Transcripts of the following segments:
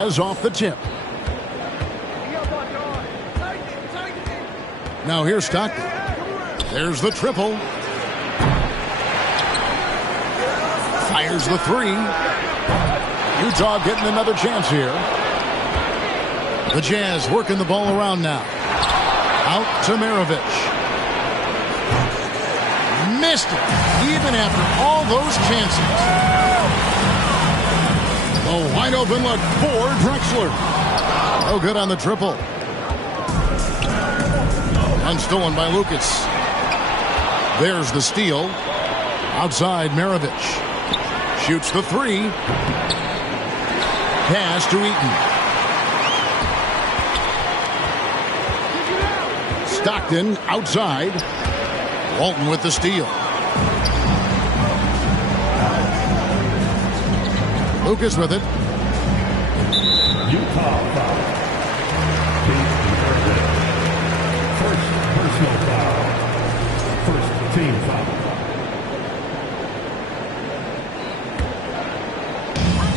off the tip. Now here's Stockton. There's the triple. Fires the three. Utah getting another chance here. The Jazz working the ball around now. Out to Maravich. Missed it, even after all those chances. A wide open look for Drexler. No good on the triple. Unstolen by Lucas. There's the steal. Outside Maravich. Shoots the three. Pass to Eaton. Stockton outside. Walton with the steal. Lucas with it. Utah foul. First personal foul. First team foul.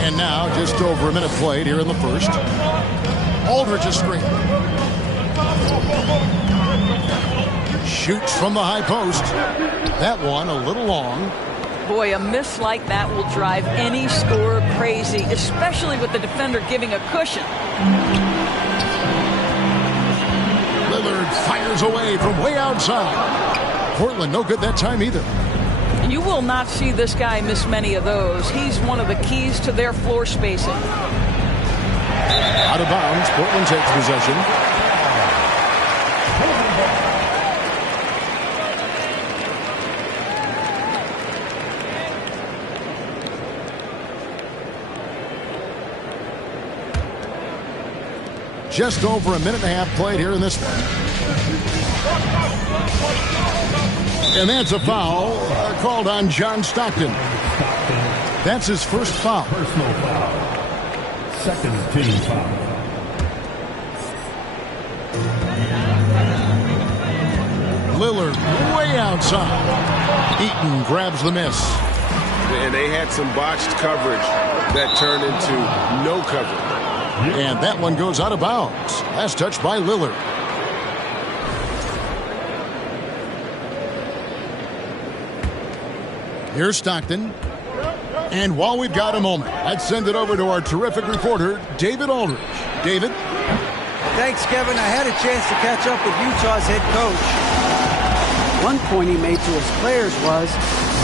And now just over a minute played here in the first. Aldridge's screen. Shoots from the high post. That one a little long. Boy, a miss like that will drive any scorer crazy, especially with the defender giving a cushion. Lillard fires away from way outside. Portland no good that time either. You will not see this guy miss many of those. He's one of the keys to their floor spacing. Out of bounds, Portland takes possession. Just over a minute and a half played here in this one. And that's a foul called on John Stockton. That's his first foul. Personal foul. Second team foul. Lillard way outside. Eaton grabs the miss. And they had some botched coverage that turned into no coverage. And that one goes out of bounds. Last touch by Lillard. Here's Stockton. And while we've got a moment, let's send it over to our terrific reporter, David Aldridge. David? Thanks, Kevin. I had a chance to catch up with Utah's head coach. One point he made to his players was,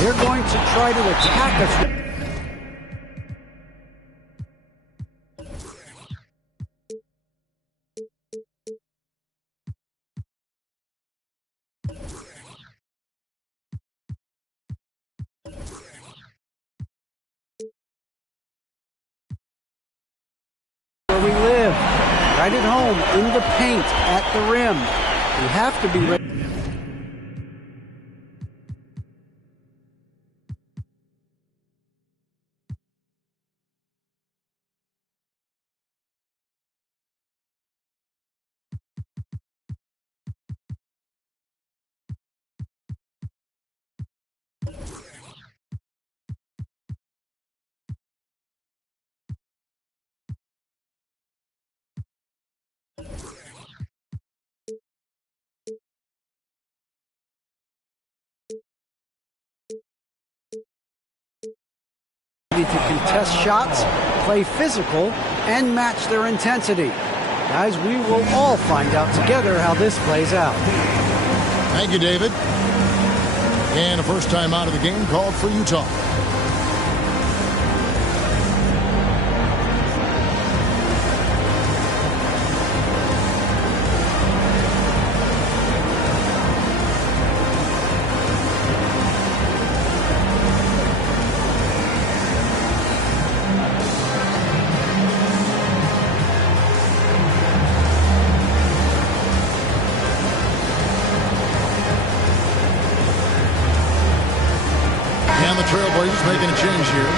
they're going to try to attack us. Where we live, right at home, in the paint, at the rim. We have to be ready. To contest shots, play physical, and match their intensity. Guys, we will all find out together how this plays out. Thank you, David. And a first time out of the game called for Utah. Trailblazers making a change here.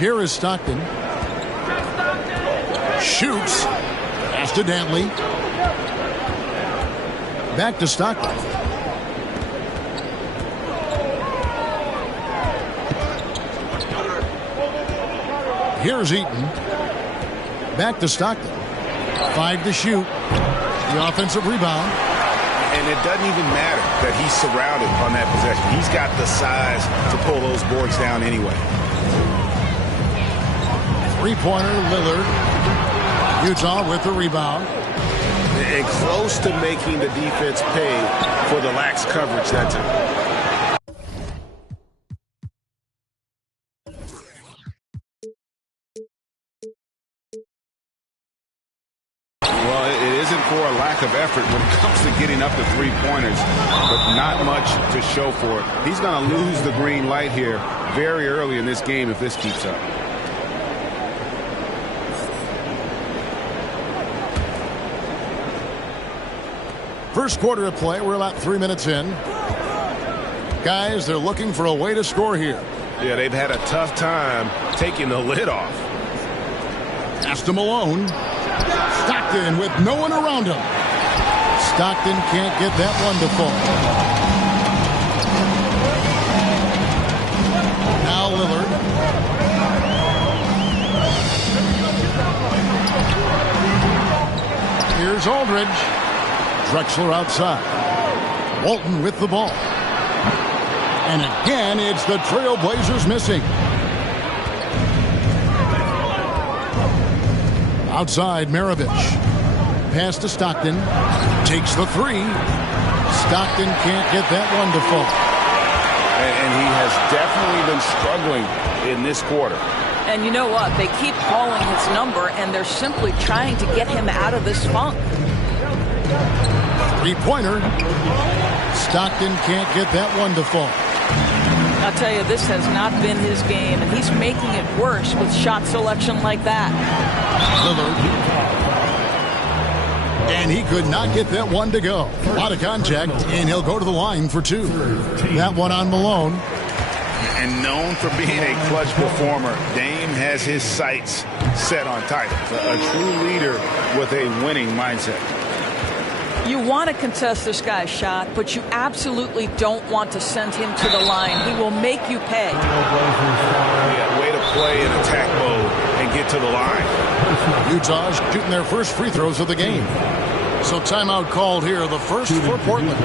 Here is Stockton. Shoots. Pass to Dantley. Back to Stockton. Here's Eaton. Back to Stockton. 5 to shoot. The offensive rebound. And it doesn't even matter that he's surrounded on that possession. He's got the size to pull those boards down anyway. Three-pointer, Lillard. Utah with the rebound. And close to making the defense pay for the lax coverage that time. Well, it isn't for a lack of effort when it comes to getting up the three-pointers, but not much to show for it. He's going to lose the green light here very early in this game if this keeps up. First quarter of play. We're about 3 minutes in. Guys, they're looking for a way to score here. Yeah, they've had a tough time taking the lid off. Pass to Malone. Stockton with no one around him. Stockton can't get that one to fall. Now Lillard. Here's Aldridge. Drexler outside. Walton with the ball. And again, it's the Trailblazers missing. Outside, Maravich. Pass to Stockton. Takes the three. Stockton can't get that one to fall. And he has definitely been struggling in this quarter. And you know what? They keep calling his number, and they're simply trying to get him out of this funk. Three-pointer. Stockton can't get that one to fall. I'll tell you, this has not been his game, and he's making it worse with shot selection like that. Lillard. And he could not get that one to go. A lot of contact, and he'll go to the line for two. That one on Malone. And known for being a clutch performer, Dame has his sights set on titles. A true leader with a winning mindset. You want to contest this guy's shot, but you absolutely don't want to send him to the line. He will make you pay. Yeah, way to play in attack mode and get to the line. Utah's shooting their first free throws of the game. So timeout called here, the first for Portland.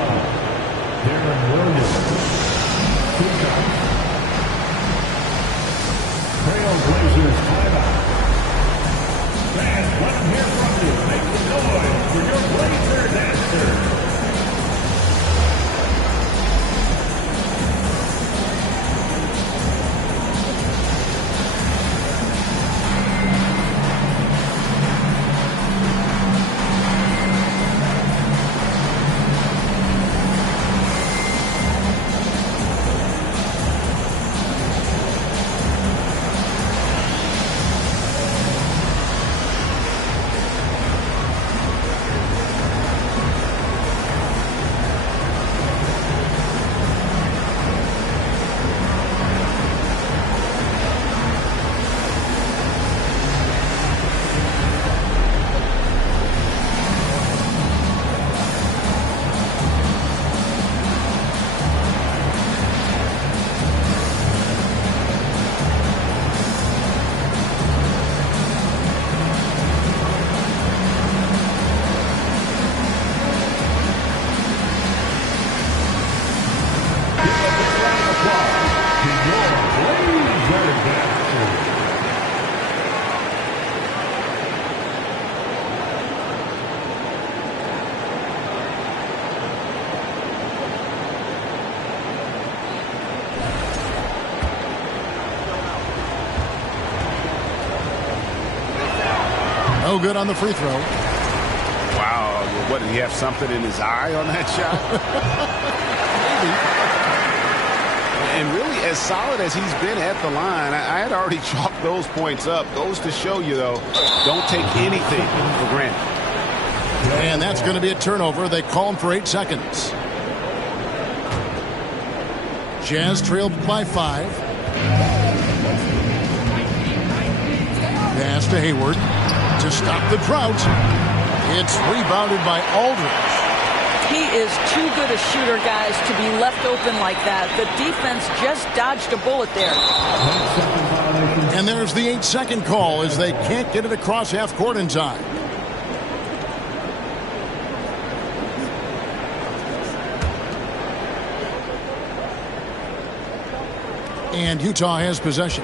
Trailblazers timeout. Fans, let them hear from you. Make some noise for your Blazer dancer. No good on the free throw. Wow, what, did he have something in his eye on that shot? And really, as solid as he's been at the line, I had already chalked those points up. Goes to show you, though, don't take anything for granted. And that's going to be a turnover. They call him for 8 seconds. Jazz trailed by 5. Pass to Hayward to stop the drought. It's rebounded by Aldridge. He is too good a shooter, guys, to be left open like that. The defense just dodged a bullet there. And there's the 8-second call as they can't get it across half court in time. And Utah has possession.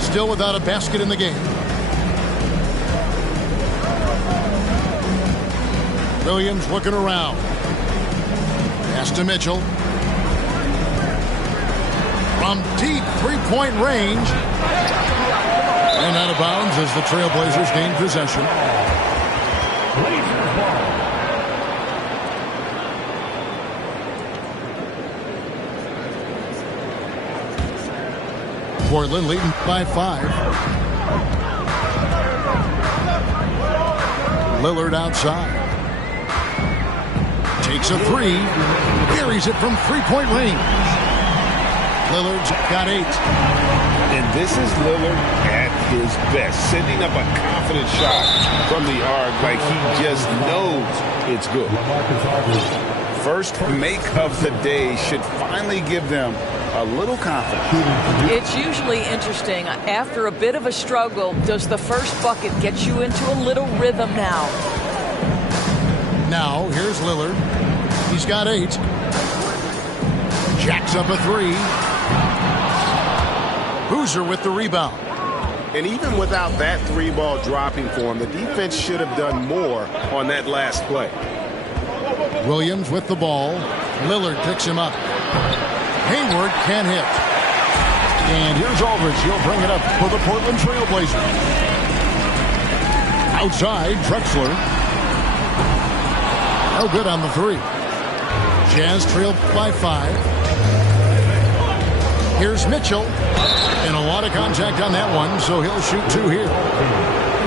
Still without a basket in the game. Williams looking around. Pass to Mitchell. From deep three-point range. And out of bounds as the Trailblazers gain possession. Blazers ball. Portland leading by 5. Lillard outside. Takes a three. Buries it from three-point range. Lillard's got 8. And this is Lillard at his best, sending up a confident shot from the arc like he just knows it's good. First make of the day should finally give them a little confidence. It's usually interesting. After a bit of a struggle, does the first bucket get you into a little rhythm now? Now, here's Lillard. He's got 8. Jacks up a 3. Boozer with the rebound. And even without that 3-ball dropping for him, the defense should have done more on that last play. Williams with the ball. Lillard picks him up. Hayward can't hit. And here's Aldridge. He'll bring it up for the Portland Trailblazers. Outside, Drexler. No good on the 3. Jazz trailed by 5. Here's Mitchell. And a lot of contact on that one, so he'll shoot 2 here.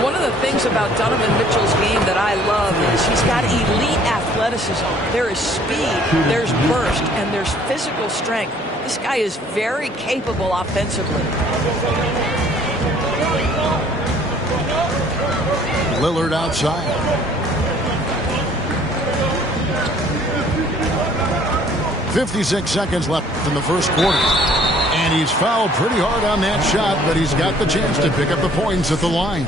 One of the things about Donovan Mitchell's game that I love is he's got elite athleticism. There is speed, there's burst, and there's physical strength. This guy is very capable offensively. Lillard outside. .56 seconds left in the first quarter. And he's fouled pretty hard on that shot, but he's got the chance to pick up the points at the line.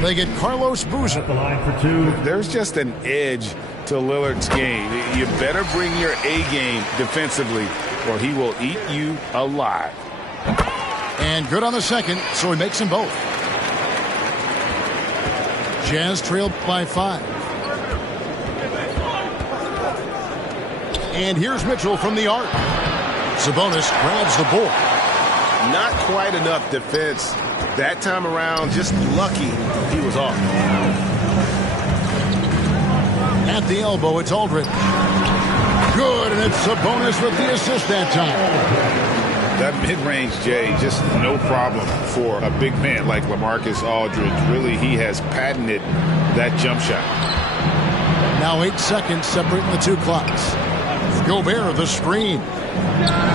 They get Carlos Boozer. At the line for 2. There's just an edge to Lillard's game. You better bring your A game defensively, or he will eat you alive. And good on the second, so he makes them both. Jazz trailed by 5. And here's Mitchell from the arc. Sabonis grabs the board. Not quite enough defense that time around. Just lucky he was off. At the elbow, it's Aldridge. Good, and it's Sabonis with the assist that time. That mid-range, Jay, just no problem for a big man like LaMarcus Aldridge. Really, he has patented that jump shot. Now 8 seconds separating the 2 clocks. Gobert the screen.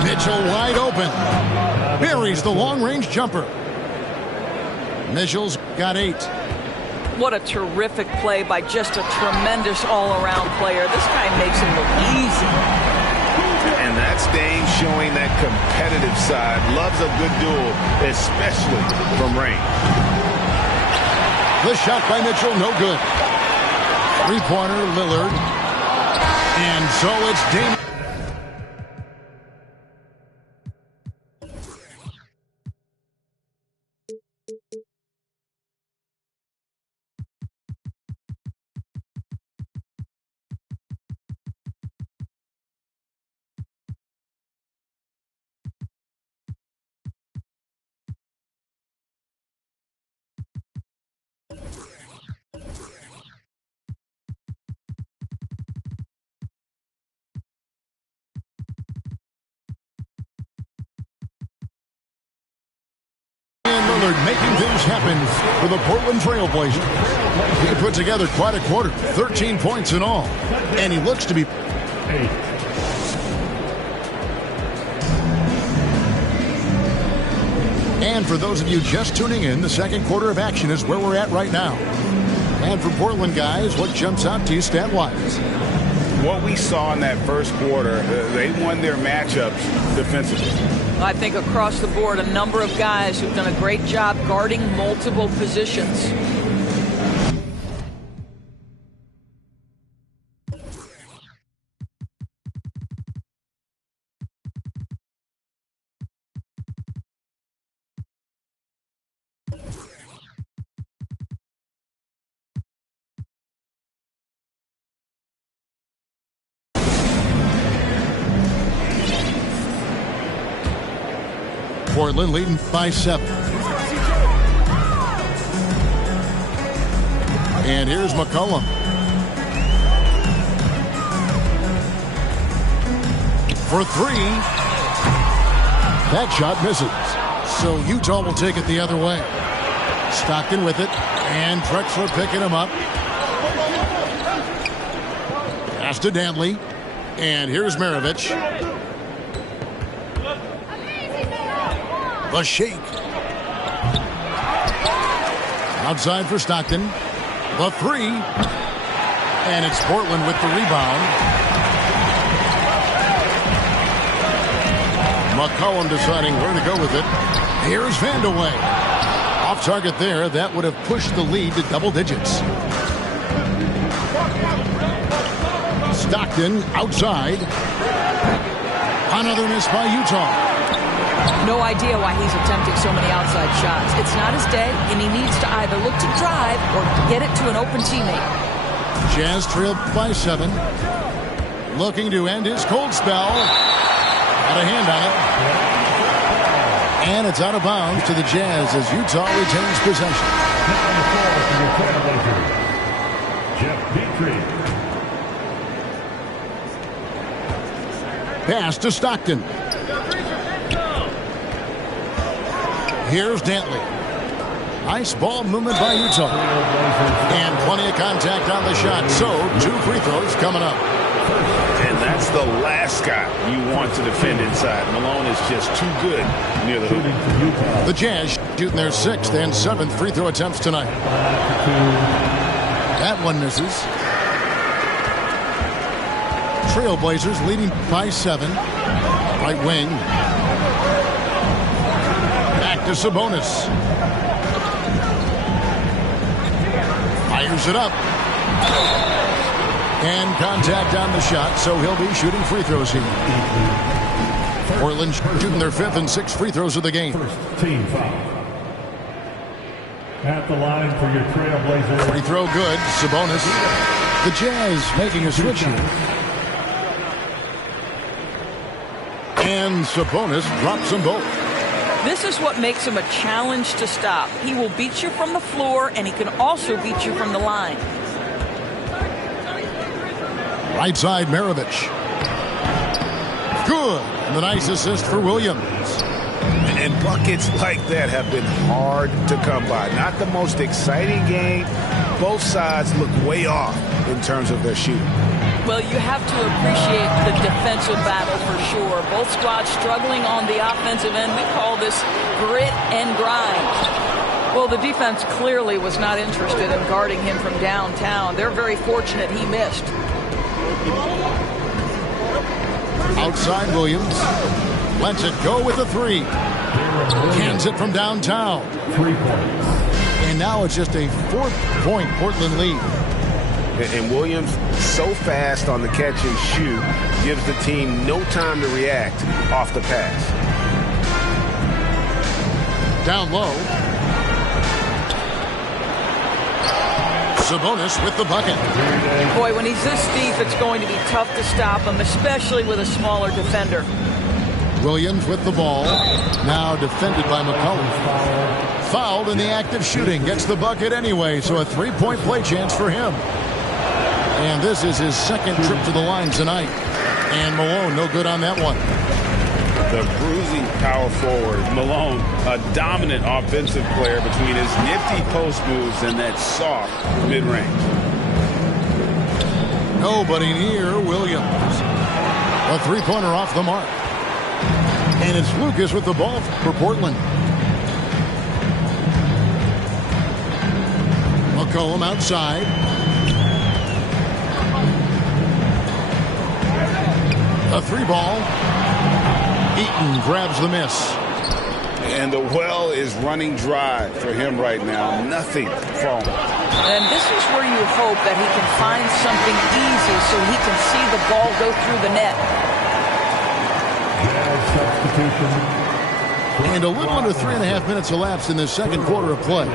Mitchell wide open. Buries the long-range jumper. Mitchell's got 8. What a terrific play by just a tremendous all-around player. This guy makes it look easy. And that's Dame showing that competitive side. Loves a good duel, especially from range. The shot by Mitchell, no good. 3-pointer, Lillard. And so it's Dame. Lillard making things happen for the Portland Trailblazers. He put together quite a quarter, 13 points in all, and he looks to be... And for those of you just tuning in, the second quarter of action is where we're at right now. And for Portland guys, what jumps out to you stat-wise? what we saw in that first quarter, they won their matchups defensively. I think across the board, a number of guys who've done a great job guarding multiple positions. Portland leading by 7. And here's McCollum. For 3. That shot misses. So Utah will take it the other way. Stockton with it. And Drexler picking him up. Pass to Dantley. And here's Maravich. The shake. Outside for Stockton. The 3. And it's Portland with the rebound. McCollum deciding where to go with it. Here's Vandeweghe. Off target there. That would have pushed the lead to double digits. Stockton outside. Another miss by Utah. No idea why he's attempting so many outside shots. It's not his day, and he needs to either look to drive or get it to an open teammate. Jazz trailed by 7. Looking to end his cold spell. Got a hand on it. And it's out of bounds to the Jazz as Utah retains possession. Pass to Stockton. Here's Dantley. Nice ball movement by Utah. And plenty of contact on the shot. So 2 free throws coming up. And that's the last guy you want to defend inside. Malone is just too good near the hoop. The Jazz shooting their 6th and 7th free throw attempts tonight. That one misses. Trailblazers leading by 7. Right wing. Back to Sabonis. Fires it up. And contact on the shot, so he'll be shooting free throws here. Portland shooting their 5th and 6th free throws of the game. First team foul. At the line for your Trailblazers. Free throw good. Sabonis. The Jazz making a switch here. And Sabonis drops them both. This is what makes him a challenge to stop. He will beat you from the floor, and he can also beat you from the line. Right side, Maravich. Good. And the nice assist for Williams. And buckets like that have been hard to come by. Not the most exciting game. Both sides look way off in terms of their shooting. Well, you have to appreciate the defensive battle for sure. Both squads struggling on the offensive end. We call this grit and grind. Well, the defense clearly was not interested in guarding him from downtown. They're very fortunate he missed. Outside Williams. Lets it go with the 3. Cans it from downtown. 3 points. And now it's just a 4-point Portland lead. And Williams, so fast on the catch and shoot, gives the team no time to react off the pass. Down low. Sabonis with the bucket. Boy, when he's this deep, it's going to be tough to stop him, especially with a smaller defender. Williams with the ball. Now defended by McCollum. Fouled in the act of shooting. Gets the bucket anyway, so a 3-point play chance for him. And this is his 2nd trip to the line tonight. And Malone, no good on that one. The bruising power forward, Malone, a dominant offensive player between his nifty post moves and that soft mid-range. Nobody near Williams. A 3-pointer off the mark. And it's Lucas with the ball for Portland. McCollum outside. A 3-ball. Eaton grabs the miss. And the well is running dry for him right now. Nothing falling. And this is where you hope that he can find something easy so he can see the ball go through the net. And a little under 3.5 minutes elapsed in the second quarter of play.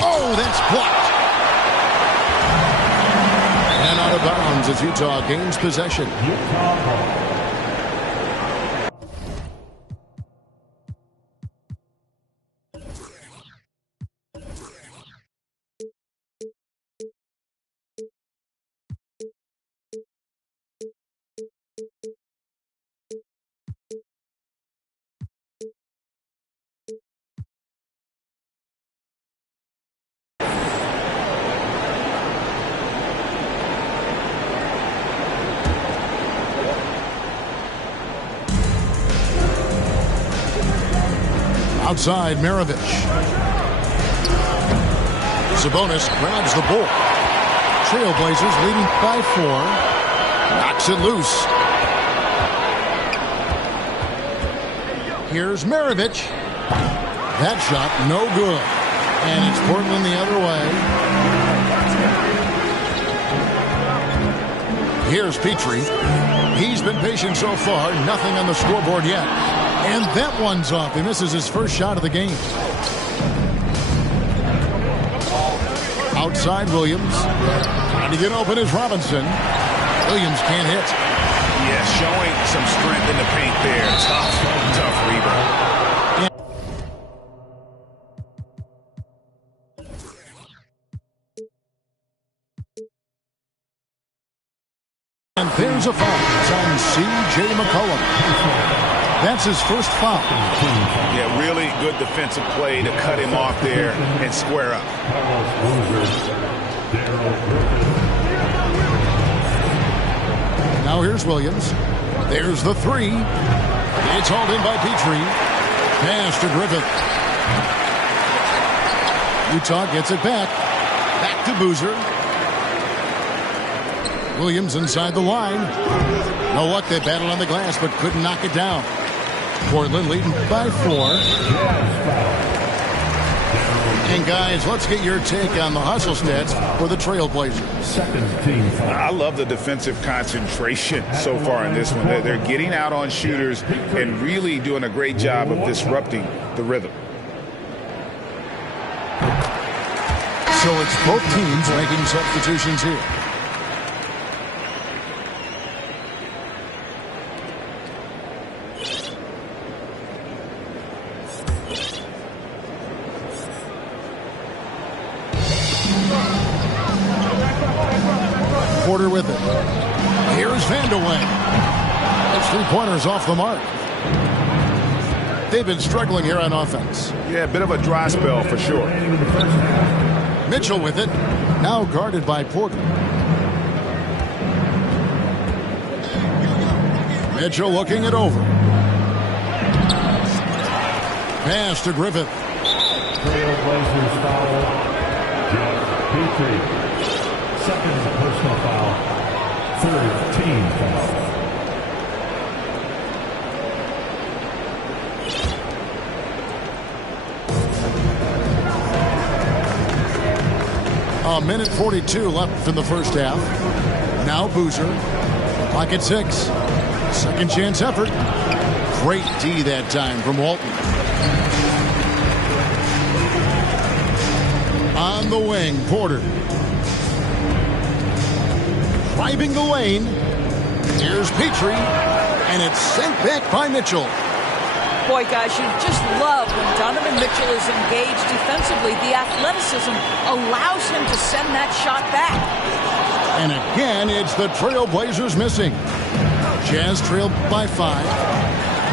Oh, that's blocked. And out of bounds as Utah gains possession. Outside, Maravich. Sabonis grabs the ball. Trailblazers leading by 4. Knocks it loose. Here's Maravich. That shot, no good. And it's Portland the other way. Here's Petrie. He's been patient so far. Nothing on the scoreboard yet. And that one's off. He misses his first shot of the game. Outside Williams. Trying to get open is Robinson. Williams can't hit. Yeah, showing some strength in the paint there. Tough rebound. And there's a foul. It's on C.J. McCollum. That's his first foul. Yeah, really good defensive play to cut him off there and square up. Now here's Williams. There's the 3. It's hauled in by Petrie. Pass to Griffith. Utah gets it back. Back to Boozer. Williams inside the line. No luck, they battled on the glass but couldn't knock it down. Portland leading by 4. And guys, let's get your take on the hustle stats for the Trailblazers. I love the defensive concentration so far in this one. They're getting out on shooters and really doing a great job of disrupting the rhythm. So it's both teams making substitutions here. Porter with it. Here's Vandeweghe. That's 3-pointers off the mark. They've been struggling here on offense. Yeah, a bit of a dry spell for sure. Mitchell with it. Now guarded by Porter. Mitchell looking it over. Pass to Griffith. Trailblazers foul. Jeff Petrie. Second personal foul. Third team foul. A minute 42 left in the first half. Now Boozer. Clock at 6. Second chance effort. Great D that time from Walton. On the wing, Porter. Driving the lane. Here's Petrie. And it's sent back by Mitchell. Boy, guys, you just love when Donovan Mitchell is engaged defensively. The athleticism allows him to send that shot back. And again, it's the Trailblazers missing. Jazz trailed by 5.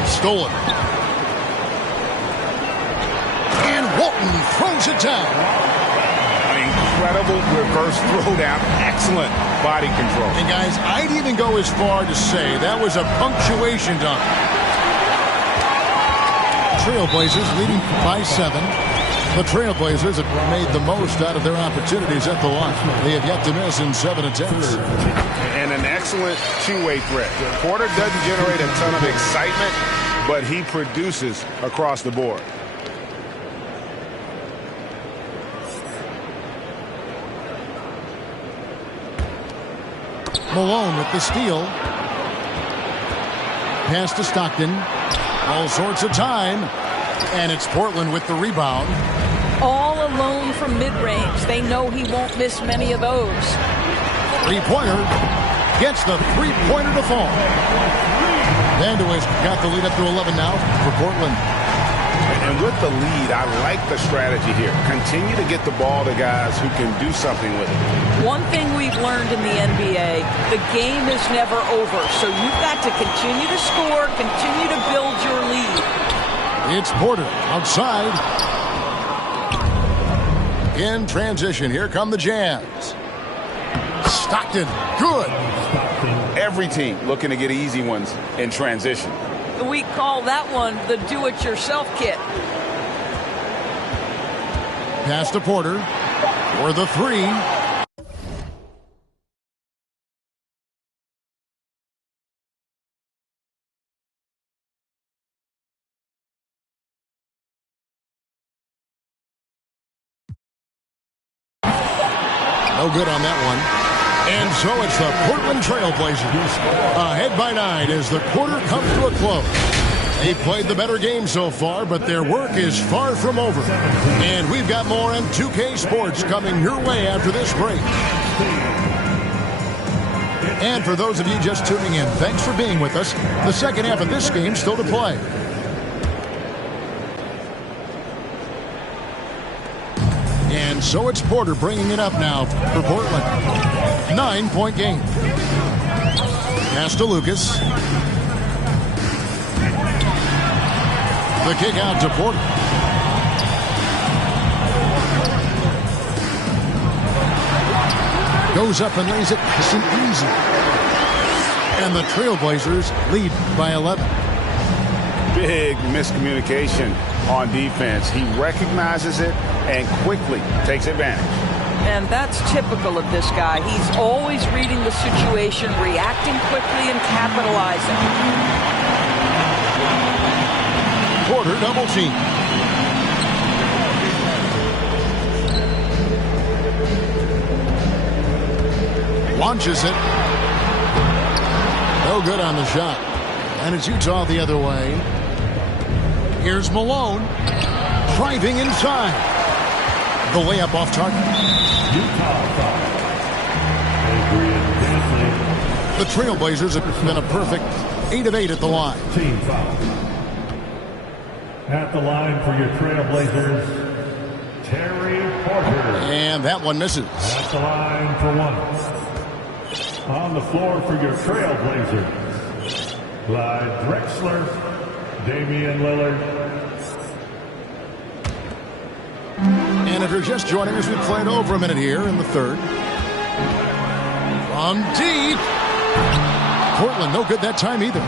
Stolen. And Walton throws it down. An incredible reverse throwdown. Excellent body control. And guys, I'd even go as far to say that was a punctuation dunk. Trailblazers leading by 7. The Trailblazers have made the most out of their opportunities at the line. They have yet to miss in 7 attempts. And an excellent two-way threat. Porter doesn't generate a ton of excitement, but he produces across the board. Malone with the steal. Pass to Stockton. All sorts of time. And it's Portland with the rebound. All alone from mid-range. They know he won't miss many of those. Three-pointer. Gets the three-pointer to fall. Vanderway's got the lead up to 11 now for Portland. And with the lead, I like the strategy here. Continue to get the ball to guys who can do something with it. One thing we've learned in the NBA, the game is never over. So you've got to continue to score, continue to build your lead. It's Porter outside. In transition, here come the Jazz. Stockton, good. Every team looking to get easy ones in transition. We call that one the do-it-yourself kit. Pass to Porter for the three. No good on that one. And so it's the Portland Trailblazers ahead by 9 as the quarter comes to a close. They played the better game so far, but their work is far from over. And we've got more M2K Sports coming your way after this break. And for those of you just tuning in, thanks for being with us. The second half of this game still to play. And so it's Porter bringing it up now for Portland. 9-point game. Pass to Lucas. The kick out to Porter. Goes up and lays it nice and easy. And the Trailblazers lead by 11. Big miscommunication on defense. He recognizes it and quickly takes advantage. And that's typical of this guy. He's always reading the situation, reacting quickly, and capitalizing. Porter double team. Launches it. No good on the shot. And it's Utah the other way. Here's Malone. Driving inside. The layup off target. The Trailblazers have been a perfect 8 of 8 at the line. Team foul. At the line for your Trailblazers, Terry Porter. And that one misses. At the line for one. On the floor for your Trailblazers, Clyde Drexler, Damian Lillard. And if you're just joining us, we played over a minute here in the third. From deep. Portland, no good that time either.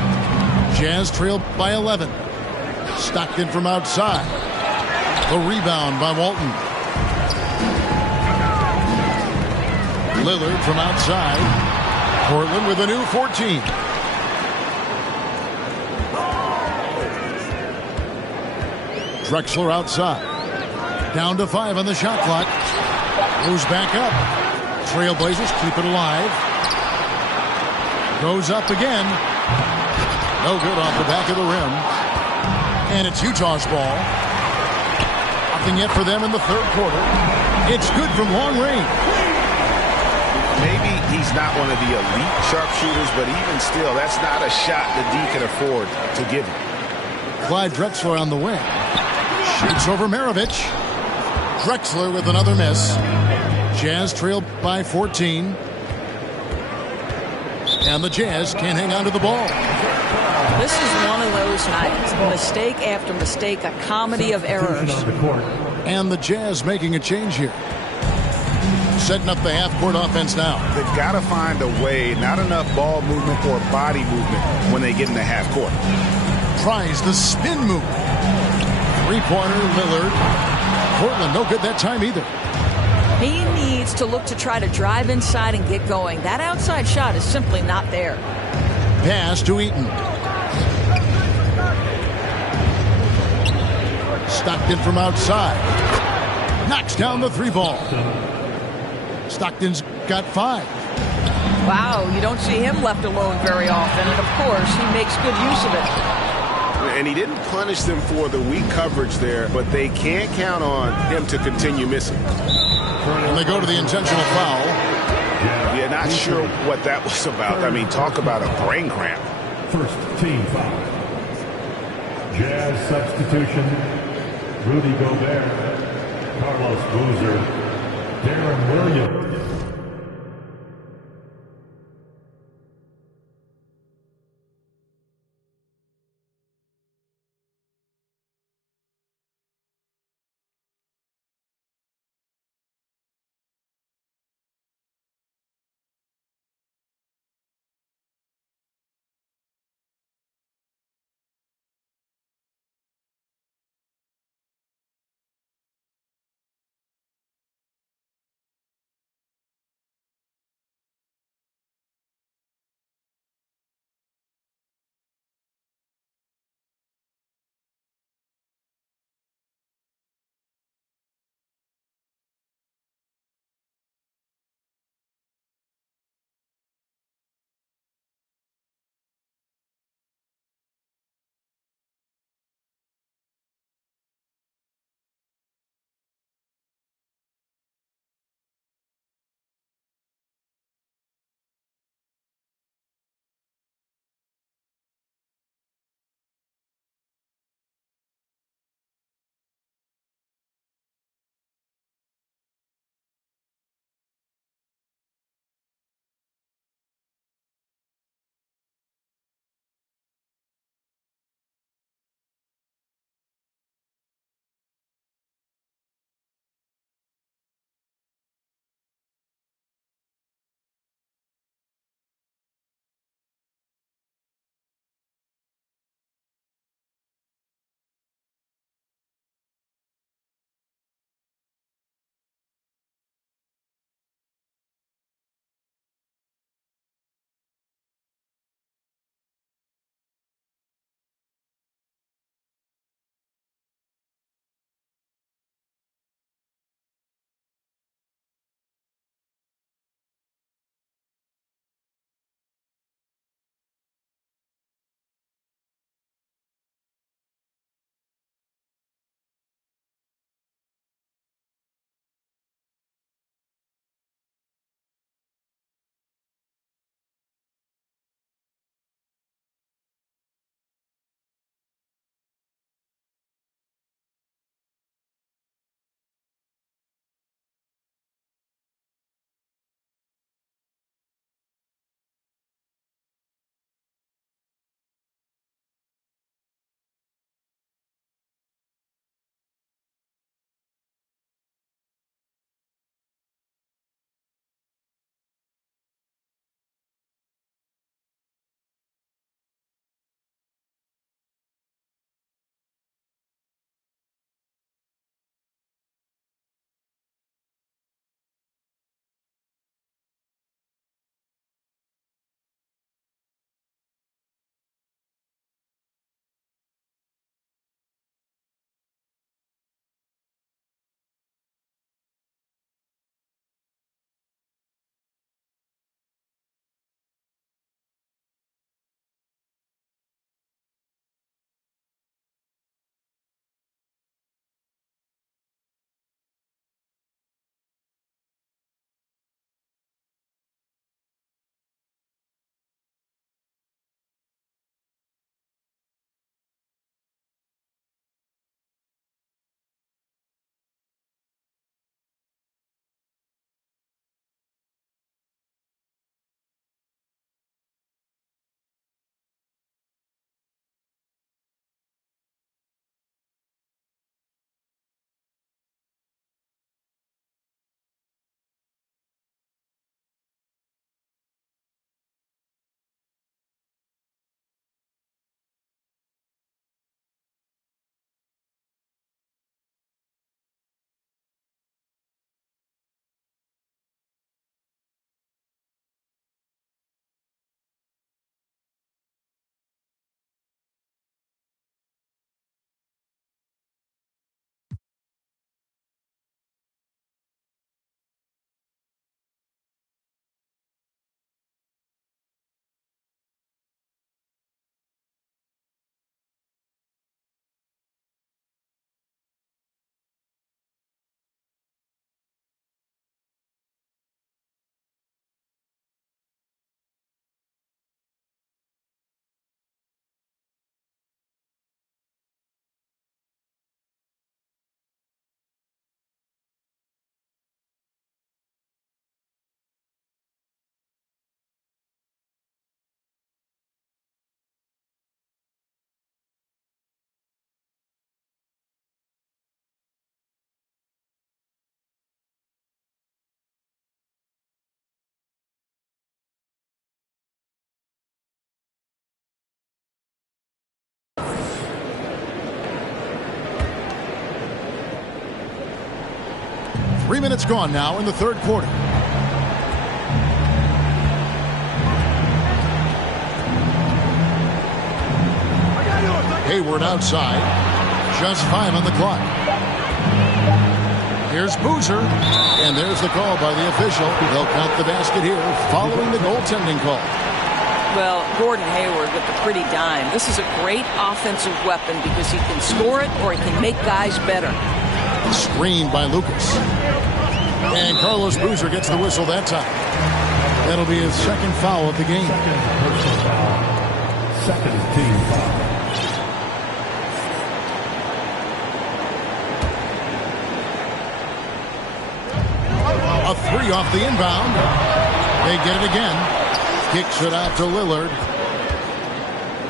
Jazz trailed by 11. Stockton from outside. The rebound by Walton. Lillard from outside. Portland with a new 14. Drexler outside. Down to 5 on the shot clock. Goes back up. Trailblazers keep it alive. Goes up again. No good off the back of the rim. And it's Utah's ball. Nothing yet for them in the third quarter. It's good from long range. Maybe he's not one of the elite sharpshooters, but even still, that's not a shot that D can afford to give him. Clyde Drexler on the wing. Shoots over Maravich. Drexler with another miss. Jazz trailed by 14. And the Jazz can't hang on to the ball. This is one of those nights. Mistake after mistake, a comedy of errors. And the Jazz making a change here. Setting up the half-court offense now. They've got to find a way, not enough ball movement or body movement when they get in the half-court. Tries the spin move. Three-pointer, Lillard. Portland, no good that time either. He needs to look to try to drive inside and get going. That outside shot is simply not there. Pass to Eaton. Stockton from outside. Knocks down the three ball. Stockton's got 5. Wow, you don't see him left alone very often. And, of course, he makes good use of it. And he didn't punish them for the weak coverage there, but they can't count on him to continue missing. And they go to the intentional foul. Yeah, not sure what that was about. I mean, talk about a brain cramp. First team foul. Jazz substitution. Rudy Gobert. Carlos Boozer. Darren Williams. 3 minutes gone now in the third quarter. Hayward outside. Just 5 on the clock. Here's Boozer. And there's the call by the official. They'll count the basket here following the goaltending call. Well, Gordon Hayward with the pretty dime. This is a great offensive weapon because he can score it or he can make guys better. Screened by Lucas. And Carlos Boozer gets the whistle that time. That'll be his second foul of the game. Second team foul. A three off the inbound. They get it again. Kicks it out to Lillard.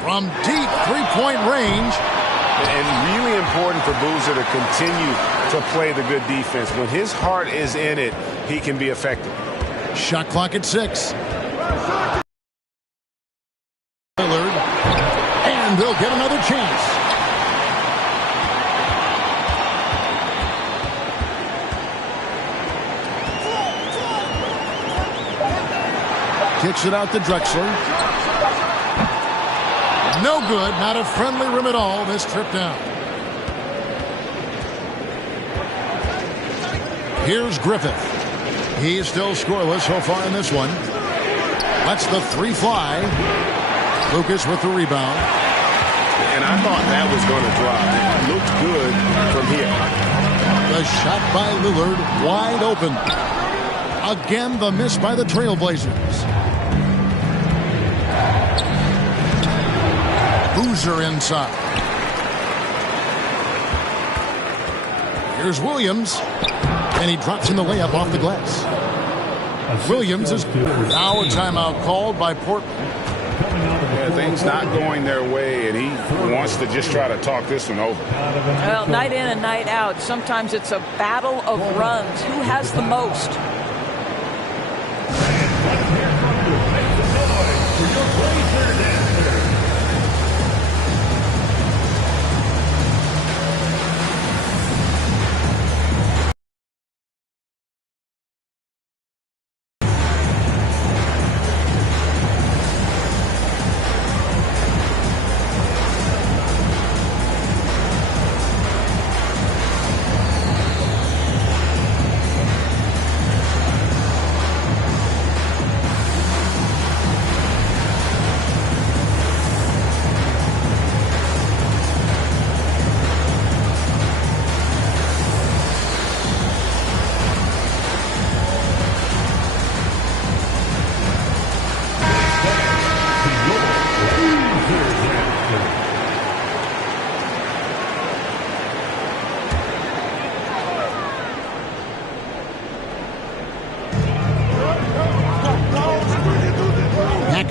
From deep three-point range. And really important for Boozer to continue to play the good defense. When his heart is in it, he can be effective. Shot clock at 6. Lillard. And they'll get another chance. Kicks it out to Drexler. No good. Not a friendly rim at all. This trip down. Here's Griffith. He's still scoreless so far in this one. Lets the three fly. Lucas with the rebound. And I thought that was going to drop. It looked good from here. The shot by Lillard wide open. Again, the miss by the Trailblazers. Boozer inside. Here's Williams. And he drops in the layup off the glass. Williams is now a timeout called by Portland. Yeah, things not going their way, and he wants to just try to talk this one over. Well, night in and night out, sometimes it's a battle of runs. Who has the most?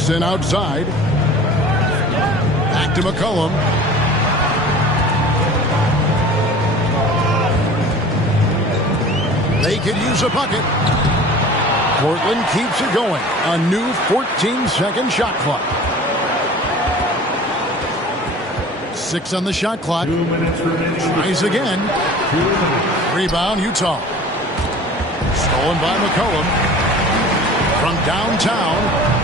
Jackson outside. Back to McCollum. They could use a bucket. Portland keeps it going. A new 14-second shot clock. 6 on the shot clock. 2 minutes remaining. Tries again. 2 minutes. Rebound, Utah. Stolen by McCollum. From downtown.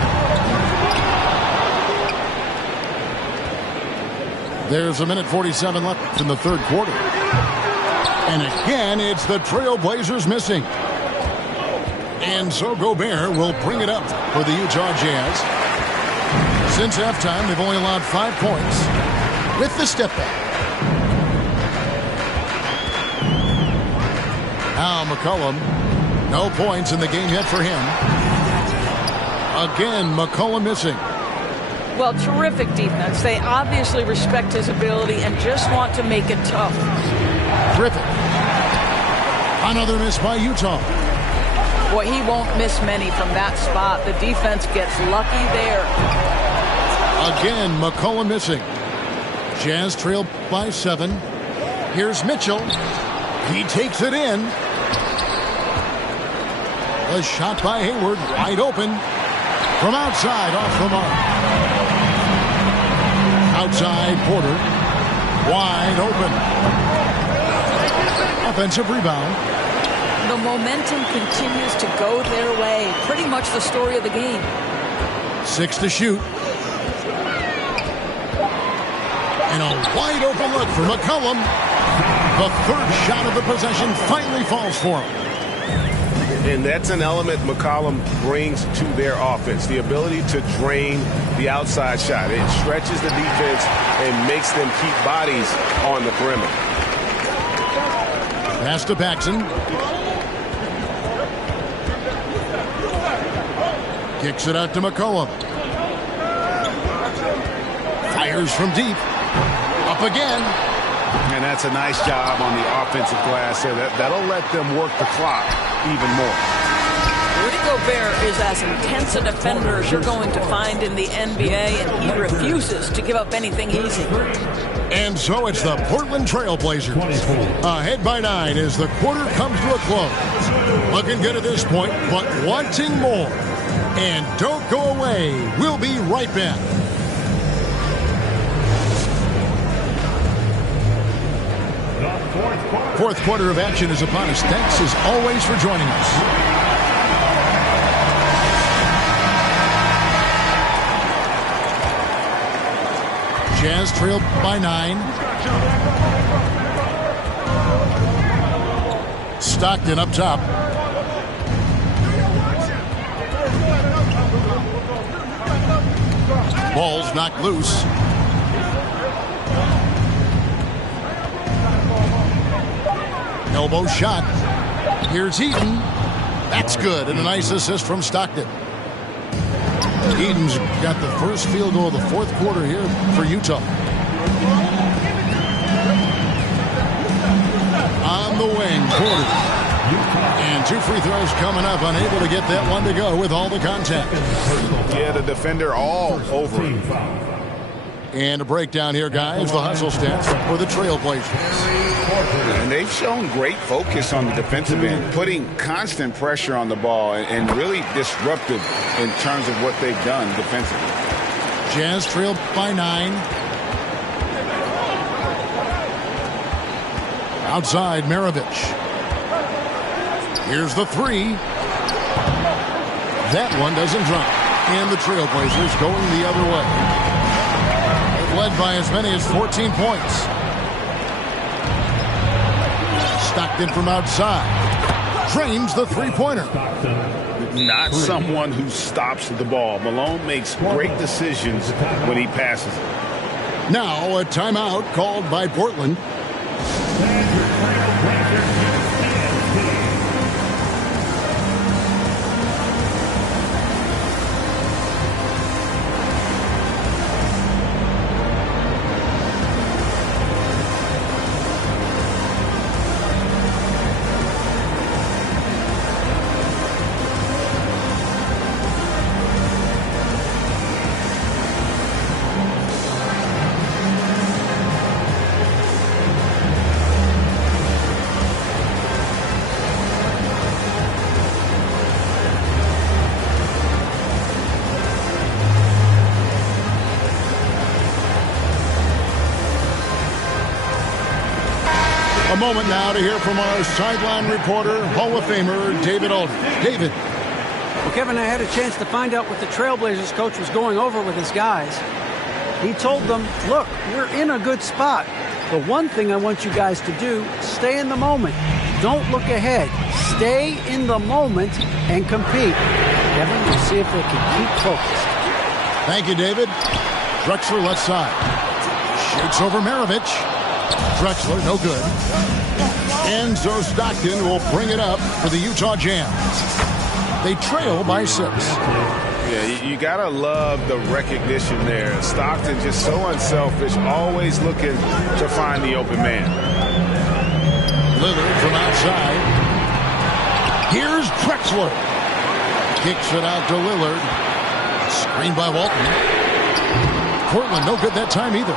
There's a minute 47 left in the third quarter. And again, it's the Trailblazers missing. And so Gobert will bring it up for the Utah Jazz. Since halftime, they've only allowed 5 points with the step back. Now McCollum, no points in the game yet for him. Again, McCollum missing. Well, terrific defense. They obviously respect his ability and just want to make it tough. Griffith. Another miss by Utah. Boy, he won't miss many from that spot. The defense gets lucky there. Again, McCollum missing. Jazz trail by 7. Here's Mitchell. He takes it in. A shot by Hayward, wide open. From outside, off the mark. Outside, Porter. Wide open. Offensive rebound. The momentum continues to go their way. Pretty much the story of the game. 6 to shoot. And a wide open look for McCollum. The third shot of the possession finally falls for him. And that's an element McCollum brings to their offense, the ability to drain the outside shot. It stretches the defense and makes them keep bodies on the perimeter. Pass to Paxson. Kicks it out to McCollum. Fires from deep. Up again. And that's a nice job on the offensive glass there. That'll let them work the clock even more. Rudy Gobert is as intense a defender as you're going to find in the NBA, and he refuses to give up anything easy. And so it's the Portland Trail Blazers ahead by 9 as the quarter comes to a close. Looking good at this point, but wanting more. And don't go away. We'll be right back. Fourth quarter of action is upon us. Thanks as always for joining us. Jazz trailed by 9. Stockton up top. Ball's knocked loose. Elbow shot. Here's Heaton. That's good. And a nice assist from Stockton. Heaton's got the first field goal of the fourth quarter here for Utah. On the wing, Porter. And 2 free throws coming up. Unable to get that one to go with all the contact. Yeah, the defender all over him. And a breakdown here, guys. The hustle stats for the Trailblazers. And they've shown great focus on the defensive end, putting constant pressure on the ball and really disruptive in terms of what they've done defensively. Jazz trailed by 9. Outside, Maravich. Here's the 3. That one doesn't drop. And the Trailblazers going the other way. Led by as many as 14 points. Stockton from outside. Drains the three-pointer. Not someone who stops the ball. Malone makes great decisions when he passes it. Now a timeout called by Portland. A moment now to hear from our sideline reporter, Hall of Famer David Aldridge. David. Well, Kevin, I had a chance to find out what the Trailblazers coach was going over with his guys. He told them, look, we're in a good spot. The one thing I want you guys to do, stay in the moment. Don't look ahead. Stay in the moment and compete. Kevin, we'll see if they can keep focused. Thank you, David. Drexler left side. Shakes over Maravich. Drexler, no good. And so Stockton will bring it up for the Utah Jazz. They trail by 6. Yeah, you got to love the recognition there. Stockton just so unselfish, always looking to find the open man. Lillard from outside. Here's Drexler. Kicks it out to Lillard. Screen by Walton. Portland, no good that time either.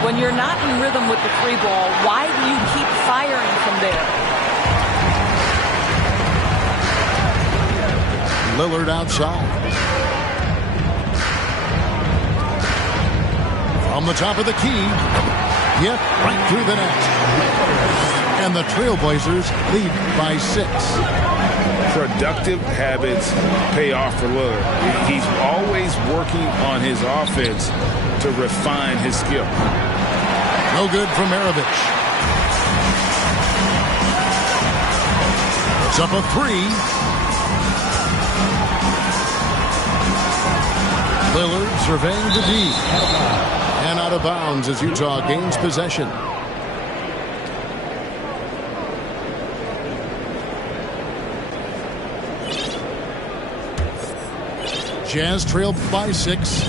When you're not in rhythm with the 3 ball, why do you keep firing from there? Lillard outside. From the top of the key. Yep, right through the net. And the Trailblazers lead by 6. Productive habits pay off for Lillard. He's always working on his offense to refine his skill. No good from Maravich. It's up a 3. Lillard surveying the D. And out of bounds as Utah gains possession. Jazz trail by 6.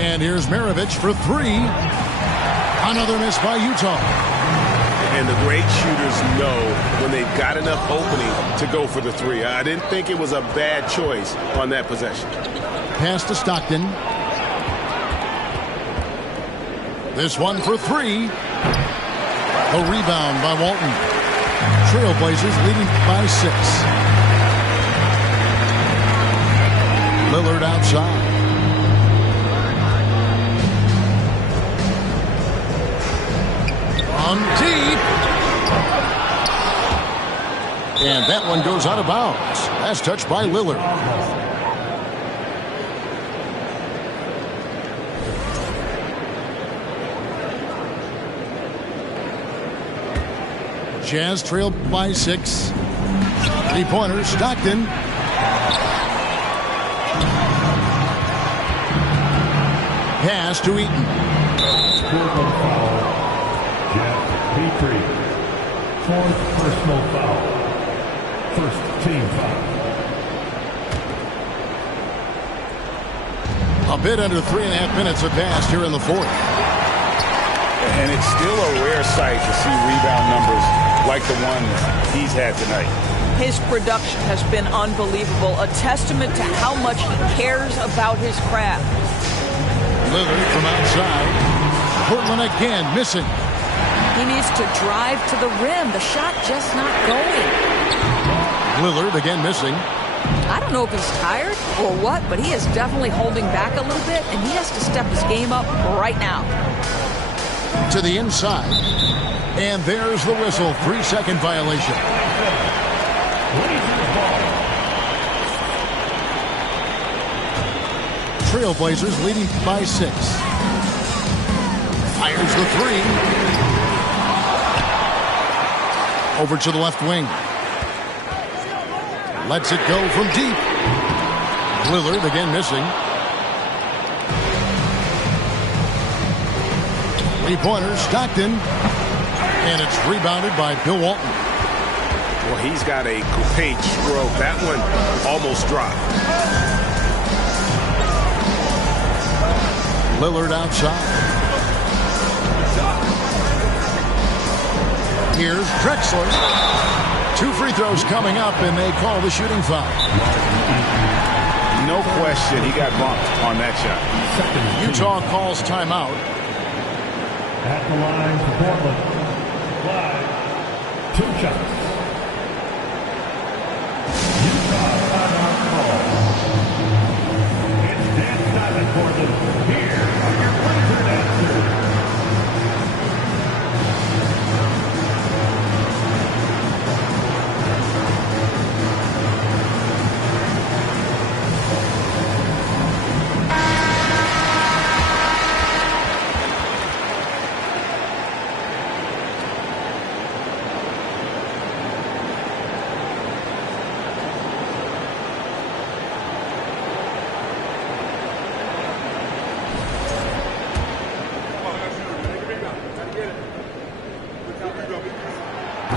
And here's Maravich for 3. Another miss by Utah. And the great shooters know when they've got enough opening to go for the 3. I didn't think it was a bad choice on that possession. Pass to Stockton. This one for 3. A rebound by Walton. Trailblazers leading by 6. Lillard outside. On deep. And that one goes out of bounds. That's touched by Lillard. Jazz trail by 6. 3-pointer, Stockton. Pass to Eaton. Personal foul. Jeff Petrie. 4th personal foul. 1st team foul. A bit under 3.5 minutes have passed here in the 4th. And it's still a rare sight to see rebound numbers like the one he's had tonight. His production has been unbelievable, a testament to how much he cares about his craft. Lillard from outside. Portland again missing. He needs to drive to the rim. The shot just not going. Lillard again missing. I don't know if he's tired or what, but he is definitely holding back a little bit, and he has to step his game up right now. To the inside. And there's the whistle. 3-second violation. Trailblazers leading by 6. Fires the 3. Over to the left wing. Lets it go from deep. Lillard again missing. 3-pointer, Stockton. And it's rebounded by Bill Walton. Well, he's got a great stroke. That one almost dropped. Lillard outside. Here's Drexler. 2 free throws coming up, and they call the shooting foul. No question, he got bumped on that shot. Utah calls timeout. At the line for Portland. 2 shots. Utah timeout call. It's Dan Simon for them. Here are your Blazer answers.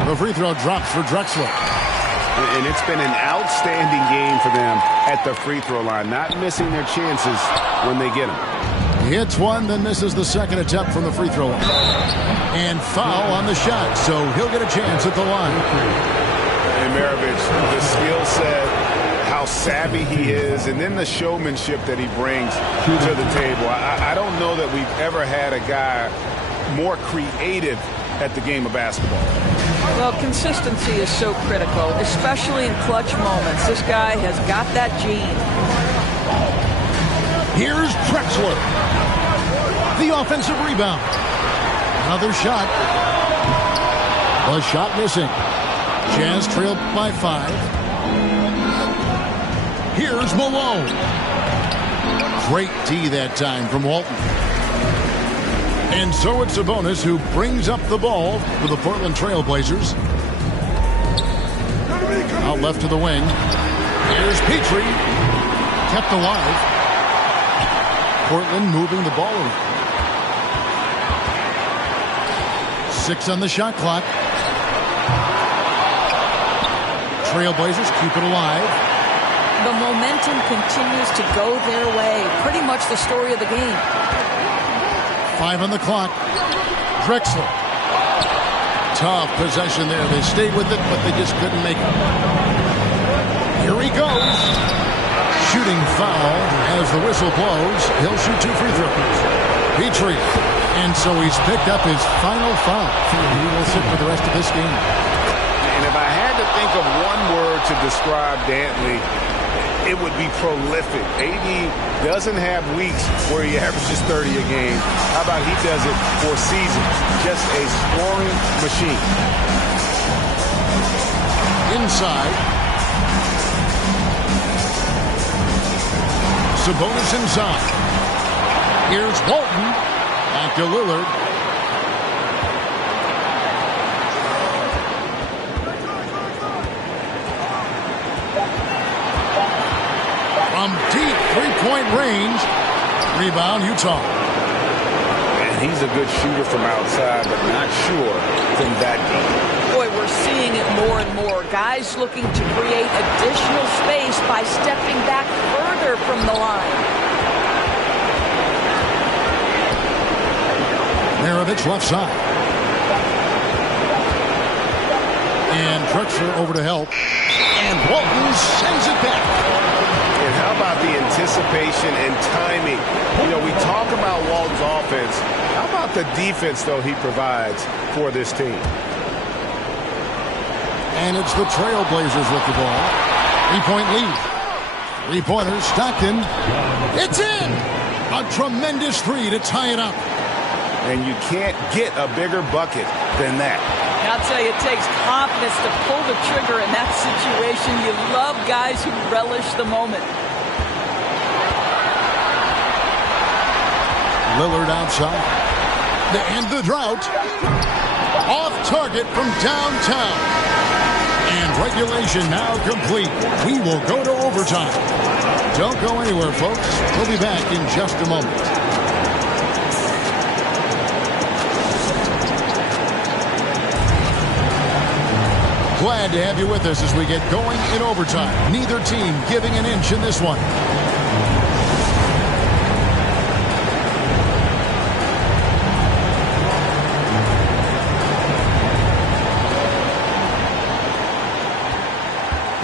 The free throw drops for Drexler. And it's been an outstanding game for them at the free throw line, not missing their chances when they get them. He hits one, then misses the second attempt from the free throw line. And foul on the shot, so he'll get a chance at the line. And Maravich, the skill set, how savvy he is, and then the showmanship that he brings to the table. I don't know that we've ever had a guy more creative at the game of basketball. Well, consistency is so critical, especially in clutch moments. This guy has got that gene. Here's Drexler. The offensive rebound. Another shot. A shot missing. Jazz trail by 5. Here's Malone. Great D that time from Walton. And so it's Sabonis who brings up the ball for the Portland Trail Blazers. Out left to the wing. Here's Petrie. Kept alive. Portland moving the ball around. 6 on the shot clock. Trailblazers keep it alive. The momentum continues to go their way. Pretty much the story of the game. 5 on the clock. Drexler. Tough possession there. They stayed with it, but they just couldn't make it. Here he goes. Shooting foul as the whistle blows. He'll shoot 2 free throws. Petrie. And so he's picked up his final foul. He will sit for the rest of this game. And if I had to think of one word to describe Dantley, it would be prolific. AD doesn't have weeks where he averages 30 a game. How about he does it for seasons? Just a scoring machine. Inside. Sabonis inside. Here's Walton. Back to Lillard. From deep three-point range. Rebound, Utah. And he's a good shooter from outside, but not sure from that deep. Boy, we're seeing it more and more. Guys looking to create additional space by stepping back further from the line. Maravich left side. And Drexler over to help. And Walton sends it back. And how about the anticipation and timing? You know, we talk about Walton's offense. How about the defense, though, he provides for this team? And it's the Trailblazers with the ball. 3-point lead. 3-pointers, Stockton. It's in! A tremendous 3 to tie it up. And you can't get a bigger bucket than that. I'll tell you, it takes confidence to pull the trigger in that situation. You love guys who relish the moment. Lillard outside. And the drought. Off target from downtown. And regulation now complete. We will go to overtime. Don't go anywhere, folks. We'll be back in just a moment. Glad to have you with us as we get going in overtime. Neither team giving an inch in this one.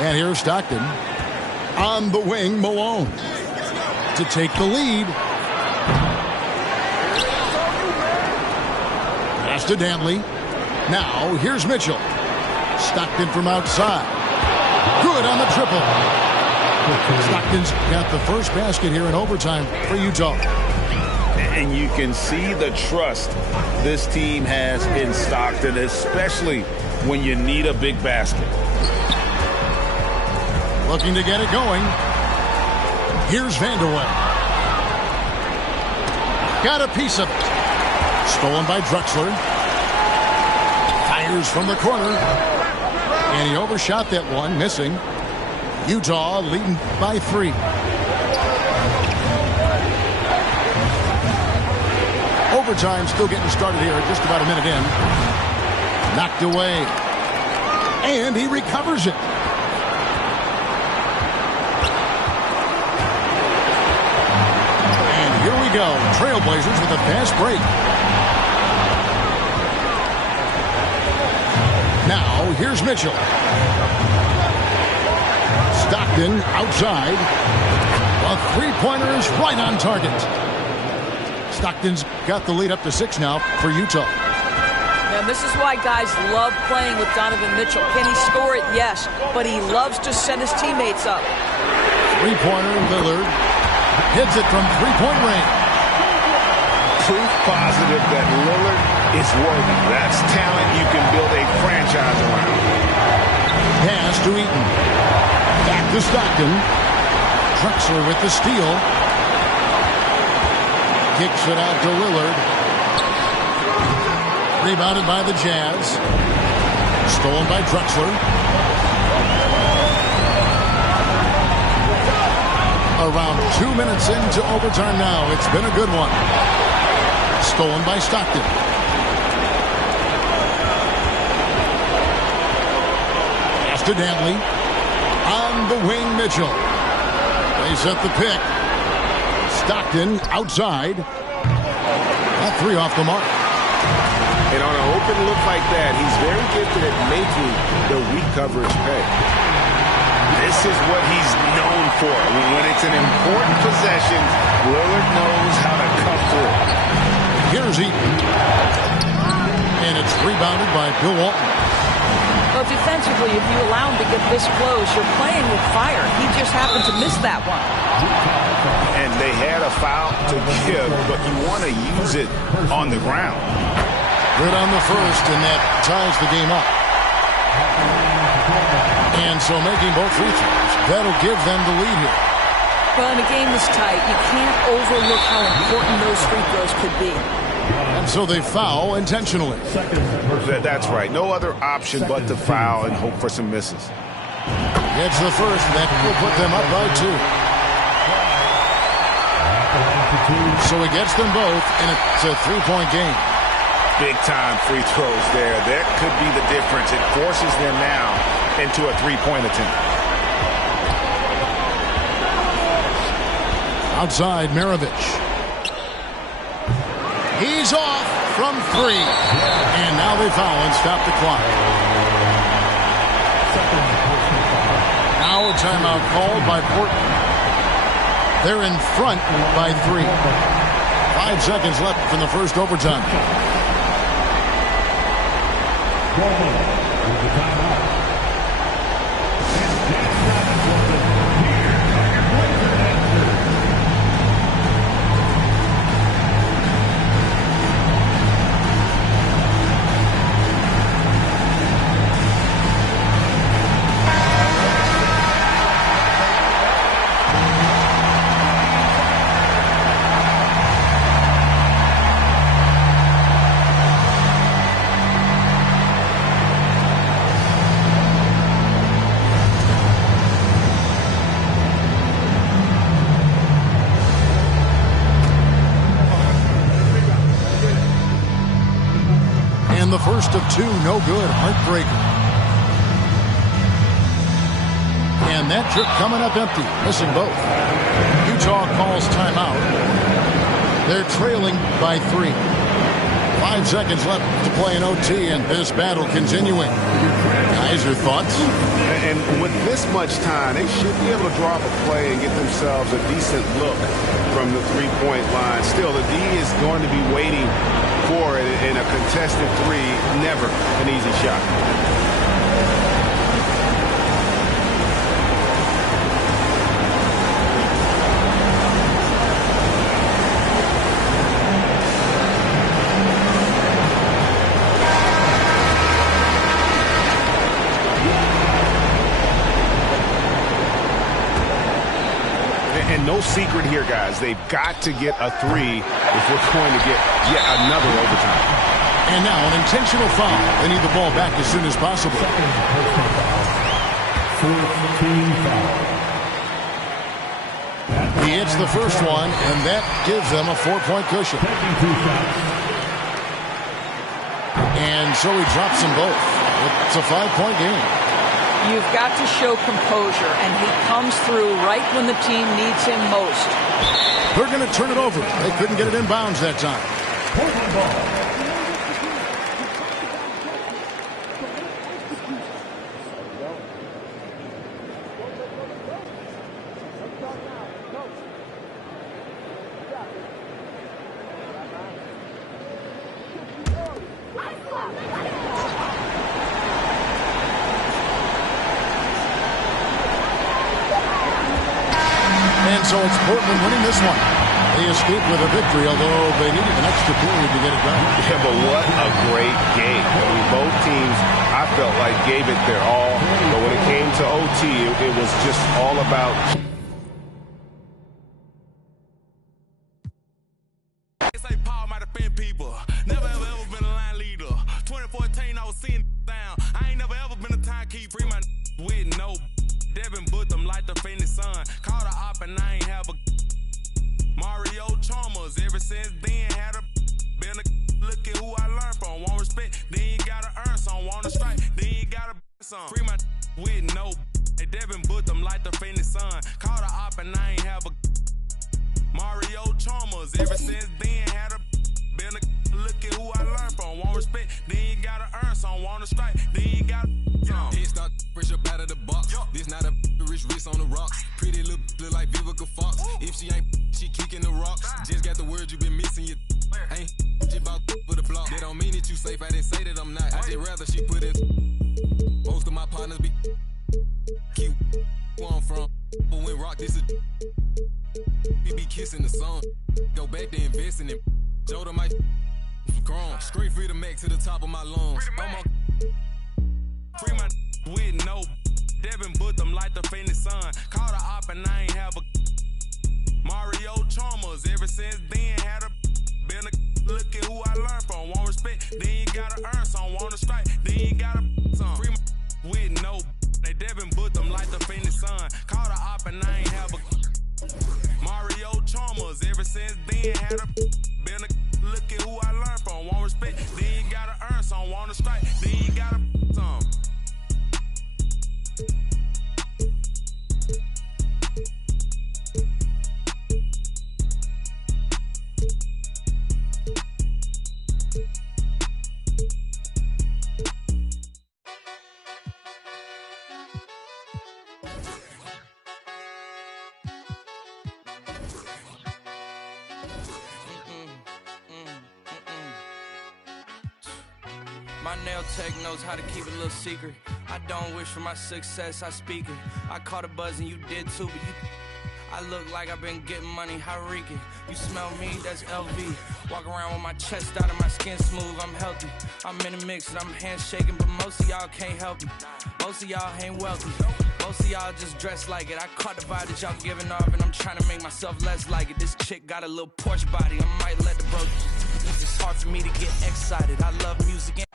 And here's Stockton. On the wing, Malone. To take the lead. Pass to Dantley. Now, here's Mitchell. Stockton from outside. Good on the triple. Stockton's got the first basket here in overtime for Utah. And you can see the trust this team has in Stockton, especially when you need a big basket. Looking to get it going. Here's Vanderwell. Got a piece of it. Stolen by Drexler. Fires from the corner. And he overshot that one, missing. Utah leading by 3. Overtime still getting started here, just about a minute in. Knocked away. And he recovers it. And here we go. Trailblazers with a fast break. Now, here's Mitchell. Stockton outside. A three-pointer is right on target. Stockton's got the lead up to 6 now for Utah. And this is why guys love playing with Donovan Mitchell. Can he score it? Yes. But he loves to set his teammates up. Three-pointer, Lillard. Hits it from three-point range. Proof positive that Lillard is worthy. That's talent you can build a franchise to Stockton. Drexler with the steal. Kicks it out to Lillard. Rebounded by the Jazz. Stolen by Drexler. Around 2 minutes into overtime now. It's been a good one. Stolen by Stockton. Pass to Dantley. On the wing, Mitchell. They set the pick. Stockton outside. That three off the mark. And on an open look like that, he's very gifted at making the weak coverage pay. This is what he's known for. When it's an important possession, Lillard knows how to come through. Here's Eaton. And it's rebounded by Bill Walton. Well, defensively, if you allow him to get this close, you're playing with fire. He just happened to miss that one. And they had a foul to give, but you want to use it on the ground. Good on the first, and that ties the game up. And so making both free throws, that'll give them the lead here. Well, in a game this tight, you can't overlook how important those free throws could be. And so they foul intentionally. That's right. No other option but to foul and hope for some misses. Gets the first. That will put them up by 2. So he gets them both, and it's a 3-point game. Big-time free throws there. That could be the difference. It forces them now into a 3-point attempt. Outside, Maravich. He's off from 3. And now they foul and stop the clock. Now a timeout called by Portland. They're in front by 3. 5 seconds left from the first overtime. Portland with the timeout. The first of 2, no good. Heartbreaker. And that trip coming up empty, missing both. Utah calls timeout. They're trailing by 3. 5 seconds left to play in OT, and this battle continuing. Guys, your thoughts? And with this much time, they should be able to draw up a play and get themselves a decent look from the 3-point line. Still, the D is going to be waiting for it in a contested 3. Never an easy shot. And no secret here, guys. They've got to get a 3 if we're going to get yet another overtime. And now an intentional foul. They need the ball back as soon as possible. He hits the first one, and that gives them a 4-point cushion. And so he drops them both. It's a 5-point game. You've got to show composure, and he comes through right when the team needs him most. They're going to turn it over. They couldn't get it in bounds that time. Portland ball. And so it's Portland winning this one. They escaped with a victory, although they needed an extra period to get it done. Yeah, but what a great game. I mean, both teams I felt like gave it their all. But when it came to OT, it was just all about... Paul might offend people. Never ever been a line leader. 2014, I was seeing down. I ain't never ever been a timekeeper. Free my with no Devin put them like the Phoenix Sun. Called a op and I ain't have a Mario Chalmers. Ever since then, had a been a look at who I learned from. Want respect, then you gotta earn some. Want to strike, then you gotta some. Free my with no Devin put them like the Phoenix Sun. Called a op and I ain't have a Mario Chalmers. Ever since then, had a been a look at who I learned from. Want respect, then you gotta earn some. Want to strike, then you gotta some. Head start fresh up out of the box. This not a rich wrist on the rocks. Pretty look like Vivica Fox. If she ain't, she kicking the rocks. Just got the word you been missing. You ain't shit about for the block. That don't mean that you safe. I didn't say that I'm not. I just rather she put in. Most of my partners be keep where I'm from. But when rock this is. We be kissing the sun. Go back to investing in. Joe to my grown. Straight free to make to the top of my lungs. I'm on. Free my with no Devin put them like the Phoenix Sun. Called a op and I ain't have a Mario Chalmers. Ever since then, had a been a look at who I learned from. Want respect, then you gotta earn some. Want to strike, then you gotta some. Free my with no they Devin put them like the Phoenix Sun. Called a op and I ain't have a Mario Chalmers. Ever since then, had a been a look at who I learned from. Want respect, then you gotta earn some. Want to strike, then you gotta some. My nail tech knows how to keep it a little secret. I don't wish for my success, I speak it. I caught a buzz and you did too, but you... I look like I've been getting money, how reek it. You smell me, that's LV. Walk around with my chest out and my skin smooth, I'm healthy. I'm in a mix and I'm handshaking, but most of y'all can't help me. Most of y'all ain't wealthy. Most of y'all just dress like it. I caught the vibe that y'all giving off and I'm trying to make myself less like it. This chick got a little Porsche body, I might let the bro... It's hard for me to get excited, I love music and...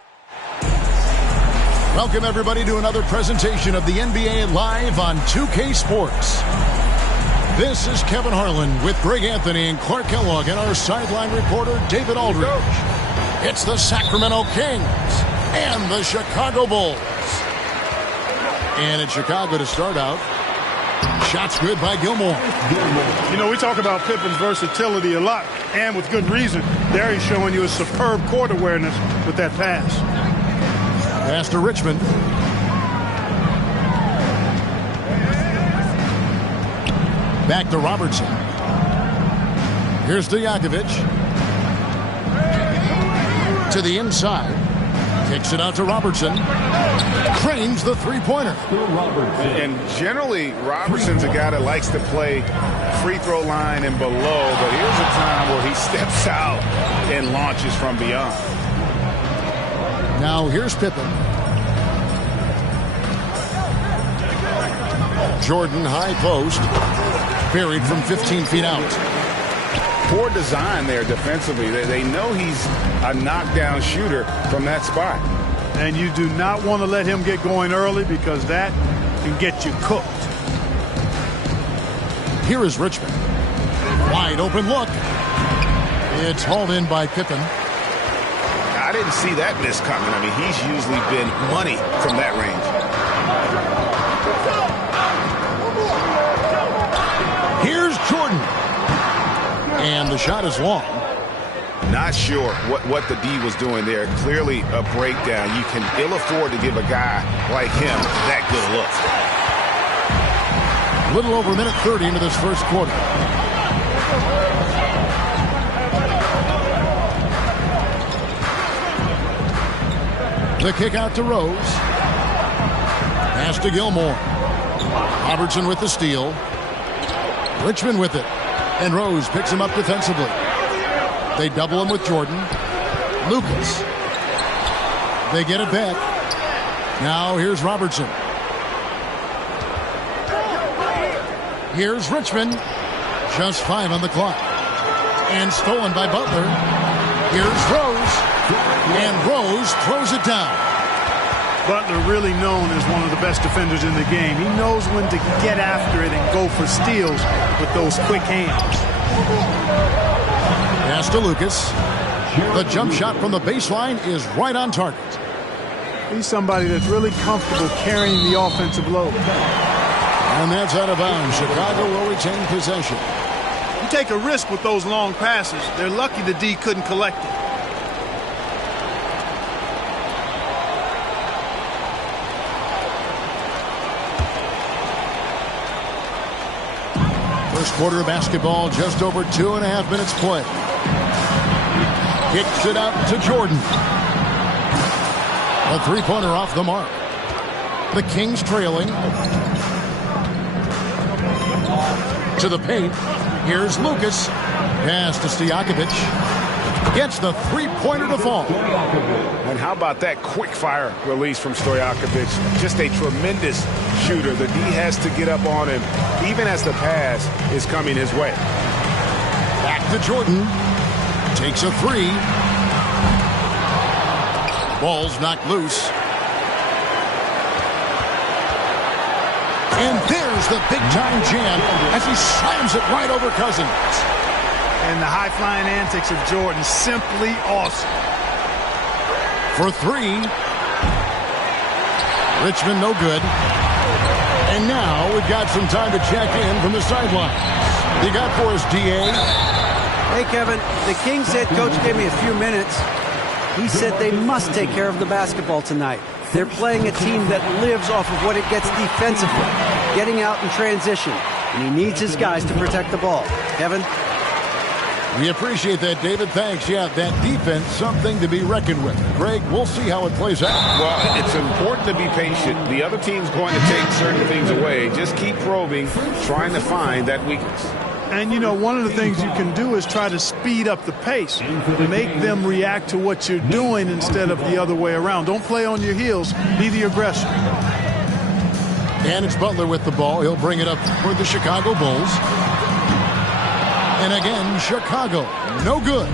Welcome, everybody, to another presentation of the NBA Live on 2K Sports. This is Kevin Harlan with Greg Anthony and Clark Kellogg and our sideline reporter, David Aldridge. It's the Sacramento Kings and the Chicago Bulls. And in Chicago to start out, shots good by Gilmore. You know, we talk about Pippen's versatility a lot, and with good reason. There he's showing you a superb court awareness with that pass. Pass to Richmond. Back to Robertson. Here's to Jakovic. To the inside. Kicks it out to Robertson. Cranes the three-pointer. And generally, Robertson's a guy that likes to play free throw line and below, but here's a time where he steps out and launches from beyond. Now here's Pippen. Jordan high post. Buried from 15 feet out. Poor design there defensively. They know he's a knockdown shooter from that spot. And you do not want to let him get going early because that can get you cooked. Here is Richmond. Wide open look. It's hauled in by Pippen. I didn't see that miss coming. I mean, he's usually been money from that range. Here's Jordan. And the shot is long. Not sure what the D was doing there. Clearly a breakdown. You can ill afford to give a guy like him that good look. A little over a minute 30 into this first quarter. The kick out to Rose. Pass to Gilmore. Robertson with the steal. Richmond with it. And Rose picks him up defensively. They double him with Jordan. Lucas. They get it back. Now here's Robertson. Here's Richmond. Just 5 on the clock. And stolen by Butler. Here's Rose. And Rose throws it down. Butler really known as one of the best defenders in the game. He knows when to get after it and go for steals with those quick hands. Pass to Lucas. The jump shot from the baseline is right on target. He's somebody that's really comfortable carrying the offensive load. And that's out of bounds. Chicago will retain possession. You take a risk with those long passes. They're lucky the D couldn't collect it. First quarter of basketball, just over 2.5 minutes play. Kicks it out to Jordan. A three-pointer off the mark. The Kings trailing. To the paint. Here's Lucas. Pass to Stojakovic. Gets the three-pointer to fall. And how about that quick-fire release from Stojakovic? Just a tremendous shooter. The D has to get up on him, even as the pass is coming his way. Back to Jordan. Takes a three. Ball's knocked loose. And there's the big-time jam as he slams it right over Cousins. And the high-flying antics of Jordan, simply awesome. For three. Richmond no good. And now we've got some time to check in from the sideline. You got for us, D.A.? Hey, Kevin, the Kings head coach gave me a few minutes. He said they must take care of the basketball tonight. They're playing a team that lives off of what it gets defensively, getting out in transition, and he needs his guys to protect the ball. Kevin? We appreciate that, David. Thanks. Yeah, that defense, something to be reckoned with. Greg, we'll see how it plays out. Well, it's important to be patient. The other team's going to take certain things away. Just keep probing, trying to find that weakness. And, you know, one of the things you can do is try to speed up the pace. Make them react to what you're doing instead of the other way around. Don't play on your heels. Be the aggressor. And it's Butler with the ball. He'll bring it up for the Chicago Bulls. And again, Chicago, no good.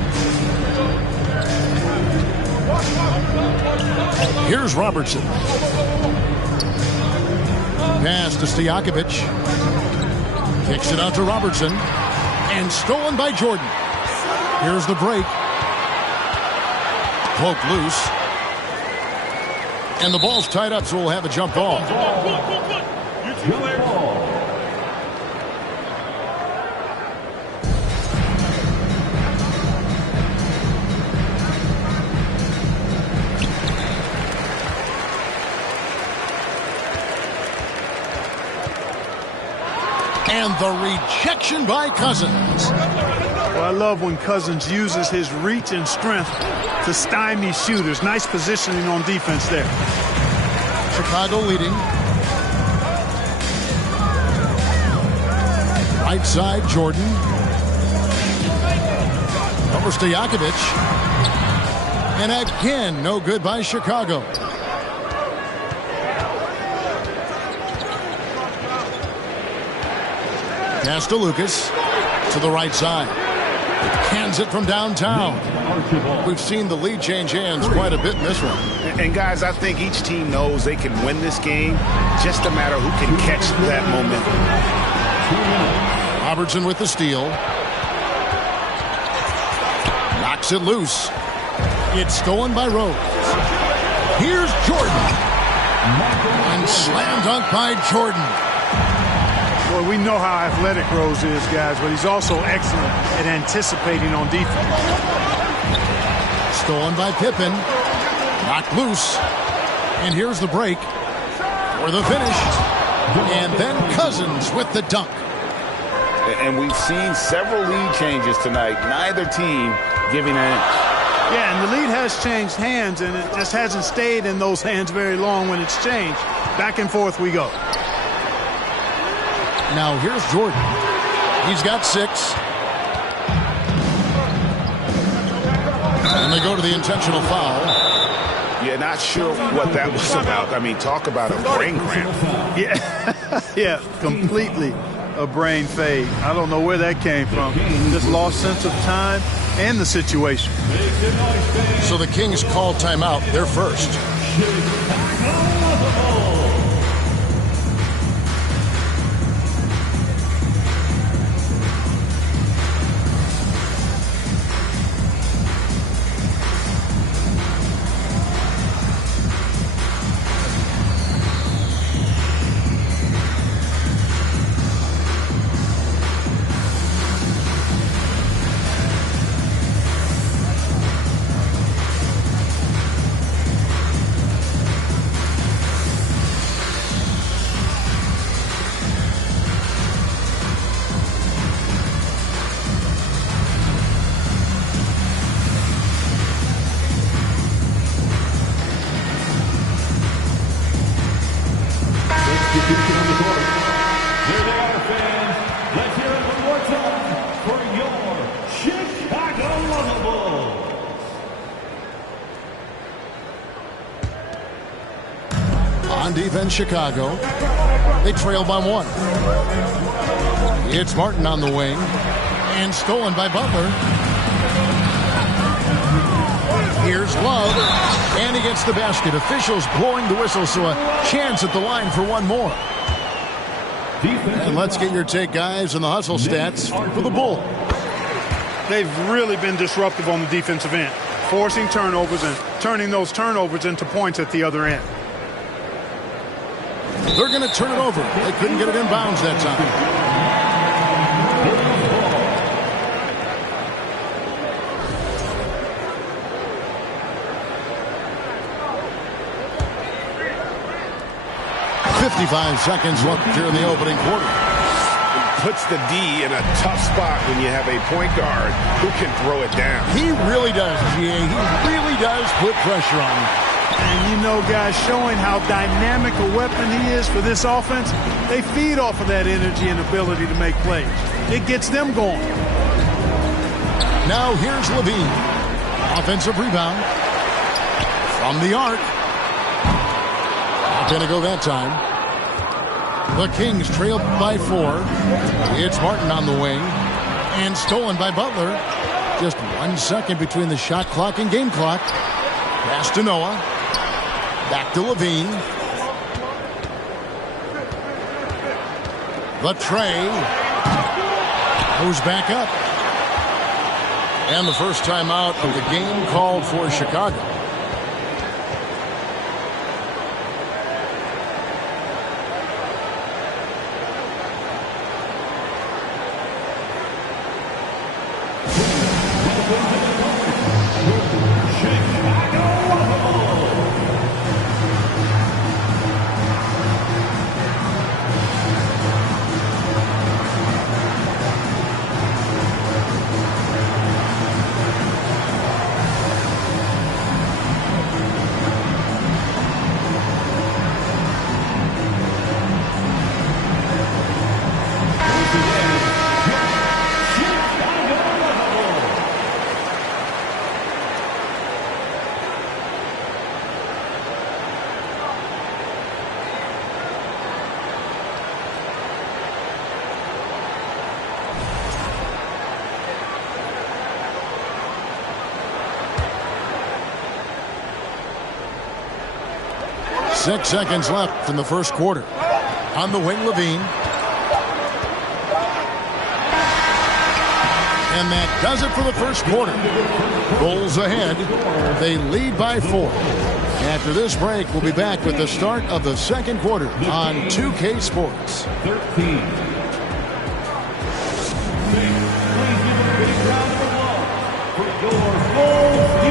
Here's Robertson. Pass to Stojakovic. Kicks it out to Robertson. And stolen by Jordan. Here's the break. Poke loose. And the ball's tied up, so we'll have a jump ball. And the rejection by Cousins. Well, I love when Cousins uses his reach and strength to stymie shooters. Nice positioning on defense there. Chicago leading. Right side, Jordan. Over Stojakovic. And again, no good by Chicago. Pass to Lucas. To the right side. Hands it from downtown. We've seen the lead change hands quite a bit in this one. And guys, I think each team knows they can win this game. Just a matter who can catch that momentum. Robertson with the steal. Knocks it loose. It's stolen by Rose. Here's Jordan. And slam dunk by Jordan. Well, we know how athletic Rose is, guys, but he's also excellent at anticipating on defense. Stolen by Pippen. Knocked loose. And here's the break for the finish. And then Cousins with the dunk. And we've seen several lead changes tonight. Neither team giving an inch. Yeah, and the lead has changed hands, and it just hasn't stayed in those hands very long when it's changed. Back and forth we go. Now here's Jordan. He's got 6. And they go to the intentional foul. Yeah, not sure what that was about. I mean, talk about a brain cramp. Yeah, yeah, completely a brain fade. I don't know where that came from. Just lost sense of time and the situation. So the Kings call timeout. They're first. On defense, Chicago. They trail by 1. It's Martin on the wing. And stolen by Butler. Here's Love. And he gets the basket. Officials blowing the whistle, so a chance at the line for one more. And let's get your take, guys, on the hustle stats for the Bulls. They've really been disruptive on the defensive end, forcing turnovers and turning those turnovers into points at the other end. They're going to turn it over. They couldn't get it in bounds that time. "55 seconds left here in the opening quarter." Puts the D in a tough spot when you have a point guard who can throw it down. He really does, GA. He really does put pressure on him. And you know, guys, showing how dynamic a weapon he is for this offense, they feed off of that energy and ability to make plays. It gets them going. Now here's Levine. Offensive rebound. From the arc. Not going to go that time. The Kings trail by 4. It's Martin on the wing. And stolen by Butler. Just 1 second between the shot clock and game clock. Pass to Noah. Back to Levine. The tray goes back up. And the first timeout of the game called for Chicago. Six seconds left in the first quarter. On the wing, Levine. And that does it for the first quarter. Bulls ahead. They lead by 4. After this break, we'll be back with the start of the second quarter on 2K Sports. 13.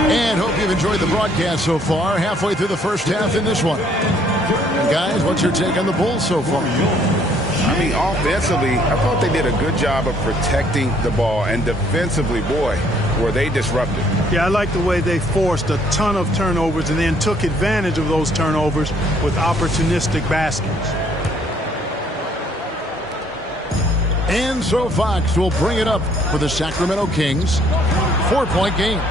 And hope you've enjoyed the broadcast so far. Halfway through the first half in this one. And guys, what's your take on the Bulls so far? I mean, offensively, I thought they did a good job of protecting the ball. And defensively, boy, were they disruptive. Yeah, I like the way they forced a ton of turnovers and then took advantage of those turnovers with opportunistic baskets. And so Fox will bring it up for the Sacramento Kings. 4-point game.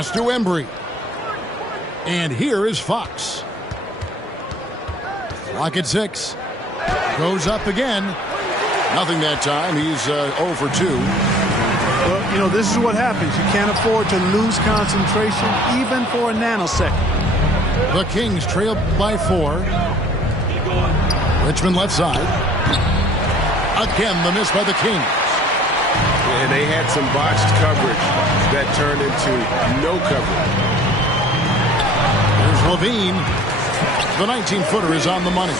Pass to Embry. And here is Fox. Clock at 6. Goes up again. Nothing that time. He's 0 for 2. Well, you know, this is what happens. You can't afford to lose concentration even for a nanosecond. The Kings trail by 4. Richmond left side. Again, the miss by the Kings. And they had some botched coverage that turned into no coverage. Here's Levine. The 19-footer is on the money.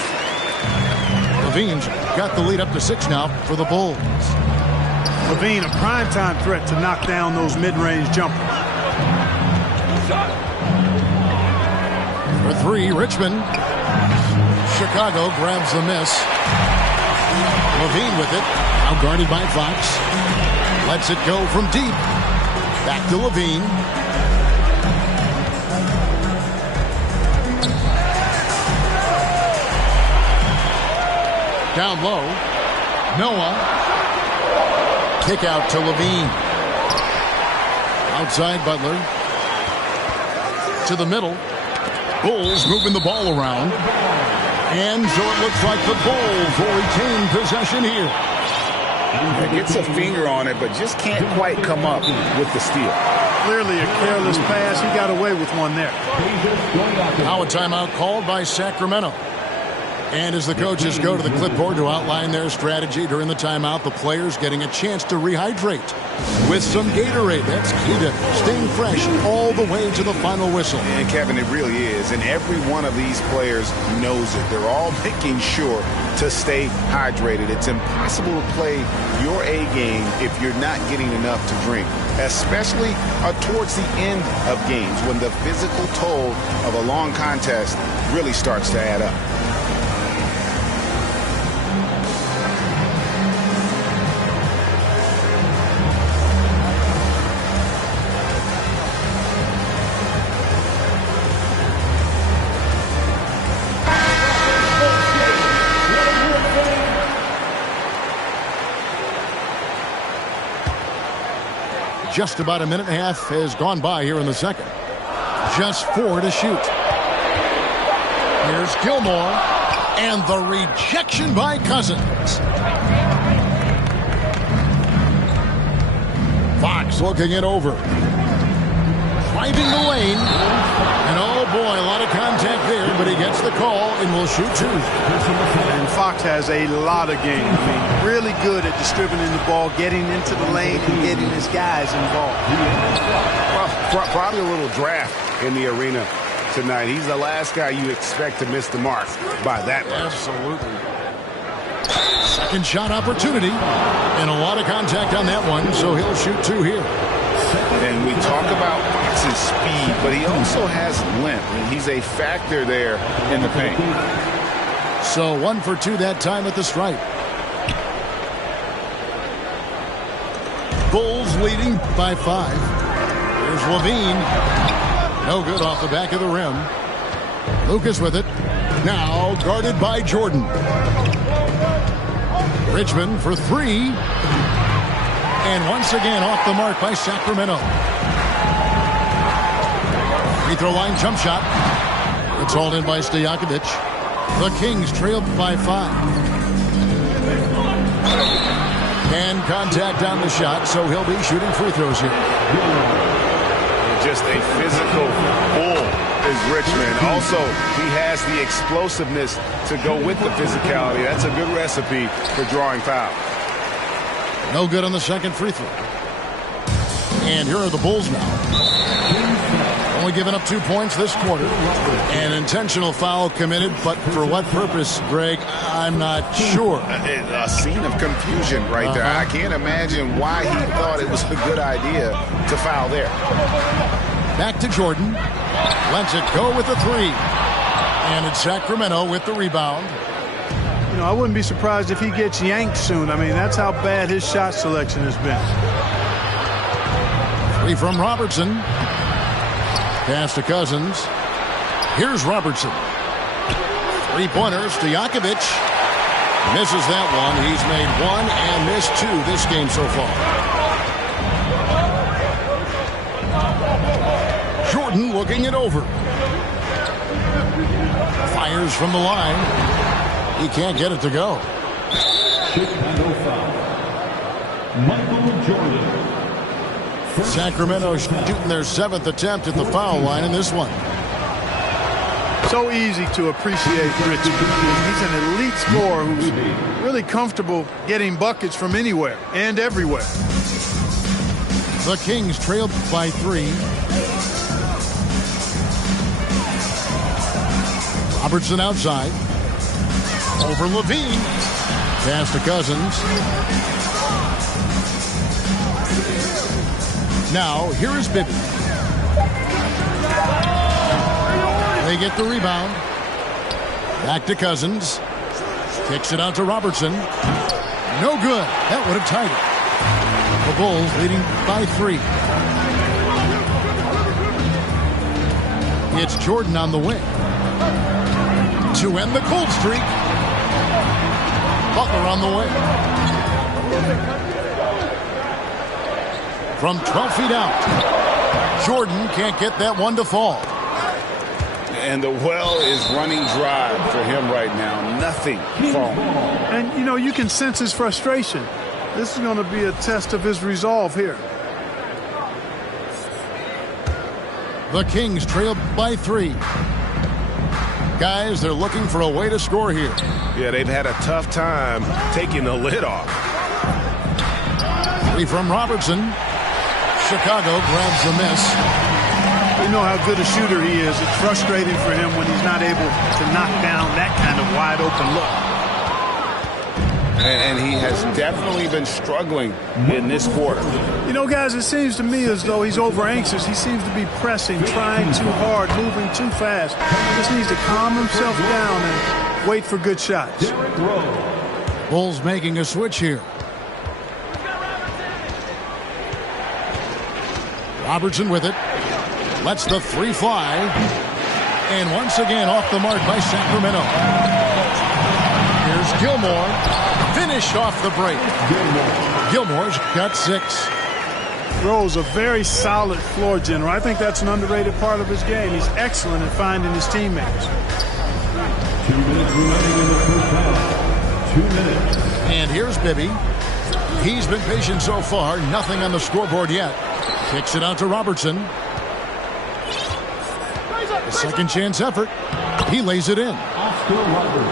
Levine's got the lead up to 6 now for the Bulls. Levine, a primetime threat to knock down those mid-range jumpers. For 3, Richmond. Chicago grabs the miss. Levine with it. Now guarded by Fox. Lets it go from deep. Back to Levine. Down low. Noah. Kick out to Levine. Outside Butler. To the middle. Bulls moving the ball around. And so it looks like the Bulls will retain possession here. Gets a finger on it, but just can't quite come up with the steal. Clearly a careless pass. He got away with one there. Now a timeout called by Sacramento. And as the coaches go to the clipboard to outline their strategy during the timeout, the players getting a chance to rehydrate with some Gatorade. That's key to staying fresh all the way to the final whistle. And Kevin, it really is. And every one of these players knows it. They're all making sure to stay hydrated. It's impossible to play your A game if you're not getting enough to drink, especially towards the end of games when the physical toll of a long contest really starts to add up. Just about a minute and a half has gone by here in the second. Just 4 to shoot. Here's Gilmore. And the rejection by Cousins. Fox looking it over. Driving the lane. And oh boy, a lot of contact there, but he gets the call and will shoot 2. And Fox has a lot of game. I mean, really good at distributing the ball, getting into the lane, and getting his guys involved. Well, probably a little draft in the arena tonight. He's the last guy you expect to miss the mark by that much. Absolutely. Second shot opportunity. And a lot of contact on that one, so he'll shoot 2 here. And we talk about Fox's speed, but he also has length, and he's a factor there in the paint. So 1 for 2 that time at the stripe. Bulls leading by 5. Here's Levine. No good off the back of the rim. Lucas with it. Now guarded by Jordan. Richmond for 3. And once again off the mark by Sacramento. Free throw line jump shot. It's hauled in by Stojakovic. The Kings trail by 5. And contact on the shot, so he'll be shooting free throws here. Just a physical bull is Richmond. Also, he has the explosiveness to go with the physicality. That's a good recipe for drawing foul. No good on the second free throw. And here are the Bulls now. Only giving up 2 points this quarter. An intentional foul committed, but for what purpose, Greg, I'm not sure. A scene of confusion right there. I can't imagine why he thought it was a good idea to foul there. Back to Jordan. Lets it go with the 3. And it's Sacramento with the rebound. You know, I wouldn't be surprised if he gets yanked soon. I mean, that's how bad his shot selection has been. 3 from Robertson. Pass to Cousins. Here's Robertson. 3-pointers to Stojakovic. Misses that one. He's made 1 and missed 2 this game so far. Jordan looking it over. Fires from the line. He can't get it to go. Chicago foul. Michael Jordan. Sacramento shooting their 7th attempt at the foul line in this one. So easy to appreciate Richard. He's an elite scorer who's really comfortable getting buckets from anywhere and everywhere. The Kings trail by 3. Robertson outside. Over Levine. Pass to Cousins. Now, here is Bibby. They get the rebound. Back to Cousins. Kicks it out to Robertson. No good. That would have tied it. The Bulls leading by 3. It's Jordan on the wing. To end the cold streak. Butler on the wing. From 12 feet out. Jordan can't get that one to fall. And the well is running dry for him right now. Nothing falling. And, you know, you can sense his frustration. This is going to be a test of his resolve here. The Kings trail by 3. Guys, they're looking for a way to score here. Yeah, they've had a tough time taking the lid off. 3 from Robertson. Chicago grabs the miss. You know how good a shooter he is. It's frustrating for him when he's not able to knock down that kind of wide open look. And he has definitely been struggling in this quarter. You know, guys, it seems to me as though he's over anxious. He seems to be pressing, trying too hard, moving too fast. He just needs to calm himself down and wait for good shots. Bulls making a switch here. Robertson with it. Lets the 3 fly. And once again off the mark by Sacramento. Here's Gilmore. Finished off the break. Gilmore's got 6. Rose, a very solid floor general. I think that's an underrated part of his game. He's excellent at finding his teammates. 2 minutes remaining in the first half. 2 minutes. And here's Bibby. He's been patient so far. Nothing on the scoreboard yet. Kicks it out to Robertson. A second chance effort. He lays it in.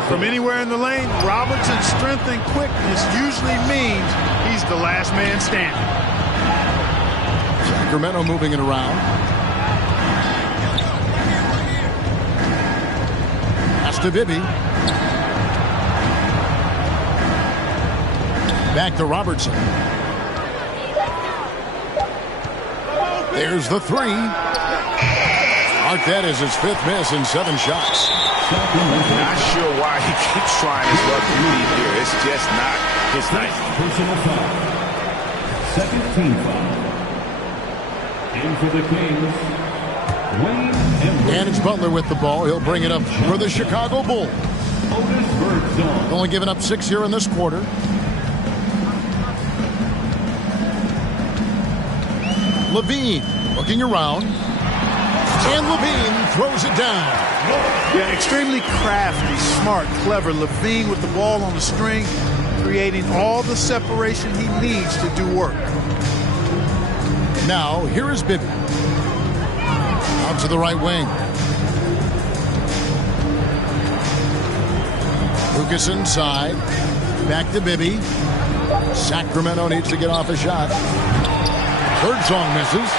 From anywhere in the lane, Robertson's strength and quickness usually means he's the last man standing. Sacramento moving it around. Pass to Bibby. Back to Robertson. There's the 3. Arquette is his 5th miss in 7 shots. Not sure why he keeps trying his luck here. It's just not his night. Personal foul. Second team foul. In for the Kings, Wayne Embry. And it's Butler with the ball. He'll bring it up for the Chicago Bulls. Only giving up 6 here in this quarter. Levine looking around. And Levine throws it down. Yeah, extremely crafty, smart, clever. Levine with the ball on the string, creating all the separation he needs to do work. Now, here is Bibby. Out to the right wing. Lucas inside. Back to Bibby. Sacramento needs to get off a shot. Birdsong misses.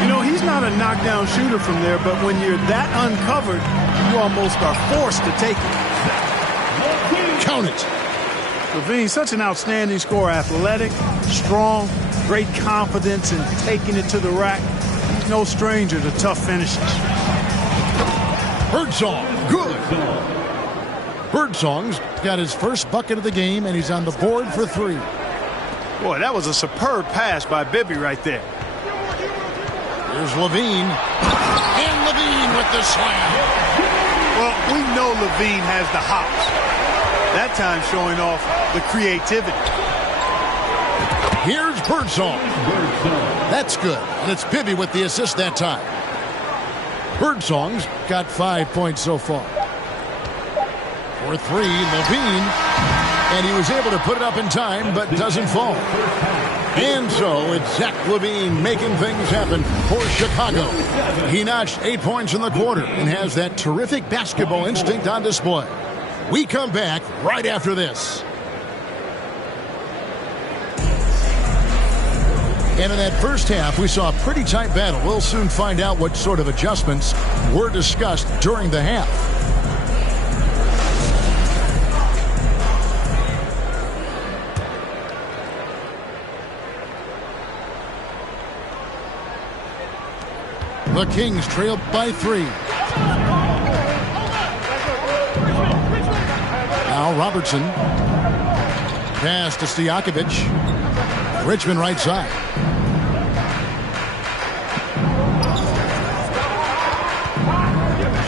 You know, he's not a knockdown shooter from there, but when you're that uncovered, you almost are forced to take it. Count it. Levine, such an outstanding scorer, athletic, strong, great confidence in taking it to the rack. He's no stranger to tough finishes. Birdsong, good. Birdsong's got his first bucket of the game, and he's on the board for 3. Boy, that was a superb pass by Bibby right there. Here's Levine. And Levine with the slam. Well, we know Levine has the hops. That time showing off the creativity. Here's Birdsong. That's good. And it's Bibby with the assist that time. Birdsong's got 5 points so far. For three, Levine. And he was able to put it up in time, but doesn't fall. And so it's Zach LaVine making things happen for Chicago. He notched 8 points in the quarter and has that terrific basketball instinct on display. We come back right after this. And in that first half, we saw a pretty tight battle. We'll soon find out what sort of adjustments were discussed during the half. The Kings trail by 3. Now Robertson. Pass to Stojakovic. Richmond right side.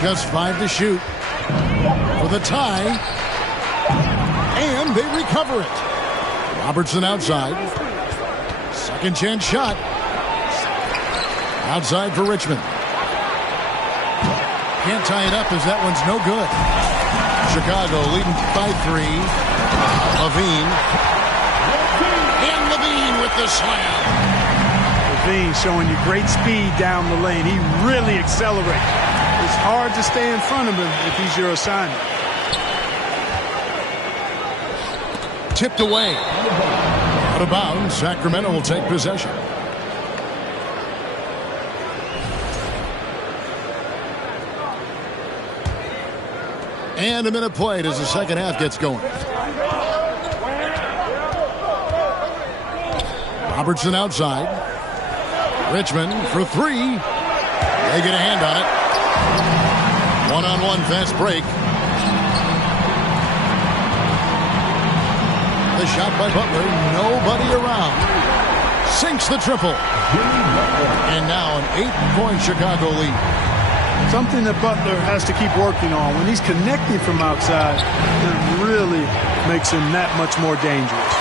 Just 5 to shoot for the tie. And they recover it. Robertson outside. Second chance shot. Outside for Richmond. Can't tie it up as that one's no good. Chicago leading by 3. Levine. And Levine with the slam. Levine showing you great speed down the lane. He really accelerates. It's hard to stay in front of him if he's your assignment. Tipped away. Out of bounds. Sacramento will take possession. And a minute played as the second half gets going. Robertson outside. Richmond for 3. They get a hand on it. One-on-one fast break. The shot by Butler. Nobody around. Sinks the triple. And now an 8-point Chicago lead. Something that Butler has to keep working on. When he's connecting from outside, it really makes him that much more dangerous.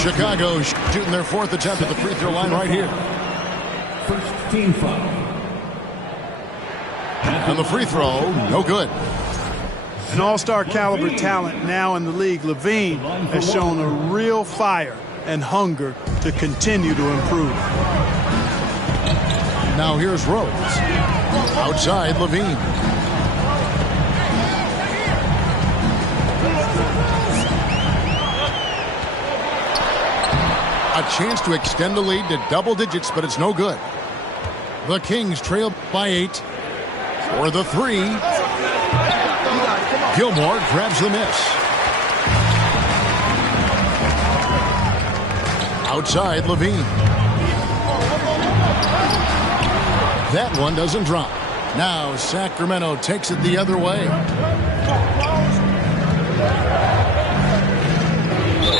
Chicago shooting their 4th attempt at the free throw line right here. First team foul. And the free throw, no good. An all-star caliber talent now in the league, Levine has shown a real fire and hunger to continue to improve. Now here's Rose. Outside, Levine. A chance to extend the lead to double digits, but it's no good. The Kings trail by 8. For the 3. Gilmore grabs the miss. Outside, Levine. That one doesn't drop. Now Sacramento takes it the other way.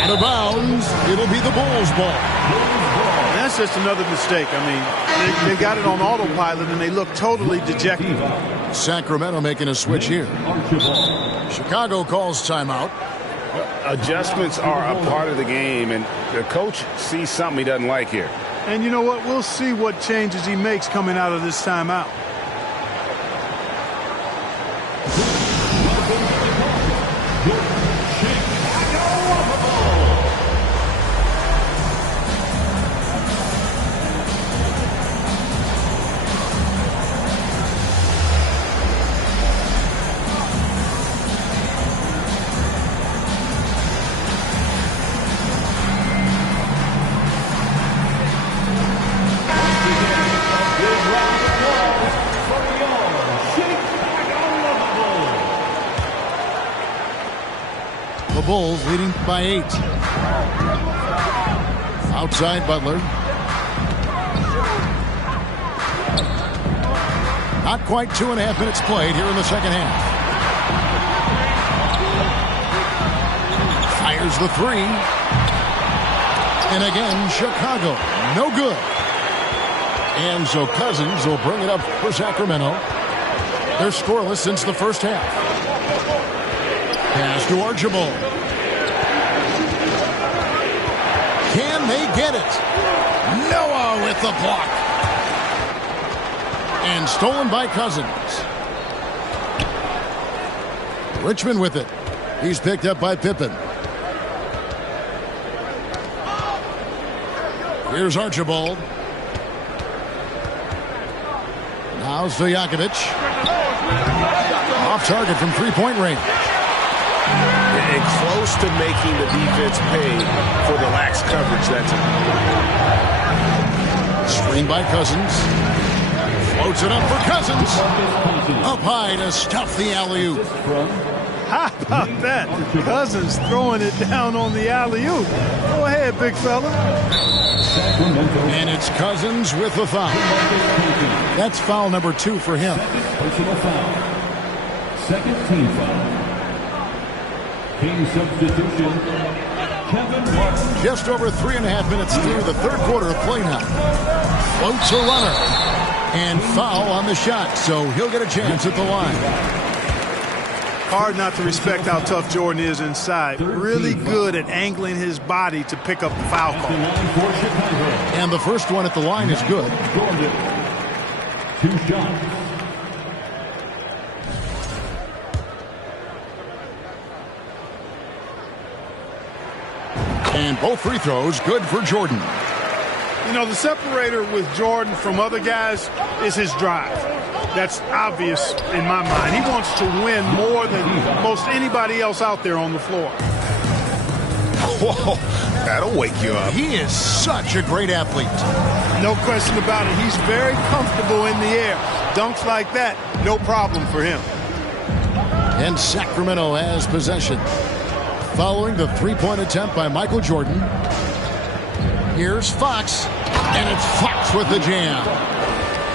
Out of bounds. It'll be the Bulls' ball. That's just another mistake. I mean, they got it on autopilot and they look totally dejected. Sacramento making a switch here. Chicago calls timeout. Adjustments are a part of the game, and the coach sees something he doesn't like here. And you know what? We'll see what changes he makes coming out of this timeout. The Bulls leading by 8. Outside Butler. Not quite 2.5 minutes played here in the second half. Fires the 3. And again, Chicago. No good. And so Cousins will bring it up for Sacramento. They're scoreless since the first half. Pass to Archibald. Can't Can they get it? Noah with the block. And stolen by Cousins. Richmond with it. He's picked up by Pippen. Here's Archibald. Now Stojakovic. Off target from three-point range. And close to making the defense pay for the lax coverage that time. Screen by Cousins. Floats it up for Cousins. Up high to stuff the alley-oop. How about that? Cousins throwing it down on the alley-oop. Go ahead, big fella. And it's Cousins with the foul. That's foul number 2 for him. Personal foul. Second team foul. King substitution, Kevin Martin. Just over 3.5 minutes through the third quarter of play now. Floats a runner. And foul on the shot, so he'll get a chance at the line. Hard not to respect how tough Jordan is inside. Really good at angling his body to pick up the foul call. And the first one at the line is good. Jordan, 2 shots. And both free throws good for Jordan. You know, the separator with Jordan from other guys is his drive. That's obvious in my mind. He wants to win more than most anybody else out there on the floor. Whoa, that'll wake you up. He is such a great athlete. No question about it. He's very comfortable in the air. Dunks like that, no problem for him. And Sacramento has possession. Following the three-point attempt by Michael Jordan. Here's Fox. And it's Fox with the jam.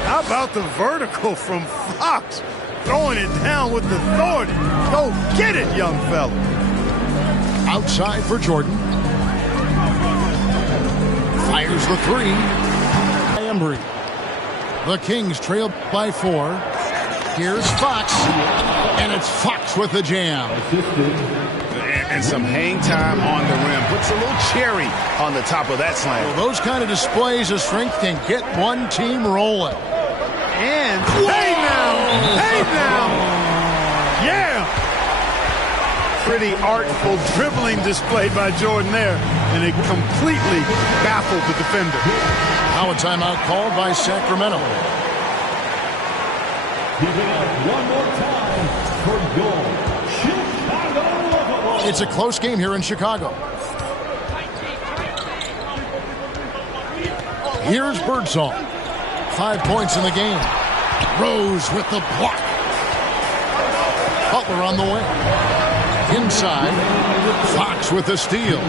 How about the vertical from Fox? Throwing it down with authority. Go get it, young fella. Outside for Jordan. Fires the three. Embry. The Kings trail by 4. Here's Fox. And it's Fox with the jam. And some hang time on the rim. Puts a little cherry on the top of that slam. Well, those kind of displays of strength can get one team rolling. And hey now, yeah! Pretty artful dribbling display by Jordan there, and it completely baffled the defender. Now a timeout called by Sacramento. Keep it up one more time for goal. Chicago. It's a close game here in Chicago. Here's Birdsong. 5 points in the game. Rose with the block. Butler on the way. Inside. Fox with the steal.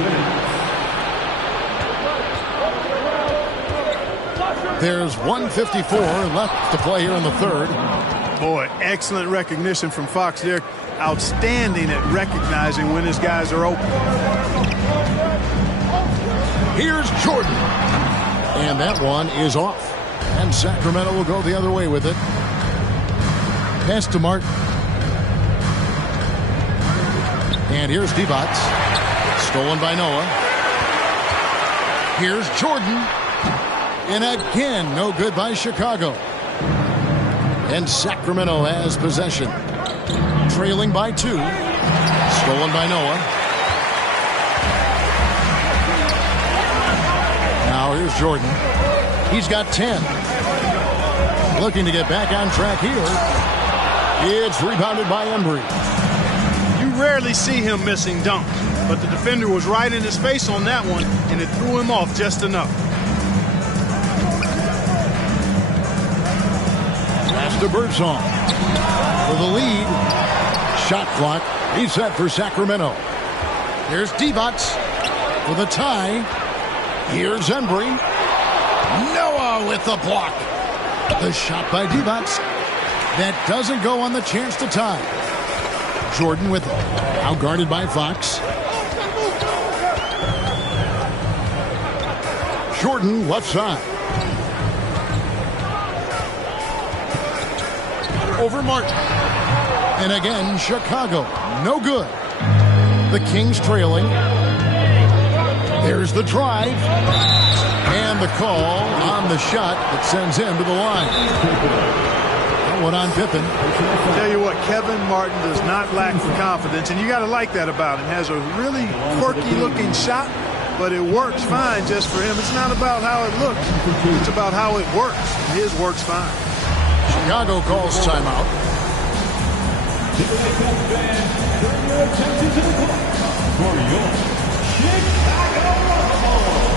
There's 1:54 left to play here in the third. Boy, excellent recognition from Fox there. Outstanding at recognizing when his guys are open. Here's Jordan. And that one is off. And Sacramento will go the other way with it. Pass to Martin. And here's Divac. Stolen by Noah. Here's Jordan. And again, no good by Chicago. And Sacramento has possession. Trailing by 2. Stolen by Noah. Now here's Jordan. He's got 10. Looking to get back on track here. It's rebounded by Embry. You rarely see him missing dunks, but the defender was right in his face on that one, and it threw him off just enough. Pass to Birdsong. For the lead. Shot clock reset for Sacramento. Here's Divac for the tie. Here's Embry. Noah with the block. The shot by Divac. That doesn't go on the chance to tie. Jordan with it. Now guarded by Fox. Jordan left side. Over Martin. And again, Chicago. No good. The Kings trailing. Here's the drive. And the call on the shot that sends him to the line. That one on Pippen. I'll tell you what, Kevin Martin does not lack for confidence, and you got to like that about him. Has a really quirky-looking shot, but it works fine just for him. It's not about how it looks. It's about how it works. His works fine. Chicago calls timeout. Turn your attention to the clock for your Chicago Bulls.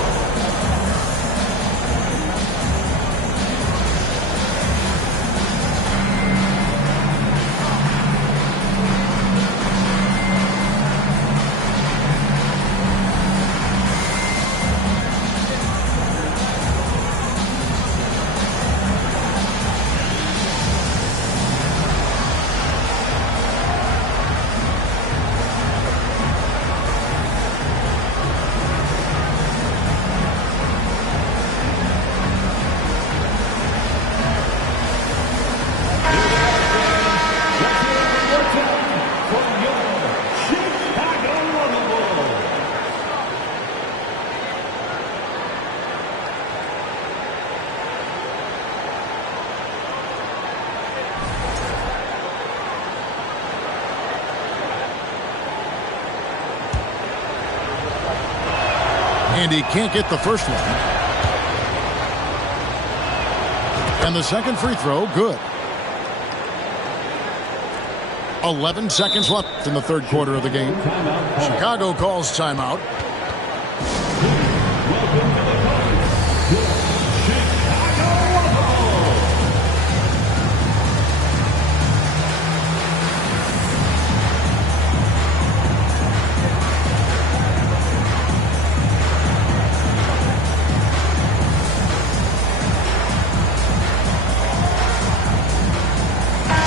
And he can't get the first one. And the second free throw, good. 11 seconds left in the third quarter of the game. Chicago calls timeout.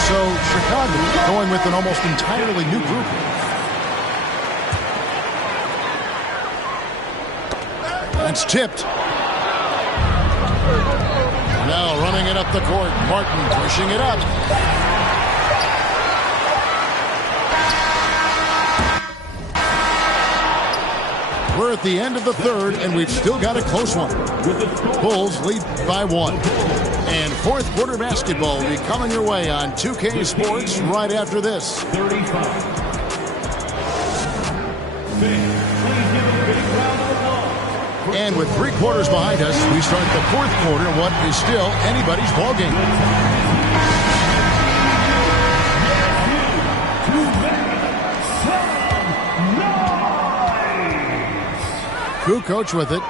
So Chicago going with an almost entirely new group. That's tipped. Now running it up the court. Martin pushing it up. We're at the end of the third, and we've still got a close one. Bulls lead by 1. And fourth quarter basketball will be coming your way on 2K Sports right after this. 35. And with 3 quarters behind us, we start the fourth quarter in what is still anybody's ballgame. Kukoc with it.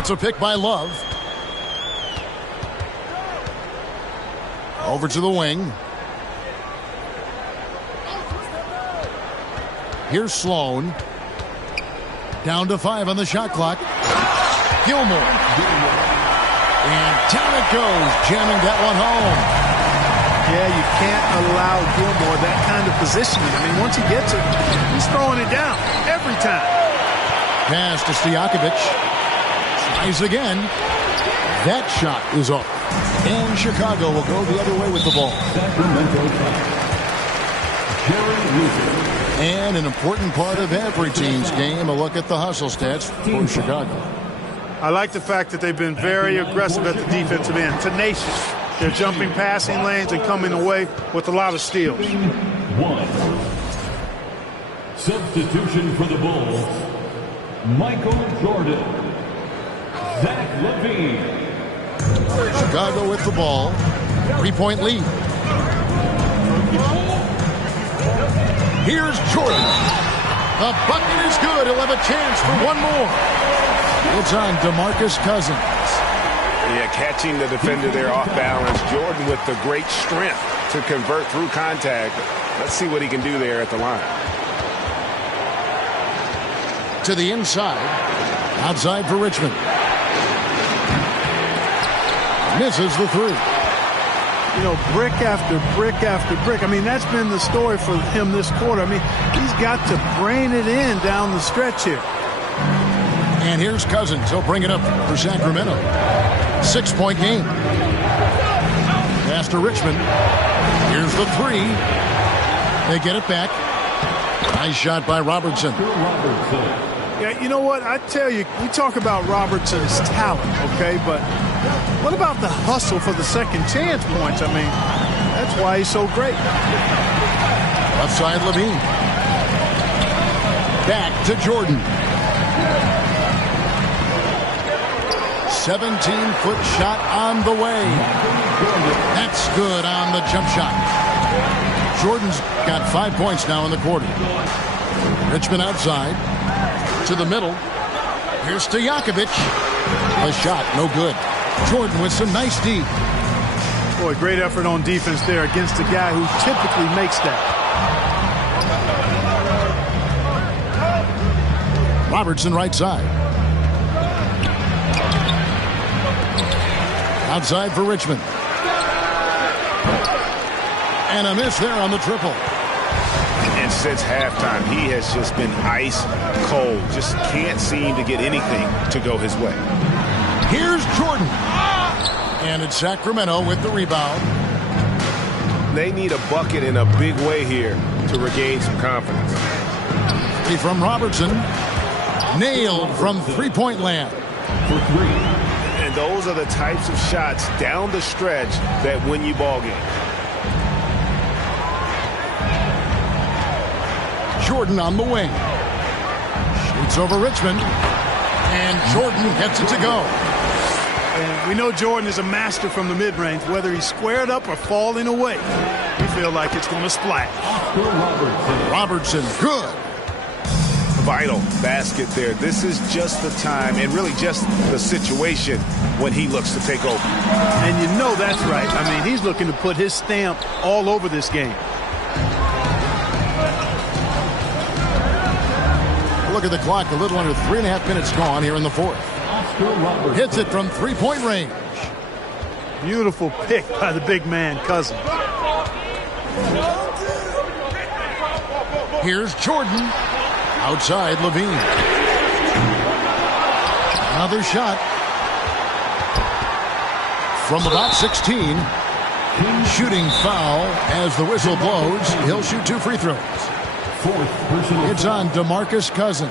It's a pick by Love. Over to the wing. Here's Sloan. Down to 5 on the shot clock. Gilmore. And down it goes, jamming that one home. Yeah, you can't allow Gilmore that kind of positioning. I mean, once he gets it, he's throwing it down every time. Pass to Stojakovic. Tries again. That shot is off. And Chicago will go the other way with the ball. And an important part of every team's game, a look at the hustle stats for Chicago. I like the fact that they've been very aggressive at the defensive end. Tenacious. They're jumping passing lanes and coming away with a lot of steals. 1. Substitution for the Bulls. Michael Jordan. Zach LaVine. Chicago with the ball. 3-point lead. Here's Jordan. The bucket is good. He'll have a chance for one more. It's on DeMarcus Cousins. Yeah, catching the defender there off balance. Jordan with the great strength to convert through contact. Let's see what he can do there at the line. To the inside. Outside for Richmond. Misses the 3. You know, brick after brick after brick. I mean, that's been the story for him this quarter. I mean, he's got to brain it in down the stretch here. And here's Cousins. He'll bring it up for Sacramento. 6-point game. Pass to Richmond. Here's the 3. They get it back. Nice shot by Robertson. Yeah, you know what? I tell you, we talk about Robertson's talent, okay? But what about the hustle for the second chance points? I mean, that's why he's so great. Left side, Levine. Back to Jordan. 17-foot shot on the way. That's good on the jump shot. Jordan's got 5 points now in the quarter. Richmond outside. To the middle. Here's Stojakovic. The shot, no good. Jordan with some nice D. Boy, great effort on defense there against a guy who typically makes that. Robertson right side. Outside for Richmond. And a miss there on the triple. And since halftime, he has just been ice cold. Just can't seem to get anything to go his way. Here's Jordan. And it's Sacramento with the rebound. They need a bucket in a big way here to regain some confidence. From Robertson. Nailed from three-point land. For three. And those are the types of shots down the stretch that win you ball games. Jordan on the wing. Shoots over Richmond. And Jordan gets it to go. And we know Jordan is a master from the mid-range. Whether he's squared up or falling away, we feel like it's going to splash. Robertson, good. Vital basket there. This is just the time and really just the situation when he looks to take over. And you know that's right. I mean, he's looking to put his stamp all over this game. Look at the clock. A little under 3.5 minutes gone here in the fourth. Hits it from three-point range. Beautiful pick by the big man, Cousins. Here's Jordan. Outside, Levine. Another shot. From about 16. Shooting foul as the whistle blows. He'll shoot 2 free throws. It's on DeMarcus Cousins.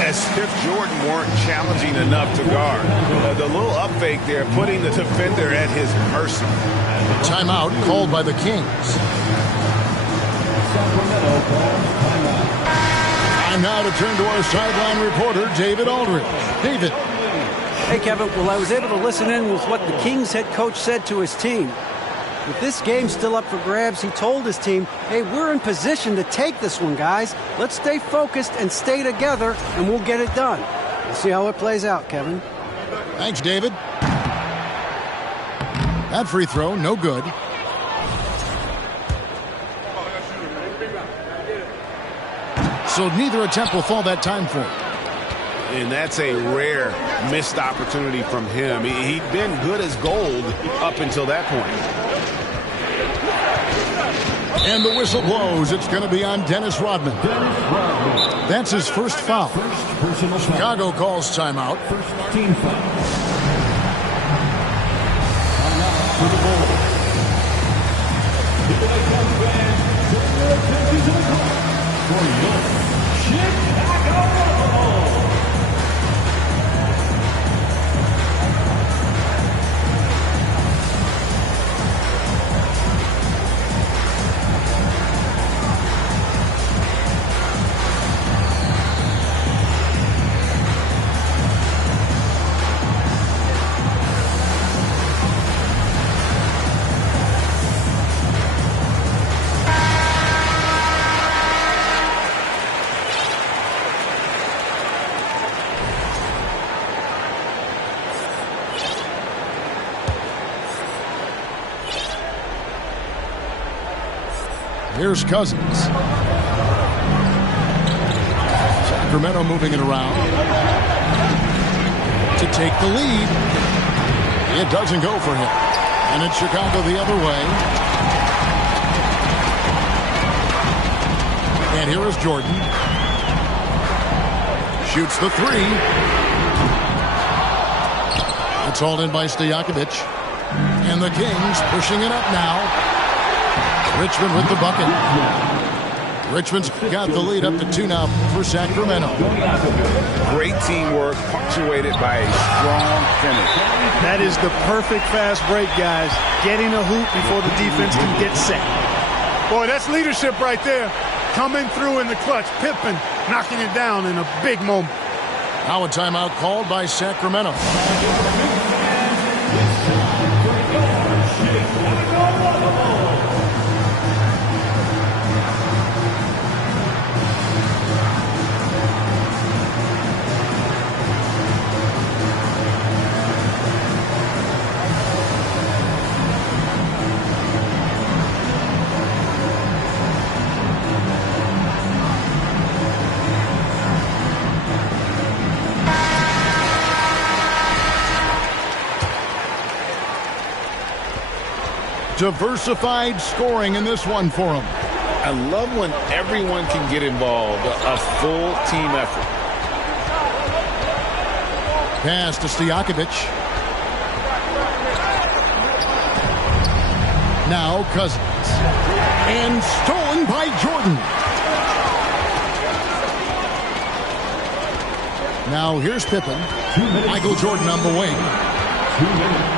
As if Jordan weren't challenging enough to guard. The little up fake there, putting the defender at his mercy. Timeout called by the Kings. Time now to turn to our sideline reporter, David Aldridge. David. Hey, Kevin. Well, I was able to listen in with what the Kings head coach said to his team. With this game still up for grabs, he told his team, hey, we're in position to take this one, guys. Let's stay focused and stay together, and we'll get it done. We'll see how it plays out, Kevin. Thanks, David. That free throw, no good. So neither attempt will fall that time for him. And that's a rare missed opportunity from him. He'd been good as gold up until that point. And the whistle blows. It's going to be on Dennis Rodman. That's his first foul. Chicago calls timeout. First team foul. For the Bulls. Here they come, fans. Turn your attention to the court for your Chicago Bulls. Here's Cousins. Sacramento moving it around to take the lead. It doesn't go for him. And it's Chicago the other way. And here is Jordan. Shoots the three. It's hauled in by Stojakovic. And the Kings pushing it up now. Richmond with the bucket. Richmond's got the lead up to 2 now for Sacramento. Great teamwork punctuated by a strong finish. That is the perfect fast break, guys. Getting a hoop before the defense can get set. Boy, that's leadership right there. Coming through in the clutch. Pippen knocking it down in a big moment. Now a timeout called by Sacramento. Diversified scoring in this one for him. I love when everyone can get involved, a full team effort. Pass to Stojakovic. Now Cousins. And stolen by Jordan. Now here's Pippen. Michael Jordan on the wing. 2 minutes.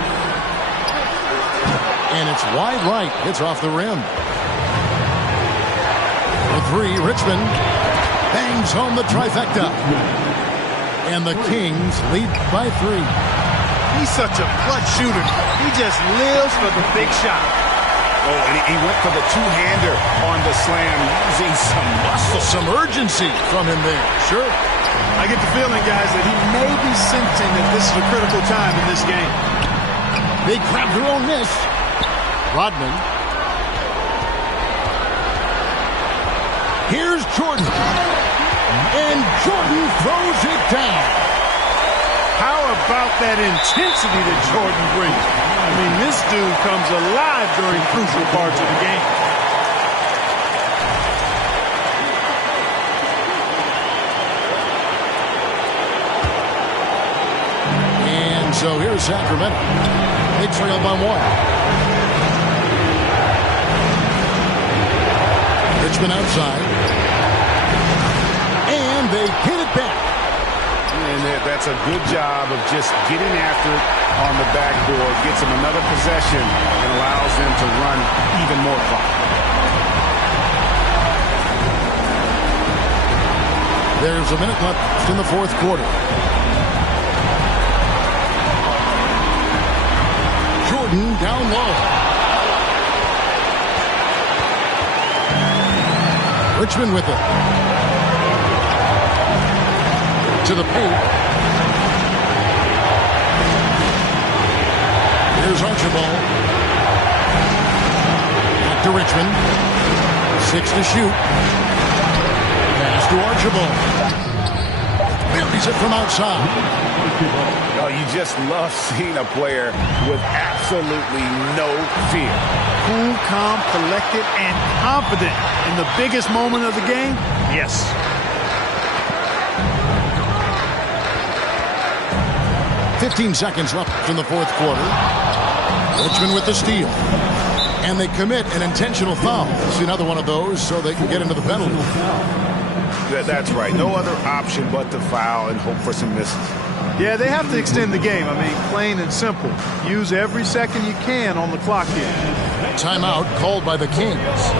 And it's wide right. It's off the rim. For 3, Richmond bangs home the trifecta. And the Kings lead by 3. He's such a clutch shooter. He just lives for the big shot. Oh, and he went for the two-hander on the slam, using some muscle. Some urgency from him there. Sure. I get the feeling, guys, that he may be sensing that this is a critical time in this game. They grab their own miss. Rodman. Here's Jordan. And Jordan throws it down. How about that intensity that Jordan brings? I mean, this dude comes alive during crucial parts of the game. And so here's Sacramento. They trail by 1. Richmond outside. And they hit it back. And that's a good job of just getting after it on the backboard. Gets them another possession and allows them to run even more clock. There's a minute left in the 4th quarter. Jordan down low. Richmond with it. To the paint. Here's Archibald. Back to Richmond. 6 to shoot. Pass to Archibald. Buries it from outside. Oh, you just love seeing a player with absolutely no fear. Cool, calm, collected, and confident in the biggest moment of the game? Yes. $15 seconds left in the 4th quarter. Richmond with the steal. And they commit an intentional foul. See another one of those so they can get into the penalty. That's right. No other option but to foul and hope for some misses. Yeah, they have to extend the game. I mean, plain and simple. Use every second you can on the clock here. Timeout called by the Kings.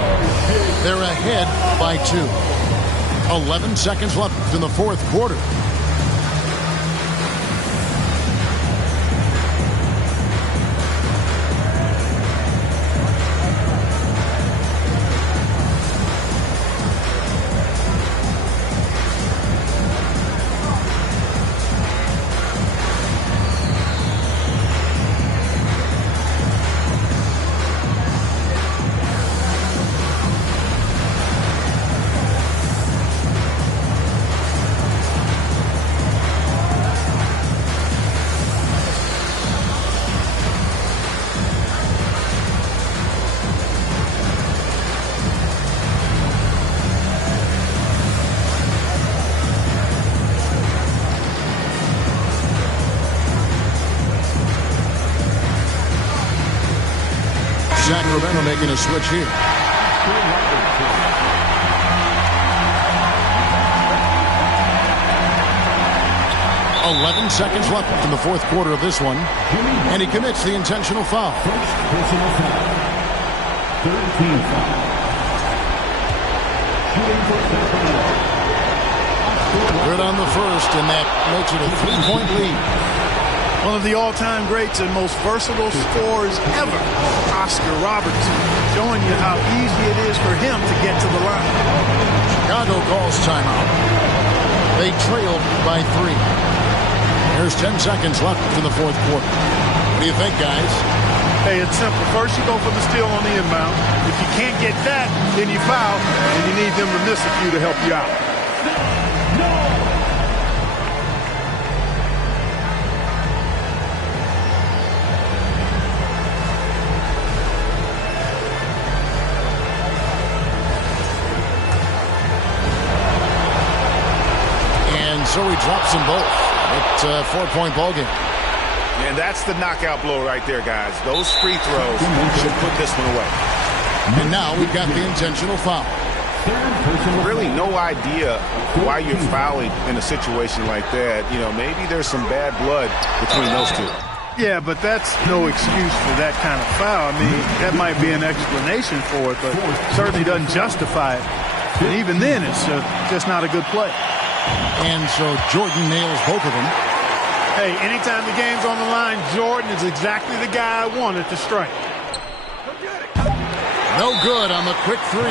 They're ahead by 2. 11 seconds left in the 4th quarter. Sacramento making a switch here. 11 seconds left in the fourth quarter of this one. And he commits the intentional foul. First personal foul. Third team foul. Shooting for Sacramento. Good on the first, and that makes it a 3-point lead. One of the all-time greats and most versatile scorers ever, Oscar Robertson, showing you how easy it is for him to get to the line. Chicago calls timeout. They trailed by 3. There's 10 seconds left in the fourth quarter. What do you think, guys? Hey, it's simple. First, you go for the steal on the inbound. If you can't get that, then you foul, and you need them to miss a few to help you out. So he drops them both. It's a 4-point ball game. And that's the knockout blow right there, guys. Those free throws should put this one away. And now we've got the intentional foul. Really no idea why you're fouling in a situation like that. You know, maybe there's some bad blood between those two. Yeah, but that's no excuse for that kind of foul. I mean, that might be an explanation for it, but certainly doesn't justify it. And even then, it's just not a good play. And so Jordan nails both of them. Hey, anytime the game's on the line, Jordan is exactly the guy I wanted to strike. No good on the quick 3.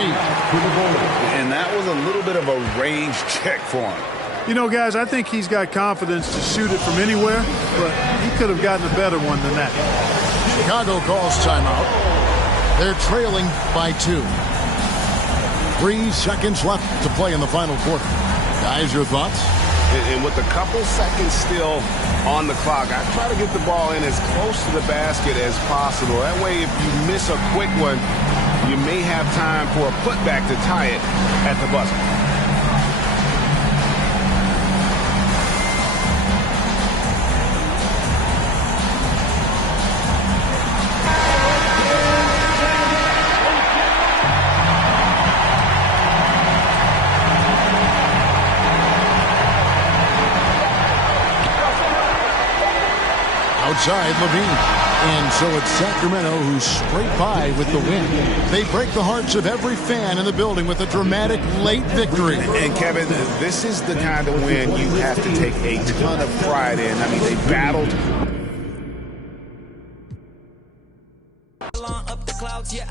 And that was a little bit of a range check for him. You know, guys, I think he's got confidence to shoot it from anywhere, but he could have gotten a better one than that. Chicago calls timeout. They're trailing by 2. 3 seconds left to play in the final quarter. Guys, your thoughts? And with a couple seconds still on the clock, I try to get the ball in as close to the basket as possible. That way, if you miss a quick one, you may have time for a putback to tie it at the buzzer. Outside Levine. And so it's Sacramento who scrape by with the win. They break the hearts of every fan in the building with a dramatic late victory. And Kevin, this is the kind of win you have to take a ton of pride in. I mean, they battled. Up the clouds, yeah,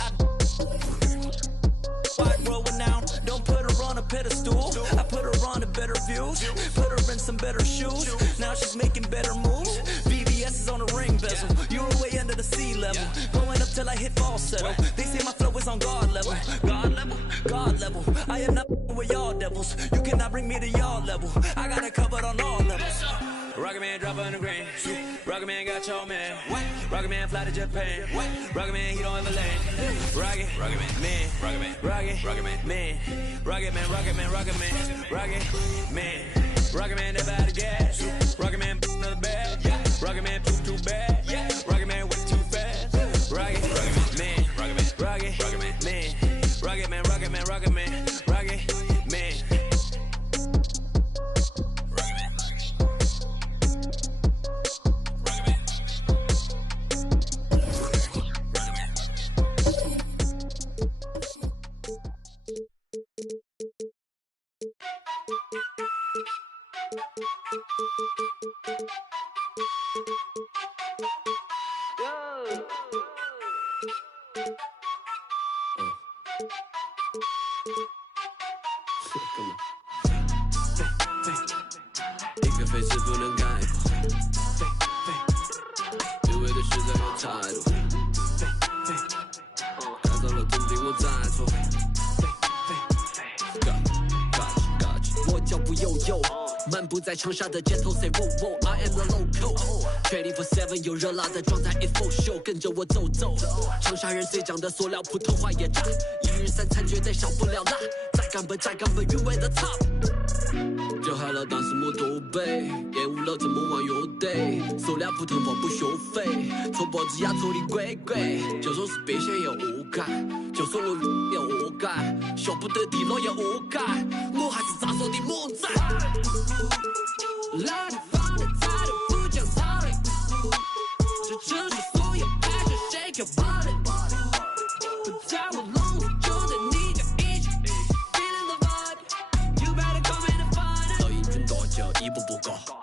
rolling down. Don't put her on a pedestal. I put her on a better views. Put her in some better shoes. Now she's making better moves. VVS is on a ring bezel. You're way under the sea level. Going up till I hit falsetto. They say my flow is on God level. God level, God level. I am not with y'all devils. You cannot bring me to y'all level. I got it covered on all levels. Rocket Man drop on the grain. Rocket Man got y'all man. Rocket Man fly to Japan. Rocket Man he don't ever land. Rocket Man, Rocket Man, Rocket Man, man. Rocket Man, Rocket Man, Rocket Man, Rocket Man. Rocket Man never out of gas. Rocket Man another bag. Rocket Man too bad. Rocket Man way too fast. Rocket Man, Rocket Man, Rocket Man, man. Rocket Man, Rocket Man, Rocket Man, Rocket Man.在长沙的街头 say whoa whoa I am the local 24/7有热辣的状态 it's full show 跟着我走走长沙人最讲的塑料普通话也炸一日三餐绝对少不了辣再干本原味的 top 就嗨了但是没多背厌恶了怎么玩乐队塑料普通话不收费从脖子压错的鬼鬼就算是别线也无感就算我也无感晓不得地牢也无感我还是咋说的猛仔 Let it fall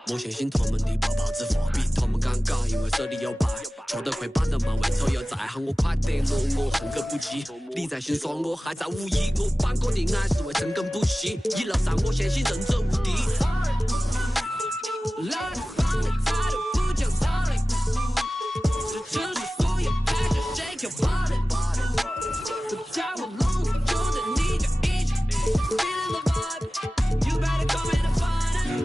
我相信他们的爆炮之法比他们尴尬，因为手里有牌，跳得快板凳嘛，为头要再喊我快得落，我恨个不羁。你在心酸，我还在无意，我搬过的爱是为深耕不息。一路上我相信人者无敌。来帮我再度不讲道理，这就是所有 passion shake your body。在我笼子就在你家一起 feeling the vibe，you better come in and find it。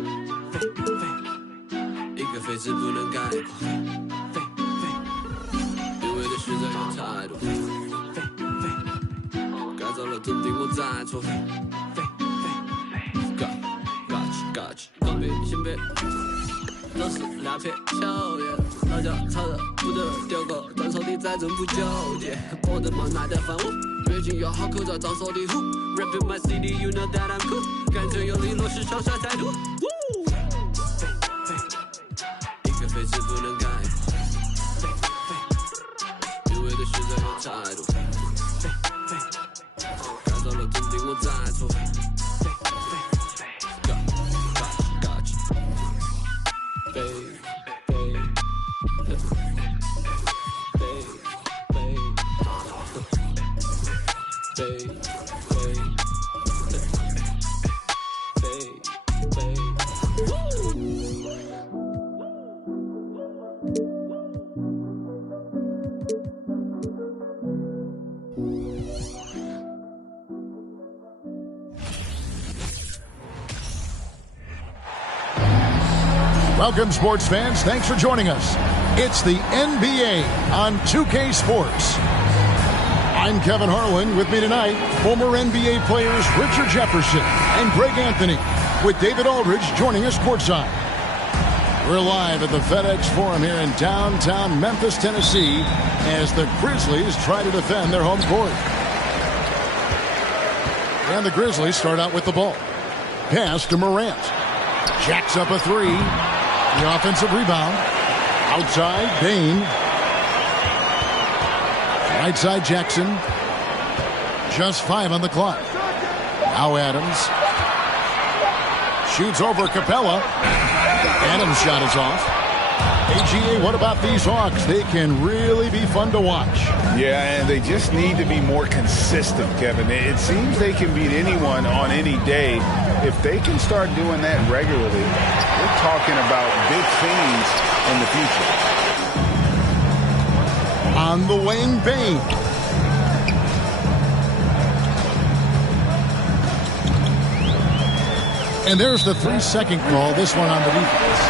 一个非字不能概括，因为对实在有态度。改造了肯定我在错。Gotcha，当兵先别。都是两片秋叶，老脚吵得不得丢个转手的再真不纠结，我的妈耐得烦我，越境要好口罩招手的虎 ，Rapping my city you know that I'm cool， 感觉有利落是长沙态度，一个非字不能概括，因为对实在有态度，改造了肯定我在错。Welcome, sports fans. Thanks for joining us. It's the NBA on 2K Sports. I'm Kevin Harlan. With me tonight, former NBA players Richard Jefferson and Greg Anthony, with David Aldridge joining us courtside. We're live at the FedEx Forum here in downtown Memphis, Tennessee, as the Grizzlies try to defend their home court. And the Grizzlies start out with the ball. Pass to Morant. Jacks up a three. The offensive rebound. Outside, Bain. Right side, Jackson. Just 5 on the clock. Now Adams. Shoots over Capella. Adams' shot is off. AGA, what about these Hawks? They can really be fun to watch. Yeah, and they just need to be more consistent, Kevin. It seems they can beat anyone on any day. If they can start doing that regularly, we're talking about big things in the future. On the wing, Bain. And there's the 3-second call, this one on the defense.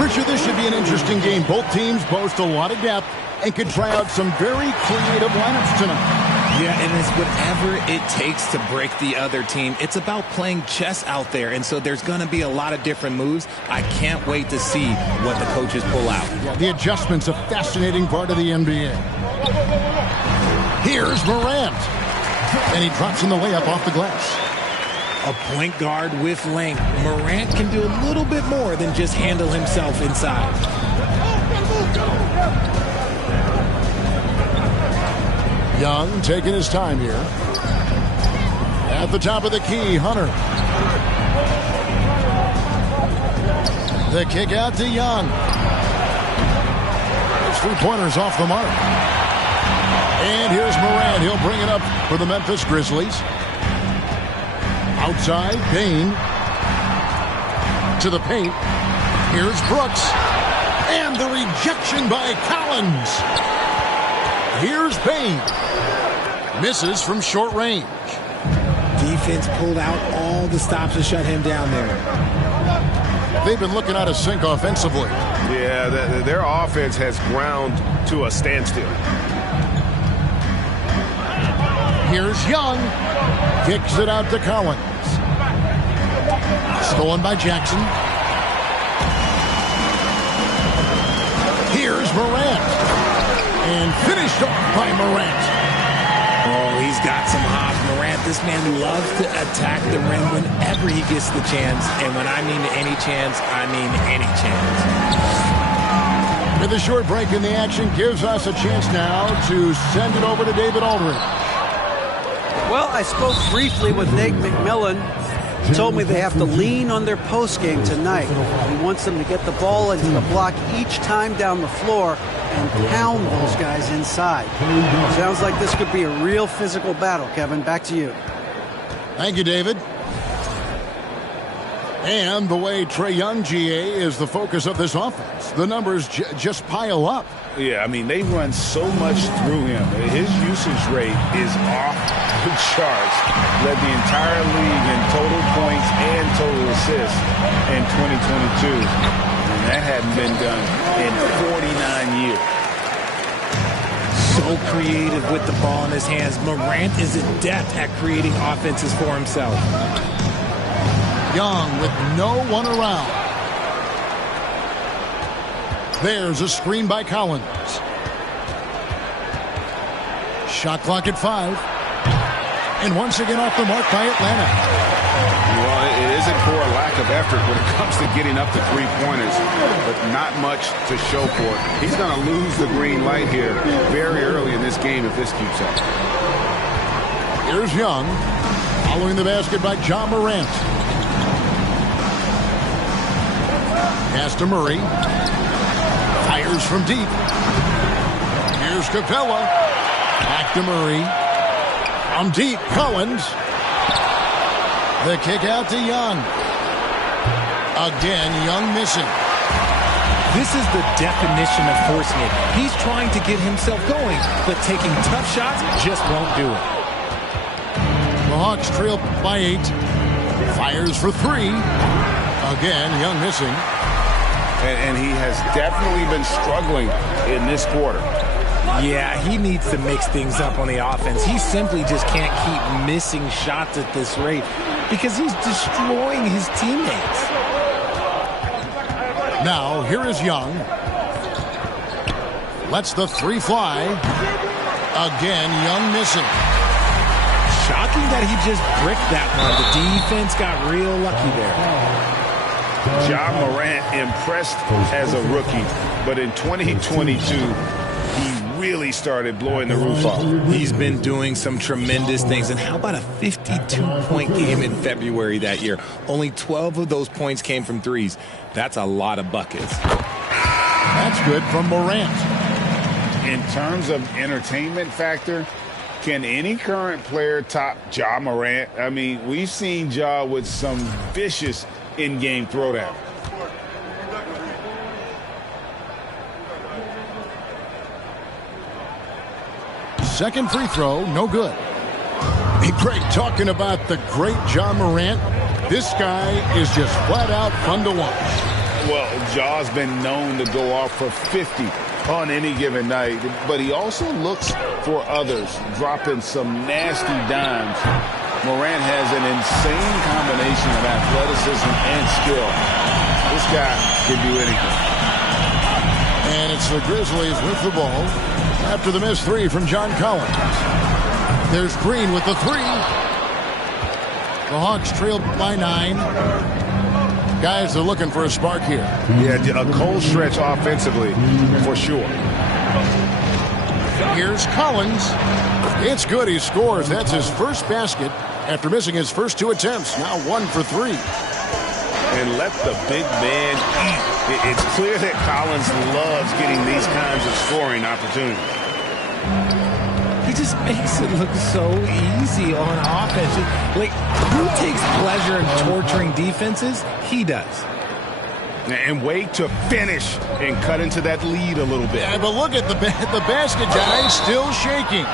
Richard, this should be an interesting game. Both teams boast a lot of depth and could try out some very creative lineups tonight. Yeah, and it's whatever it takes to break the other team. It's about playing chess out there, and so there's going to be a lot of different moves. I can't wait to see what the coaches pull out. Yeah, the adjustment's a fascinating part of the NBA. Here's Morant. And he drops in the layup off the glass. A point guard with length. Morant can do a little bit more than just handle himself inside. Young taking his time here. At the top of the key, Hunter. The kick out to Young. Those 3-pointers off the mark. And here's Morant. He'll bring it up for the Memphis Grizzlies. Outside, Bain. To the paint. Here's Brooks. And the rejection by Collins. Here's Bain. Misses from short range. Defense pulled out all the stops to shut him down there. They've been looking out of sync offensively. Yeah, their offense has ground to a standstill. Here's Young. Kicks it out to Collins. Stolen by Jackson. Here's Morant. And finished off by Morant. Oh, he's got some hops. Morant, this man loves to attack the rim whenever he gets the chance. And when I mean any chance, I mean any chance. With a short break in the action, gives us a chance now to send it over to David Aldridge. Well, I spoke briefly with Nate McMillan. told me they have to lean on their post game tonight. He wants them to get the ball into the block each time down the floor and pound those guys inside. Sounds like this could be a real physical battle, Kevin. Back to you. Thank you, David. And the way Trae Young, GA, is the focus of this offense. The numbers just pile up. Yeah, I mean, they run so much through him. His usage rate is off the charts. Led the entire league in total points and total assists in 2022. And that hadn't been done in 49 years. So creative with the ball in his hands. Morant is adept at creating offenses for himself. Young with no one around. There's a screen by Collins. Shot clock at 5. And once again off the mark by Atlanta. Well, it isn't for a lack of effort when it comes to getting up to three-pointers, but not much to show for it. He's going to lose the green light here very early in this game if this keeps up. Here's Young, following the basket by Ja Morant. Pass to Murray. Fires from deep. Here's Capella. Back to Murray. From deep, Collins. The kick out to Young. Again, Young missing. This is the definition of forcing it. He's trying to get himself going, but taking tough shots just won't do it. The Hawks trail by 8. Fires for 3. Again, Young missing. And he has definitely been struggling in this quarter. Yeah, he needs to mix things up on the offense. He simply just can't keep missing shots at this rate because he's destroying his teammates. Now, here is Young. Lets the 3 fly. Again, Young missing. Shocking that he just bricked that one. The defense got real lucky there. Ja Morant impressed as a rookie, but in 2022, he really started blowing the roof off. He's been doing some tremendous things. And how about a 52-point game in February that year? Only 12 of those points came from threes. That's a lot of buckets. That's good from Morant. In terms of entertainment factor, can any current player top Ja Morant? I mean, we've seen Ja with some vicious in-game throwdown. Second free throw, no good. Hey, Greg, talking about the great Ja Morant, this guy is just flat out fun to watch. Well, Ja's been known to go off for 50 on any given night, but he also looks for others, dropping some nasty dimes. Morant has an insane combination of athleticism and skill. This guy can do anything. And it's the Grizzlies with the ball after the missed 3 from John Collins. There's Green with the 3. The Hawks trail by 9. Guys are looking for a spark here. Yeah, a cold stretch offensively for sure. Here's Collins. It's good. He scores. That's his first basket after missing his first 2 attempts. Now 1 for 3. And let the big man eat. It's clear that Collins loves getting these kinds of scoring opportunities. He just makes it look so easy on offense. Like, who takes pleasure in torturing defenses? He does. And wait to finish and cut into that lead a little bit. Yeah, but look at the basket guy still shaking.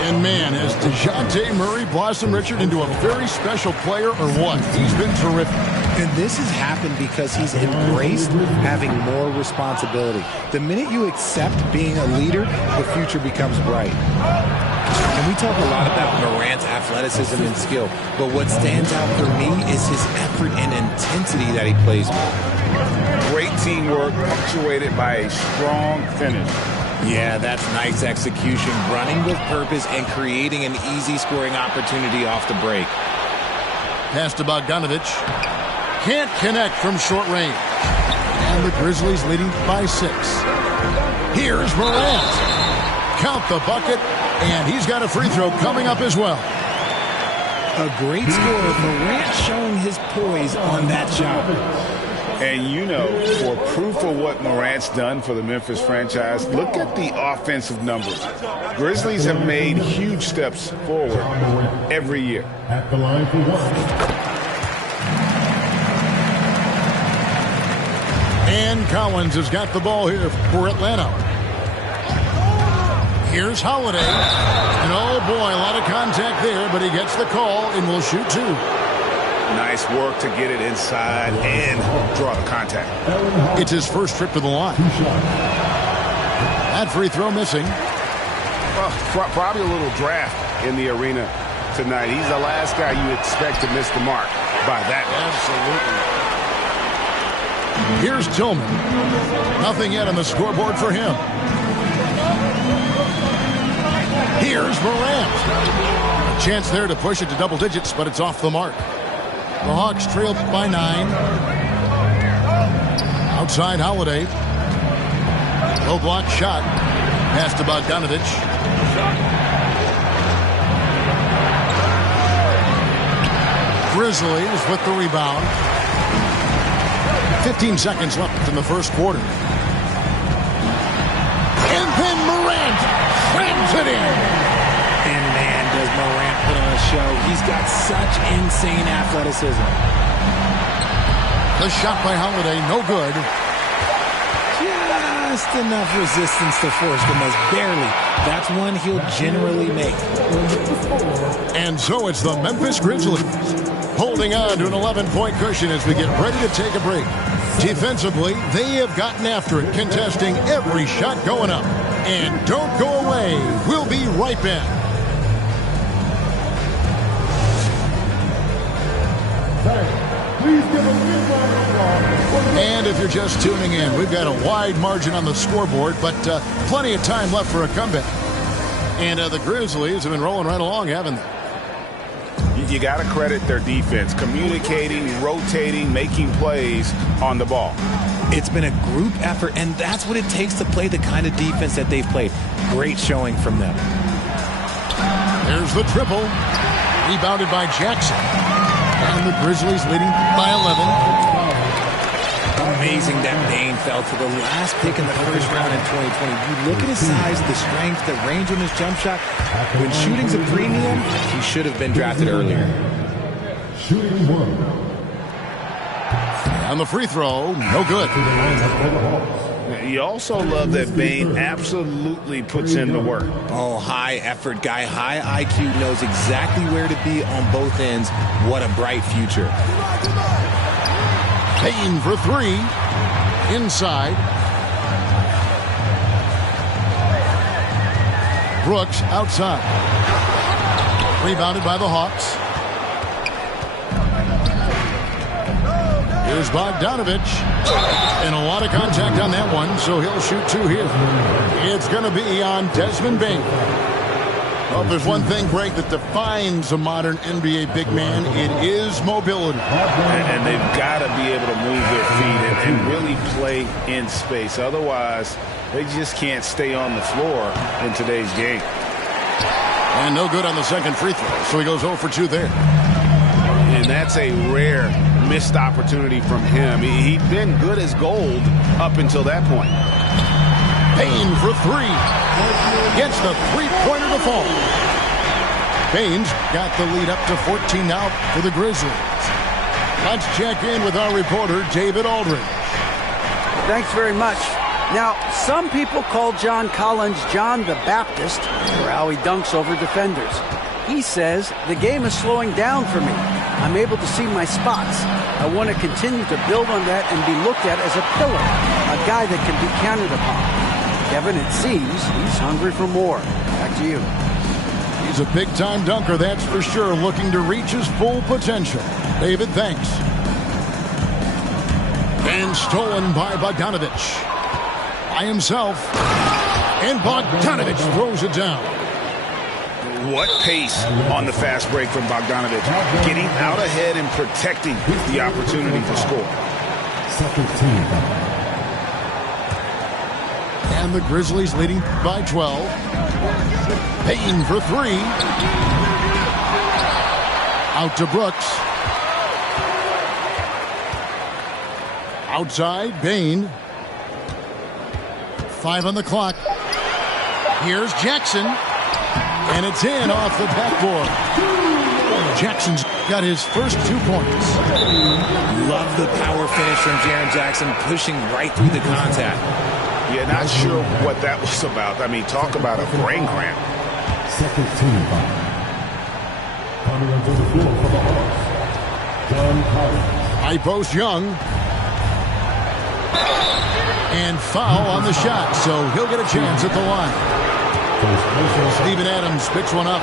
And man, has DeJounte Murray blossomed Richard into a very special player or what? He's been terrific. And this has happened because he's embraced having more responsibility. The minute you accept being a leader, the future becomes bright. And we talk a lot about Morant's athleticism and skill, but what stands out for me is his effort and intensity that he plays with. Great teamwork punctuated by a strong finish. Yeah, that's nice execution, running with purpose and creating an easy scoring opportunity off the break. Pass to Bogdanovich. Can't connect from short range. And the Grizzlies leading by 6. Here's Morant. Count the bucket, and he's got a free throw coming up as well. A great scorer, Morant showing his poise on that shot. And you know, for proof of what Morant's done for the Memphis franchise, look at the offensive numbers. Grizzlies have made huge steps forward every year. At the line for one. And Collins has got the ball here for Atlanta. Here's Holiday. And oh boy, a lot of contact there, but he gets the call and will shoot two. Nice work to get it inside and draw the contact. It's his first trip to the line. That free throw missing. Well, probably a little draft in the arena tonight. He's the last guy you expect to miss the mark by that. Absolutely. Here's Tillman. Nothing yet on the scoreboard for him. Here's Morant. A chance there to push it to double digits, but it's off the mark. The Hawks trail by 9. Outside Holiday. Low block shot. Pass to Bogdanovich. Grizzlies with the rebound. 15 seconds left in the first quarter. And then Morant slams it in. And man, does Morant put on a show. He's got such insane athleticism. The shot by Holiday, no good. Just enough resistance to force the miss, barely. That's one he'll generally make. And so it's the Memphis Grizzlies holding on to an 11-point cushion as we get ready to take a break. Defensively, they have gotten after it, contesting every shot going up. And don't go away. We'll be right back. Please give a big round of applause. And if you're just tuning in, we've got a wide margin on the scoreboard, but plenty of time left for a comeback. And the Grizzlies have been rolling right along, haven't they? You got to credit their defense, communicating, rotating, making plays on the ball. It's been a group effort, and that's what it takes to play the kind of defense that they've played. Great showing from them. There's the triple. Rebounded by Jackson. And the Grizzlies leading by 11. Amazing that Bane fell to the last pick in the first round in 2020. You look at his size, the strength, the range on his jump shot. When shooting's a premium, he should have been drafted earlier. Shooting one. On the free throw, no good. You also love that Bane absolutely puts in the work. Oh, high effort guy, high IQ, knows exactly where to be on both ends. What a bright future. Payne for three. Inside. Brooks outside. Rebounded by the Hawks. Here's Bogdanovich. And a lot of contact on that one, so he'll shoot two here. It's going to be on Desmond Bane. Well, if there's one thing, Greg, that defines a modern NBA big man, it is mobility. And they've got to be able to move their feet and really play in space. Otherwise, they just can't stay on the floor in today's game. And no good on the second free throw, so he goes 0 for 2 there. And that's a rare missed opportunity from him. He'd been good as gold up until that point. Payne for three. Gets the three-pointer to fall. Payne's got the lead up to 14 now for the Grizzlies. Let's check in with our reporter, David Aldridge. Thanks very much. Now, some people call John Collins John the Baptist for how he dunks over defenders. He says, the game is slowing down for me. I'm able to see my spots. I want to continue to build on that and be looked at as a pillar, a guy that can be counted upon. Kevin, it seems he's hungry for more. Back to you. He's a big-time dunker, that's for sure, looking to reach his full potential. David, thanks. And stolen by Bogdanovich. By himself. And Bogdanovich throws it down. What pace on the fast break from Bogdanovich. Getting out ahead and protecting the opportunity to score. Second team. And the Grizzlies leading by 12. Payne for three. Out to Brooks. Outside, Bain. 5 on the clock. Here's Jackson. And it's in off the backboard. Jackson's got his first 2 points. Love the power finish from Jaren Jackson, pushing right through the contact. Yeah, not sure what that was about. I mean, talk about a brain cramp. Second team foul. Coming onto the floor for the Hawks, John Collins. High post Young. And foul on the shot, so he'll get a chance at the line. Steven Adams picks one up.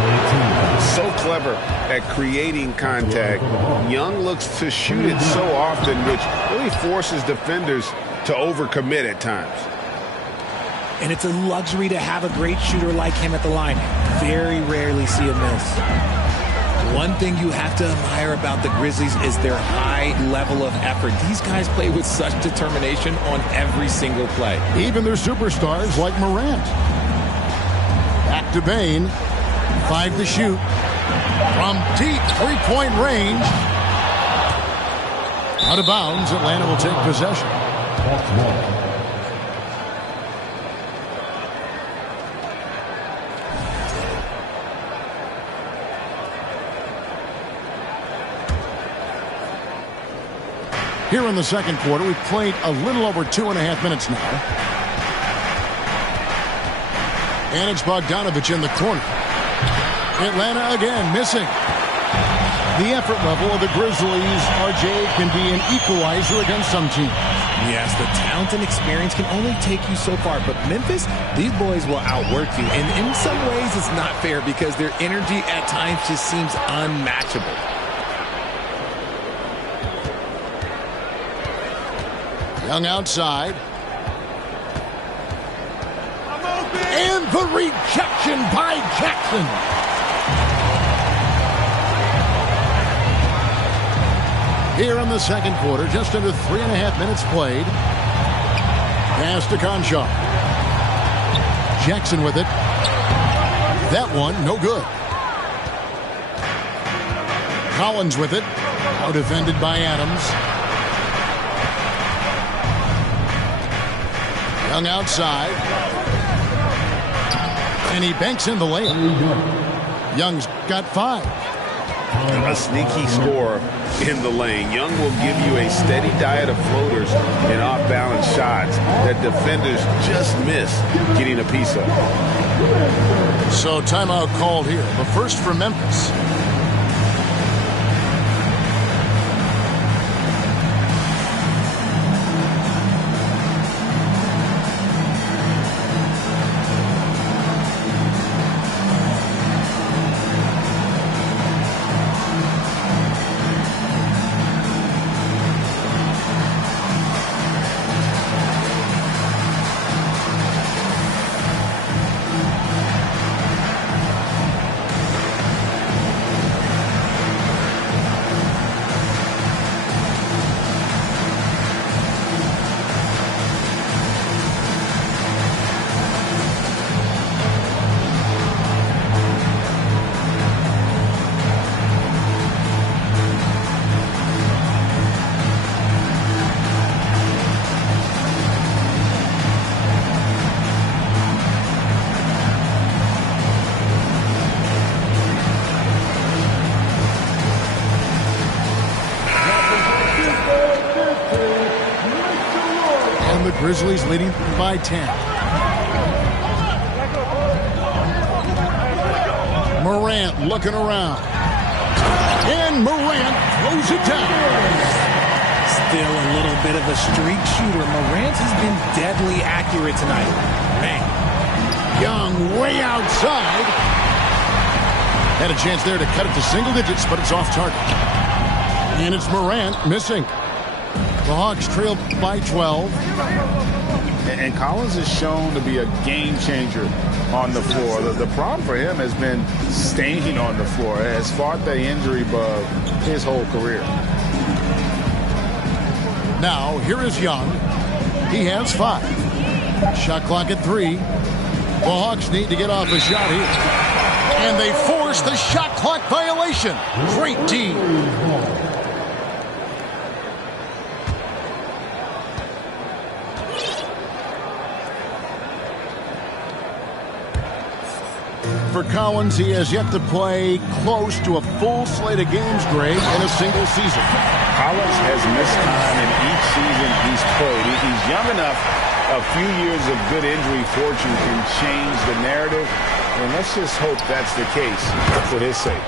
So clever at creating contact. Young looks to shoot it so often, which really forces defenders to overcommit at times. And it's a luxury to have a great shooter like him at the line. Very rarely see a miss. One thing you have to admire about the Grizzlies is their high level of effort. These guys play with such determination on every single play. Even their superstars like Morant. Back to Bain. 5 to shoot. From deep 3-point range. Out of bounds, Atlanta will take possession. Here in the second quarter, we've played a little over 2.5 minutes now. And it's Bogdanovich in the corner. Atlanta again missing. The effort level of the Grizzlies, RJ, can be an equalizer against some teams. Yes, the talent and experience can only take you so far. But Memphis, these boys will outwork you. And in some ways, it's not fair because their energy at times just seems unmatchable. Young outside. And the rejection by Jackson. Here in the second quarter, just under 3.5 minutes played. Pass to Conchar. Jackson with it. That one, no good. Collins with it. Now defended by Adams. Young outside. And he banks in the layup. Young's got 5. A sneaky score in the lane. Young will give you a steady diet of floaters and off-balance shots that defenders just miss getting a piece of. So timeout called here. The first for Memphis. Grizzlies leading by 10. Morant looking around. And Morant throws it down. Still a little bit of a streak shooter. Morant has been deadly accurate tonight. Man. Young way outside. Had a chance there to cut it to single digits, but it's off target. And it's Morant missing. The Hawks trail by 12. And Collins is shown to be a game changer on the floor. The problem for him has been staying on the floor. Has fought the injury bug his whole career. Now, here is Young. He has 5. Shot clock at 3. The Hawks need to get off a shot here. And they force the shot clock violation. Great D. For Collins, he has yet to play close to a full slate of games, Greg, in a single season. Collins has missed time in each season he's played. He's young enough. A few years of good injury fortune can change the narrative, and let's just hope that's the case for his sake.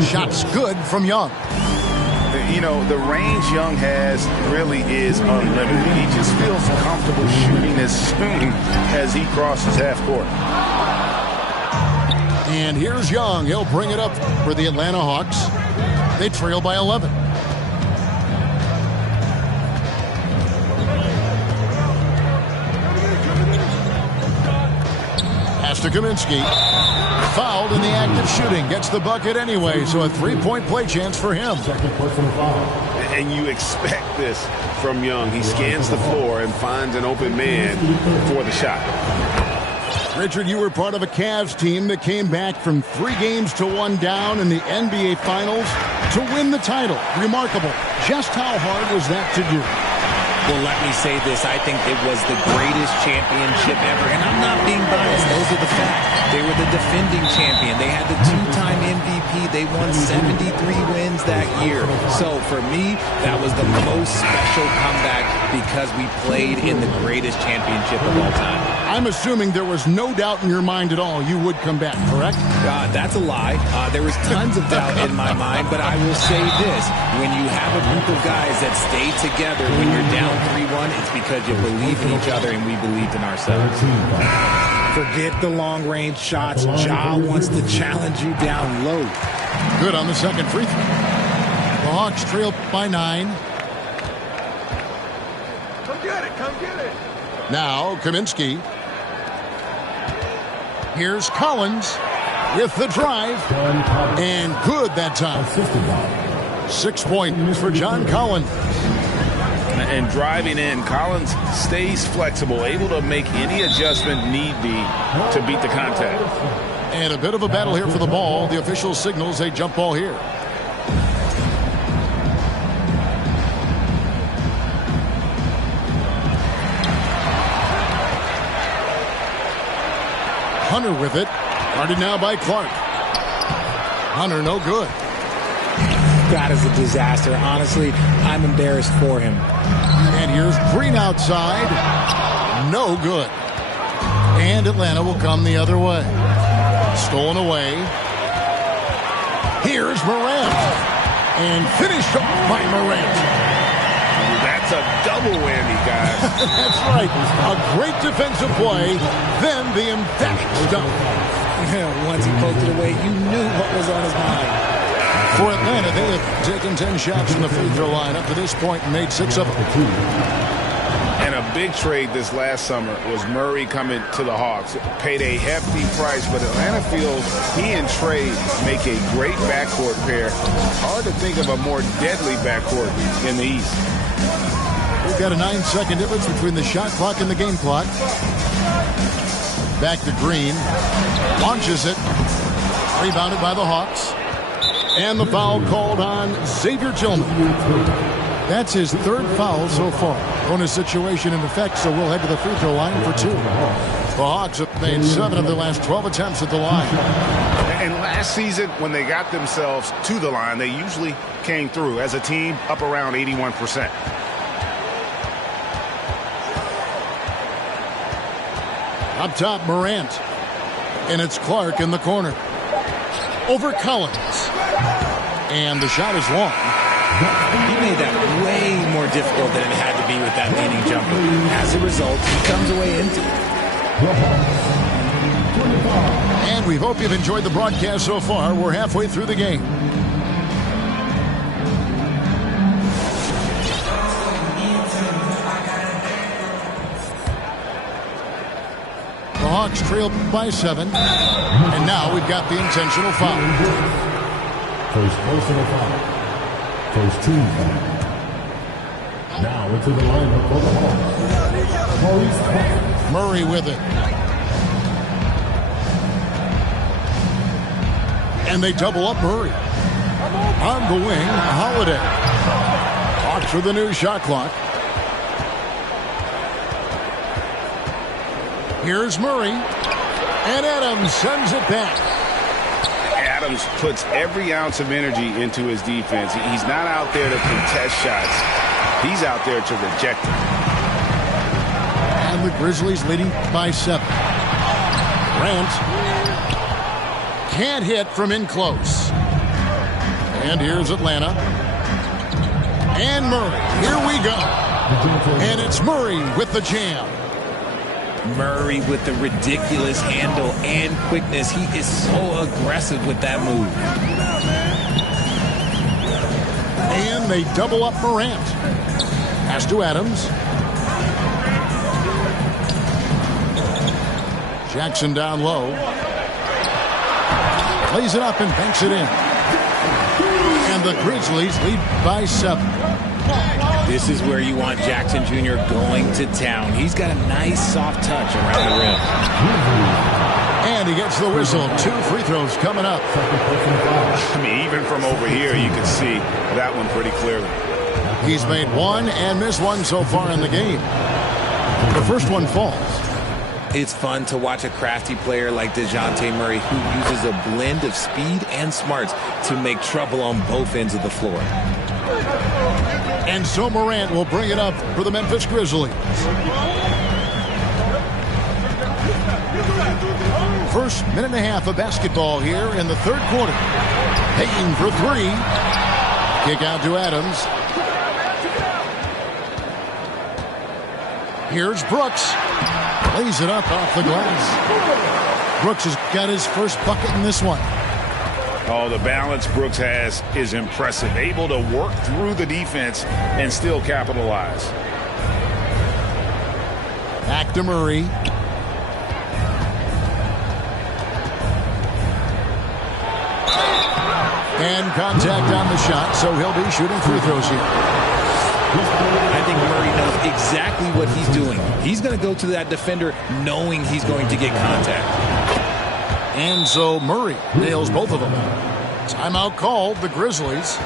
Shots good from Young. You know, the range Young has really is unlimited. He just feels comfortable shooting as soon as he crosses half court. And here's Young. He'll bring it up for the Atlanta Hawks. They trail by 11. Pass to Kaminsky. Fouled in the act of shooting. Gets the bucket anyway, so a three-point play chance for him. And you expect this from Young. He scans the floor and finds an open man for the shot. Richard, you were part of a Cavs team that came back from 3 games to 1 down in the NBA Finals to win the title. Remarkable. Just how hard was that to do? Well, let me say this. I think it was the greatest championship ever. And I'm not being biased. Those are the facts. They were the defending champion. They had the 2-time MVP. They won 73 wins that year. So for me, that was the most special comeback because we played in the greatest championship of all time. I'm assuming there was no doubt in your mind at all you would come back, correct? That's a lie. There was tons of doubt in my mind, but I will say this. When you have a group of guys that stay together when you're down 3-1, it's because you believe in each other and we believed in ourselves. Forget the long-range shots. Ja wants to challenge you down low. Good on the second free throw. The Hawks trail by 9. Come get it, come get it. Now Kaminsky. Here's Collins with the drive. And good that time. 6 points for John Collins. And driving in, Collins stays flexible, able to make any adjustment need be to beat the contact. And a bit of a battle here for the ball. The official signals a jump ball here. Hunter with it. Guarded now by Clark. Hunter no good. That is a disaster. Honestly, I'm embarrassed for him. And here's Green outside. No good. And Atlanta will come the other way. Stolen away. Here's Morant. And finished off by Morant. That's a double whammy, guys. That's right. A great defensive play. Then the emphatic dunk. Once he poked it away, you knew what was on his mind. For Atlanta, they have taken 10 shots from the free throw line up to this point and made 6 of them. And a big trade this last summer was Murray coming to the Hawks. Paid a hefty price, but Atlanta feels he and Trey make a great backcourt pair. Hard to think of a more deadly backcourt in the East. We've got a 9-second difference between the shot clock and the game clock. Back to Green. Launches it. Rebounded by the Hawks. And the foul called on Xavier Tillman. That's his 3rd foul so far. Bonus situation in effect, so we'll head to the free throw line for 2. The Hawks have made 7 of their last 12 attempts at the line. And last season, when they got themselves to the line, they usually came through as a team up around 81%. Up top, Morant. And it's Clark in the corner. Over Collins. And the shot is long. He made that way more difficult than it had to be with that leading jumper. As a result, he comes away empty. And we hope you've enjoyed the broadcast so far. We're halfway through the game. The Hawks trail by 7. And now we've got the intentional foul. First personal foul. First team foul. Now into the lineup for the Hawks. Murray with it. And they double up Murray. On the wing, Holiday. Hawks for the new shot clock. Here's Murray. And Adams sends it back. Adams puts every ounce of energy into his defense. He's not out there to contest shots. He's out there to reject them. And the Grizzlies leading by 7. Grant can't hit from in close. And here's Atlanta. And Murray. Here we go. And it's Murray with the jam. Murray with the ridiculous handle and quickness. He is so aggressive with that move. And they double up Morant. Pass to Adams. Jackson down low. Plays it up and banks it in. And the Grizzlies lead by 7. This is where you want Jackson Jr. going to town. He's got a nice soft touch around the rim. And he gets the whistle. 2 free throws coming up. I mean, even from over here, you can see that one pretty clearly. He's made 1 and missed 1 so far in the game. The first one falls. It's fun to watch a crafty player like DeJounte Murray who uses a blend of speed and smarts to make trouble on both ends of the floor. And so Morant will bring it up for the Memphis Grizzlies. First minute and a half of basketball here in the third quarter. Payton for 3. Kick out to Adams. Here's Brooks. Lays it up off the glass. Brooks has got his first bucket in this one. Oh, the balance Brooks has is impressive. Able to work through the defense and still capitalize. Back to Murray. And contact on the shot, so he'll be shooting free throws here. I think Murray knows exactly what he's doing. He's going to go to that defender knowing he's going to get contact. And so Murray nails both of them. Timeout called, the Grizzlies.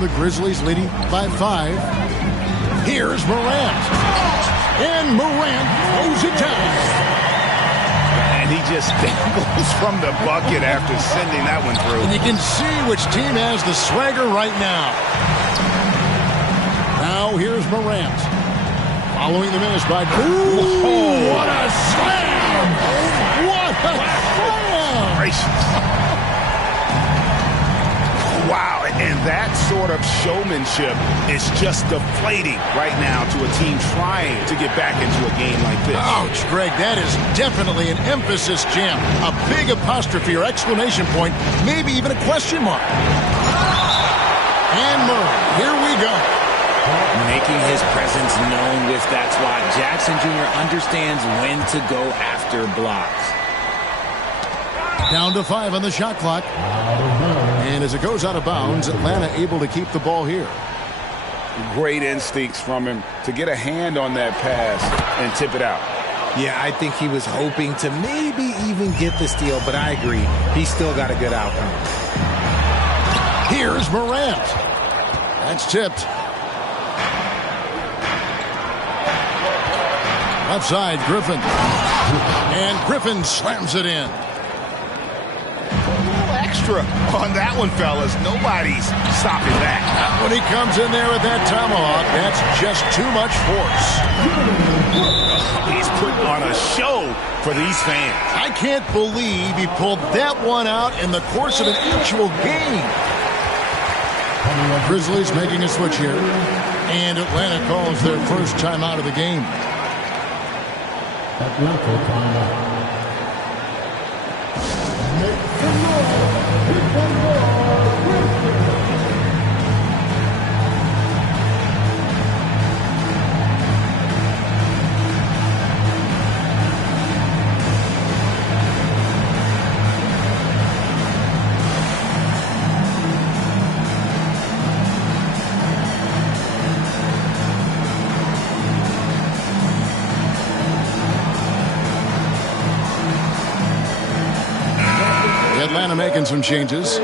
The Grizzlies leading by 5. Here's Morant. And Morant throws it down. And he just dangles from the bucket after sending that one through. And you can see which team has the swagger right now. Now here's Morant. Following the miss by... Ooh, what a slam! What a slam! Gracious. Wow, and that sort of showmanship is just deflating right now to a team trying to get back into a game like this. Ouch, Greg, that is definitely an emphasis jam. A big apostrophe or exclamation point, maybe even a question mark. And Murray, here we go. Making his presence known with that swat. Jackson Jr. understands when to go after blocks. Down to 5 on the shot clock. And as it goes out of bounds, Atlanta able to keep the ball here. Great instincts from him to get a hand on that pass and tip it out. Yeah, I think he was hoping to maybe even get the steal, but I agree. He still got a good outcome. Here's Morant. That's tipped. Left side, Griffin. And Griffin slams it in. Extra on that one, fellas. Nobody's stopping that. When he comes in there with that tomahawk, that's just too much force. He's putting on a show for these fans. I can't believe he pulled that one out in the course of an actual game. Grizzlies making a switch here. And Atlanta calls their first time out of the game. Atlanta timeout. Atlanta making some changes.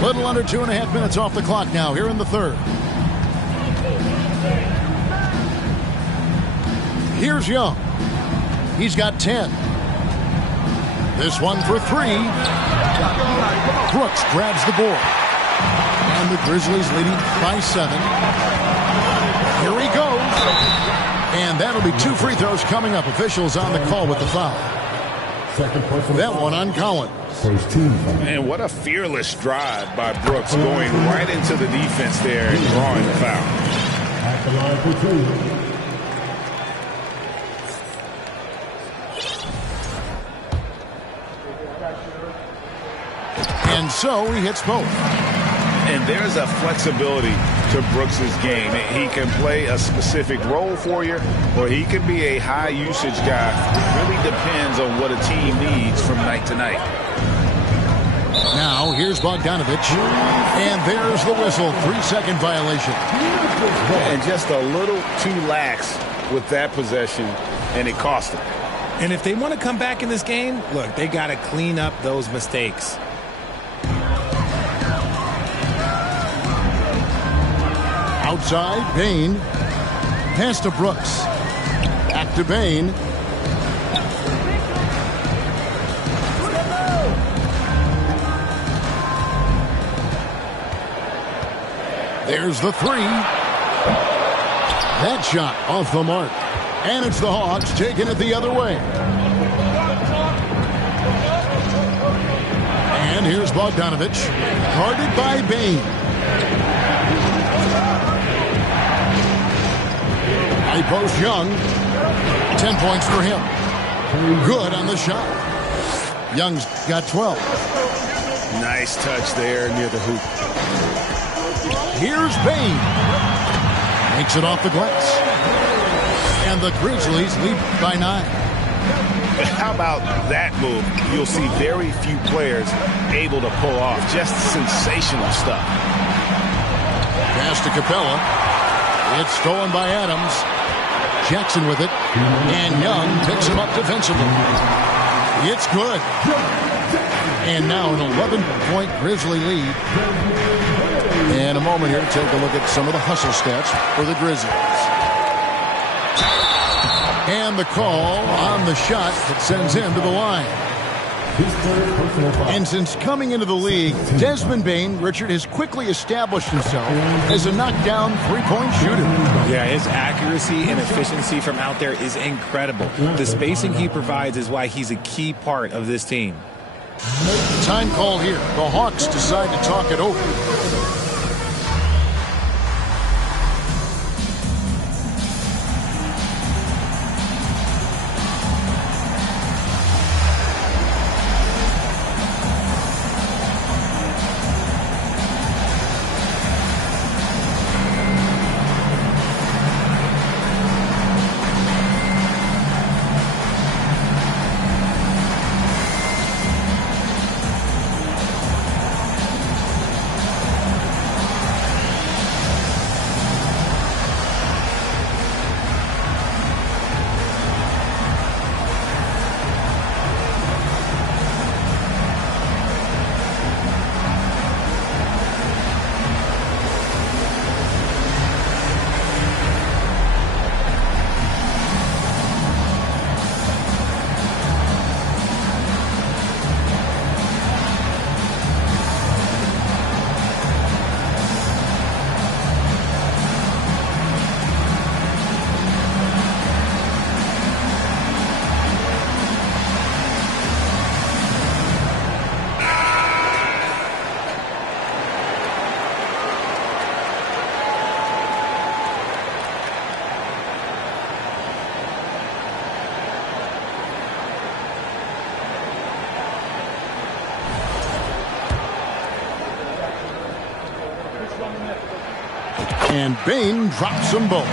Little under 2.5 minutes off the clock now here in the third. Here's Young. He's got 10. This one for 3. Brooks grabs the board. And the Grizzlies leading by 7. Here he goes. And that'll be 2 free throws coming up. Officials on the call with the foul. That one on Collins. And what a fearless drive by Brooks, going right into the defense there and drawing the foul. At the line for 2. And so he hits both. And there's a flexibility to Brooks's game. He can play a specific role for you, or he can be a high usage guy. It really depends on what a team needs from night to night. Now here's Bogdanovich. And there's the whistle. 3-second violation. And just a little too lax with that possession, and it cost him. And if they want to come back in this game, look, they got to clean up those mistakes. Outside, Bain. Pass to Brooks. Back to Bain. There's the 3. That shot off the mark. And it's the Hawks taking it the other way. And here's Bogdanovich. Guarded by Bain. High post Young. 10 points for him. Good on the shot. Young's got 12. Nice touch there near the hoop. Here's Bain. Makes it off the glass. And the Grizzlies lead by 9. How about that move? You'll see very few players able to pull off. Just sensational stuff. Pass to Capella. It's stolen by Adams. Jackson with it. And Young picks him up defensively. It's good. And now an 11-point Grizzly lead. In a moment here, take a look at some of the hustle stats for the Grizzlies. And the call on the shot that sends him to the line. And since coming into the league, Desmond Bain, Richard, has quickly established himself as a knockdown three-point shooter. Yeah, his accuracy and efficiency from out there is incredible. The spacing he provides is why he's a key part of this team. Time call here. The Hawks decide to talk it over. And Bain drops them both.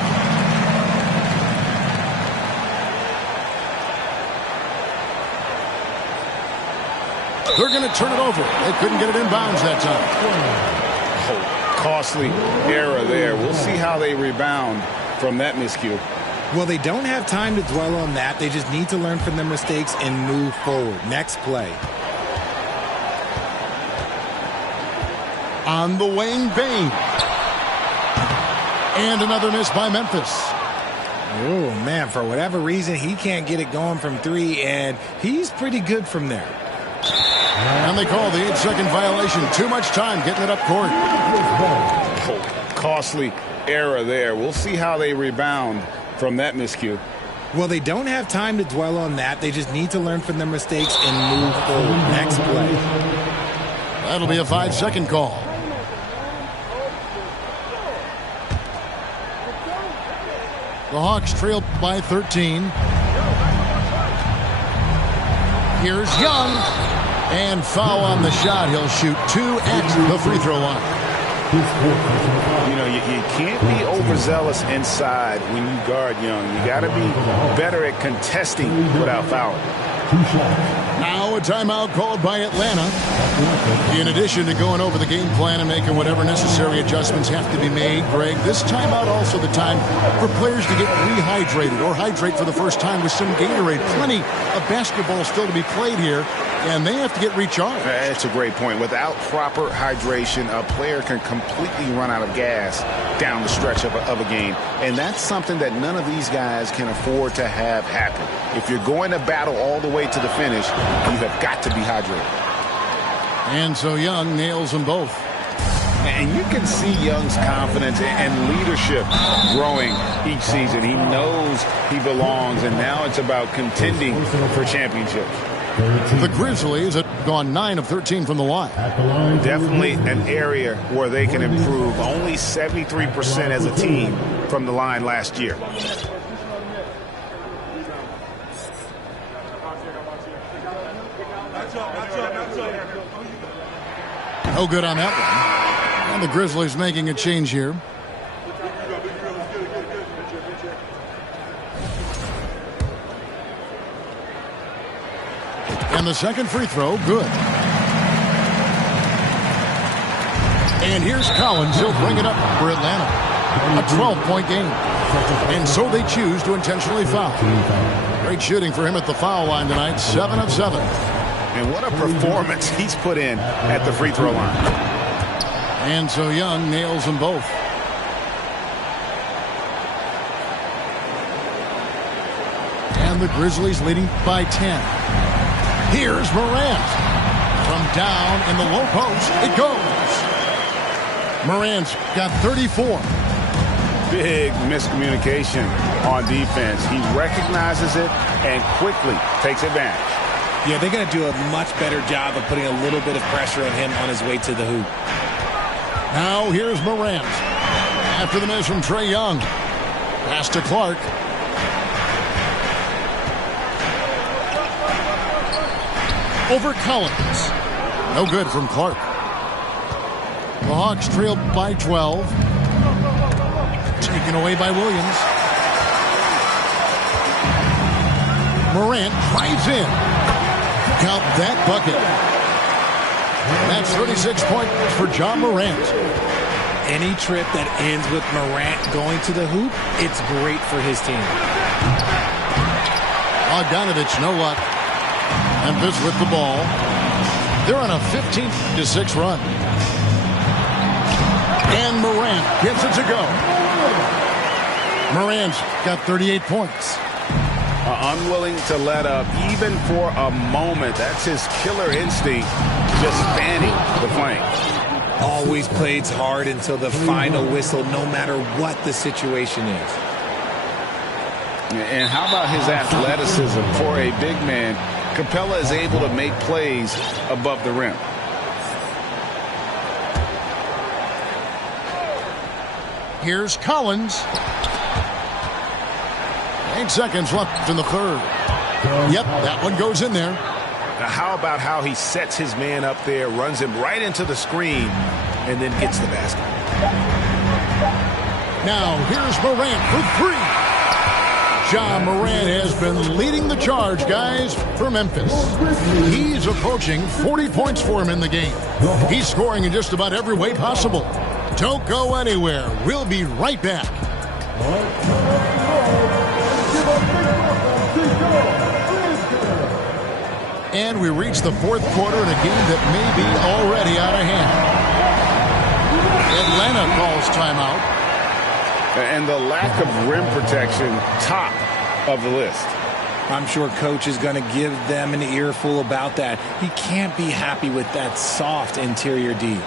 They're going to turn it over. They couldn't get it inbounds that time. Oh, costly error there. We'll see how they rebound from that miscue. Well, they don't have time to dwell on that. They just need to learn from their mistakes and move forward. Next play. On the wing, Bain. And another miss by Memphis. Oh, man, for whatever reason, he can't get it going from three, and he's pretty good from there. And they call the 8-second violation. Too much time getting it up court. Oh, costly error there. We'll see how they rebound from that miscue. Well, they don't have time to dwell on that. They just need to learn from their mistakes and move forward. Next play. That'll be a 5-second call. The Hawks trail by 13. Here's Young. And foul on the shot. He'll shoot 2 at the free throw line. You know, you can't be overzealous inside when you guard Young. You got to be better at contesting without fouling. Now a timeout called by Atlanta. In addition to going over the game plan and making whatever necessary adjustments have to be made, Greg, this timeout also the time for players to get rehydrated or hydrate for the first time with some Gatorade. Plenty of basketball still to be played here, and they have to get recharged. That's a great point. Without proper hydration, a player can completely run out of gas down the stretch of a game. And that's something that none of these guys can afford to have happen. If you're going to battle all the way to the finish, you have got to be hydrated. And so Young nails them both. And you can see Young's confidence and leadership growing each season. He knows he belongs, and now it's about contending for championships. The Grizzlies have gone 9 of 13 from the line. Definitely an area where they can improve. Only 73% as a team from the line last year. No good on that one. And the Grizzlies making a change here. And the second free throw, good. And here's Collins. He'll bring it up for Atlanta. A 12-point game. And so they choose to intentionally foul. Great shooting for him at the foul line tonight. 7 of 7. And what a performance he's put in at the free throw line. And so Young nails them both. And the Grizzlies leading by 10. Here's Morant. From down in the low post, it goes. Morant's got 34. Big miscommunication on defense. He recognizes it and quickly takes advantage. Yeah, they're going to do a much better job of putting a little bit of pressure on him on his way to the hoop. Now here's Morant. After the miss from Trae Young. Pass to Clark. Over Collins. No good from Clark. The Hawks trailed by 12. Taken away by Williams. Morant drives in. Count that bucket. That's 36 points for John Morant. Any trip that ends with Morant going to the hoop, it's great for his team. Bogdanovich, no luck. Memphis with the ball. They're on a 15-6 run. And Morant gets it to go. Morant's got 38 points. Unwilling to let up even for a moment. That's his killer instinct, just fanning the flame. Always plays hard until the final whistle, no matter what the situation is. And how about his athleticism for a big man? Capella is able to make plays above the rim. Here's Collins. 8 seconds left in the third. Yep, that one goes in there. Now, how about how he sets his man up there, runs him right into the screen, and then gets the basket? Now here's Morant for three. Ja Morant has been leading the charge, guys, for Memphis. He's approaching 40 points for him in the game. He's scoring in just about every way possible. Don't go anywhere. We'll be right back. And we reach the fourth quarter in a game that may be already out of hand. Atlanta calls timeout. And the lack of rim protection, top of the list. I'm sure coach is going to give them an earful about that. He can't be happy with that soft interior D.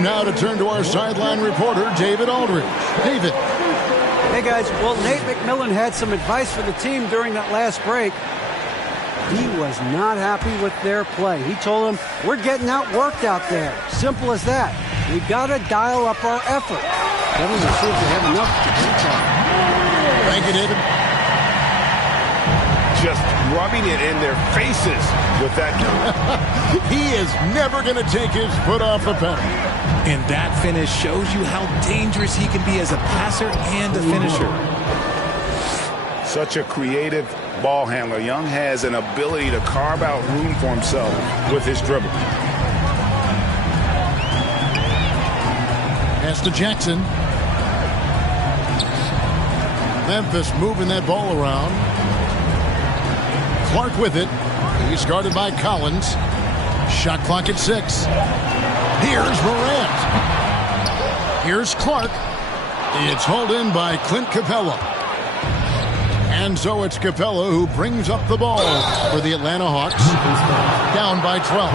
Now to turn to our sideline reporter, David Aldridge. David. Hey, guys. Well, Nate McMillan had some advice for the team during that last break. He was not happy with their play. He told them, we're getting outworked out there. Simple as that. We've got to dial up our effort. Kevin, we'll see if they have enough to do that. Thank you, David. Just rubbing it in their faces with that. He is never going to take his foot off the pedal. And that finish shows you how dangerous he can be as a passer and a finisher. Such a creative ball handler. Young has an ability to carve out room for himself with his dribble. Pass to Jackson. Memphis moving that ball around. Clark with it. He's guarded by Collins. Shot clock at 6. Here's Morant. Here's Clark. It's hauled in by Clint Capella. And so it's Capella who brings up the ball for the Atlanta Hawks. Down by 12.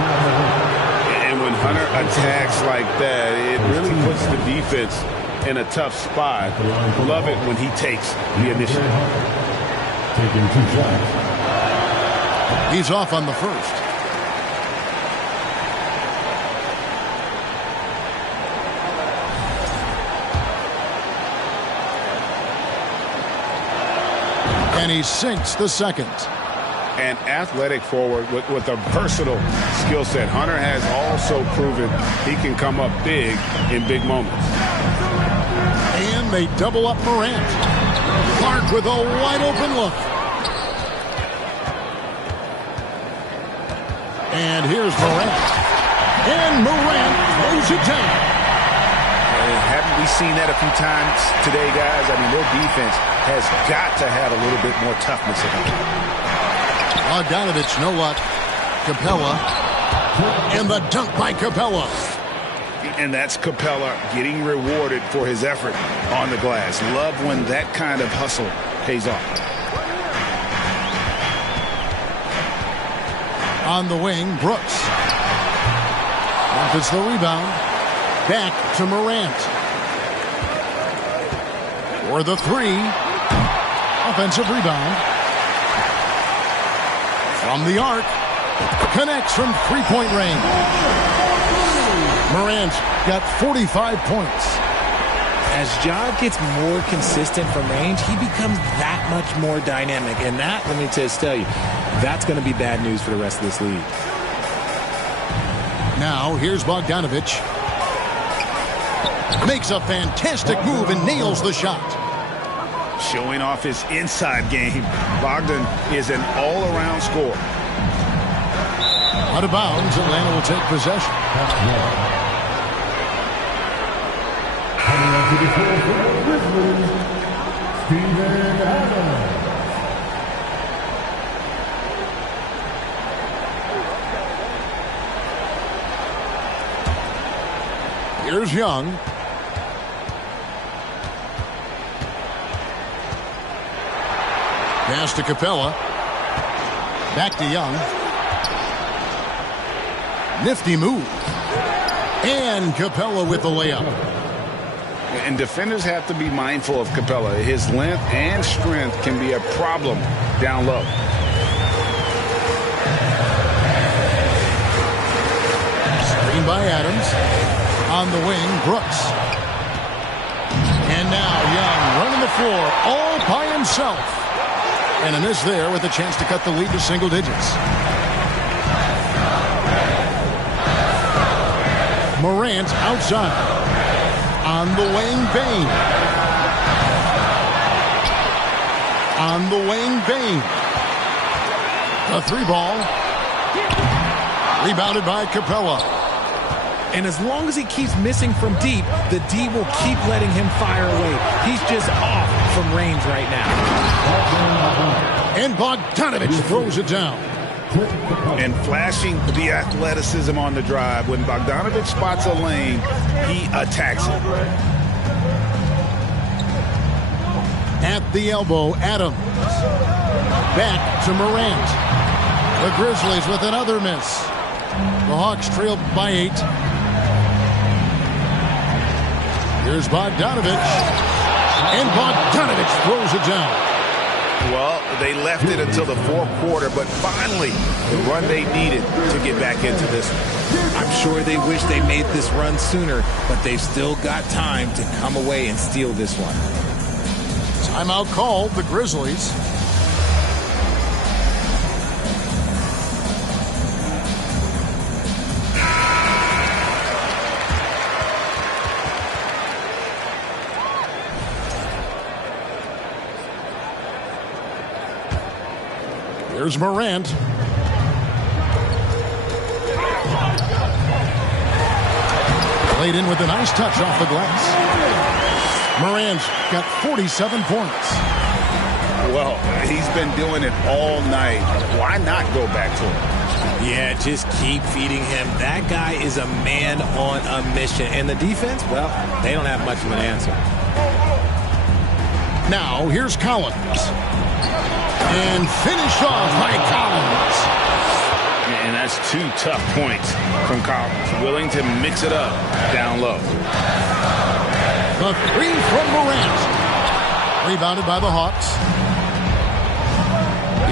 And when Hunter attacks like that, it really puts the defense in a tough spot. Love it when he takes the initiative. Taking 2 shots. He's off on the first. And he sinks the second. An athletic forward with a versatile skill set. Hunter has also proven he can come up big in big moments. And they double up Morant. Clark with a wide open look. And here's Morant. And Morant throws it down. Haven't we seen that a few times today, guys? I mean, their defense has got to have a little bit more toughness about it. Bogdanovich, no luck. Capella. And the dunk by Capella. And that's Capella getting rewarded for his effort on the glass. Love when that kind of hustle pays off. On the wing, Brooks. Memphis the rebound. Back to Morant. For the 3. Offensive rebound. From the arc. Connects from three-point range. Morant got 45 points. As Ja gets more consistent from range, he becomes that much more dynamic. And that, let me just tell you, that's going to be bad news for the rest of this league. Now, here's Bogdanovich. Makes a fantastic move and nails the shot. Showing off his inside game. Bogdan is an all-around scorer. Out of bounds, Atlanta will take possession. Here's Young. Pass to Capella. Back to Young. Nifty move. And Capella with the layup. And defenders have to be mindful of Capella. His length and strength can be a problem down low. Screen by Adams. On the wing, Brooks. And now Young running the floor all by himself. And a miss there with a chance to cut the lead to single digits. Morant outside. On the wing, Bain. On the wing, Bain. The three ball. Rebounded by Capella. And as long as he keeps missing from deep, the D will keep letting him fire away. He's just off from range right now. And Bogdanovich throws it down. And flashing the athleticism on the drive. When Bogdanovich spots a lane, he attacks it. At the elbow, Adams. Back to Morant. The Grizzlies with another miss. The Hawks trailed by 8. Here's Bogdanovich. And Bogdanovich throws it down. Well, they left it until the fourth quarter, but finally the run they needed to get back into this one. I'm sure they wish they made this run sooner, but they've still got time to come away and steal this one. Timeout called, the Grizzlies. Here's Morant. Played in with a nice touch off the glass. Morant got 47 points. Well, he's been doing it all night. Why not go back to him? Yeah, just keep feeding him. That guy is a man on a mission. And the defense, well, they don't have much of an answer. Now, here's Collins. And finished off by Collins. And that's 2 tough points from Collins. Willing to mix it up down low. The three from Morant. Rebounded by the Hawks.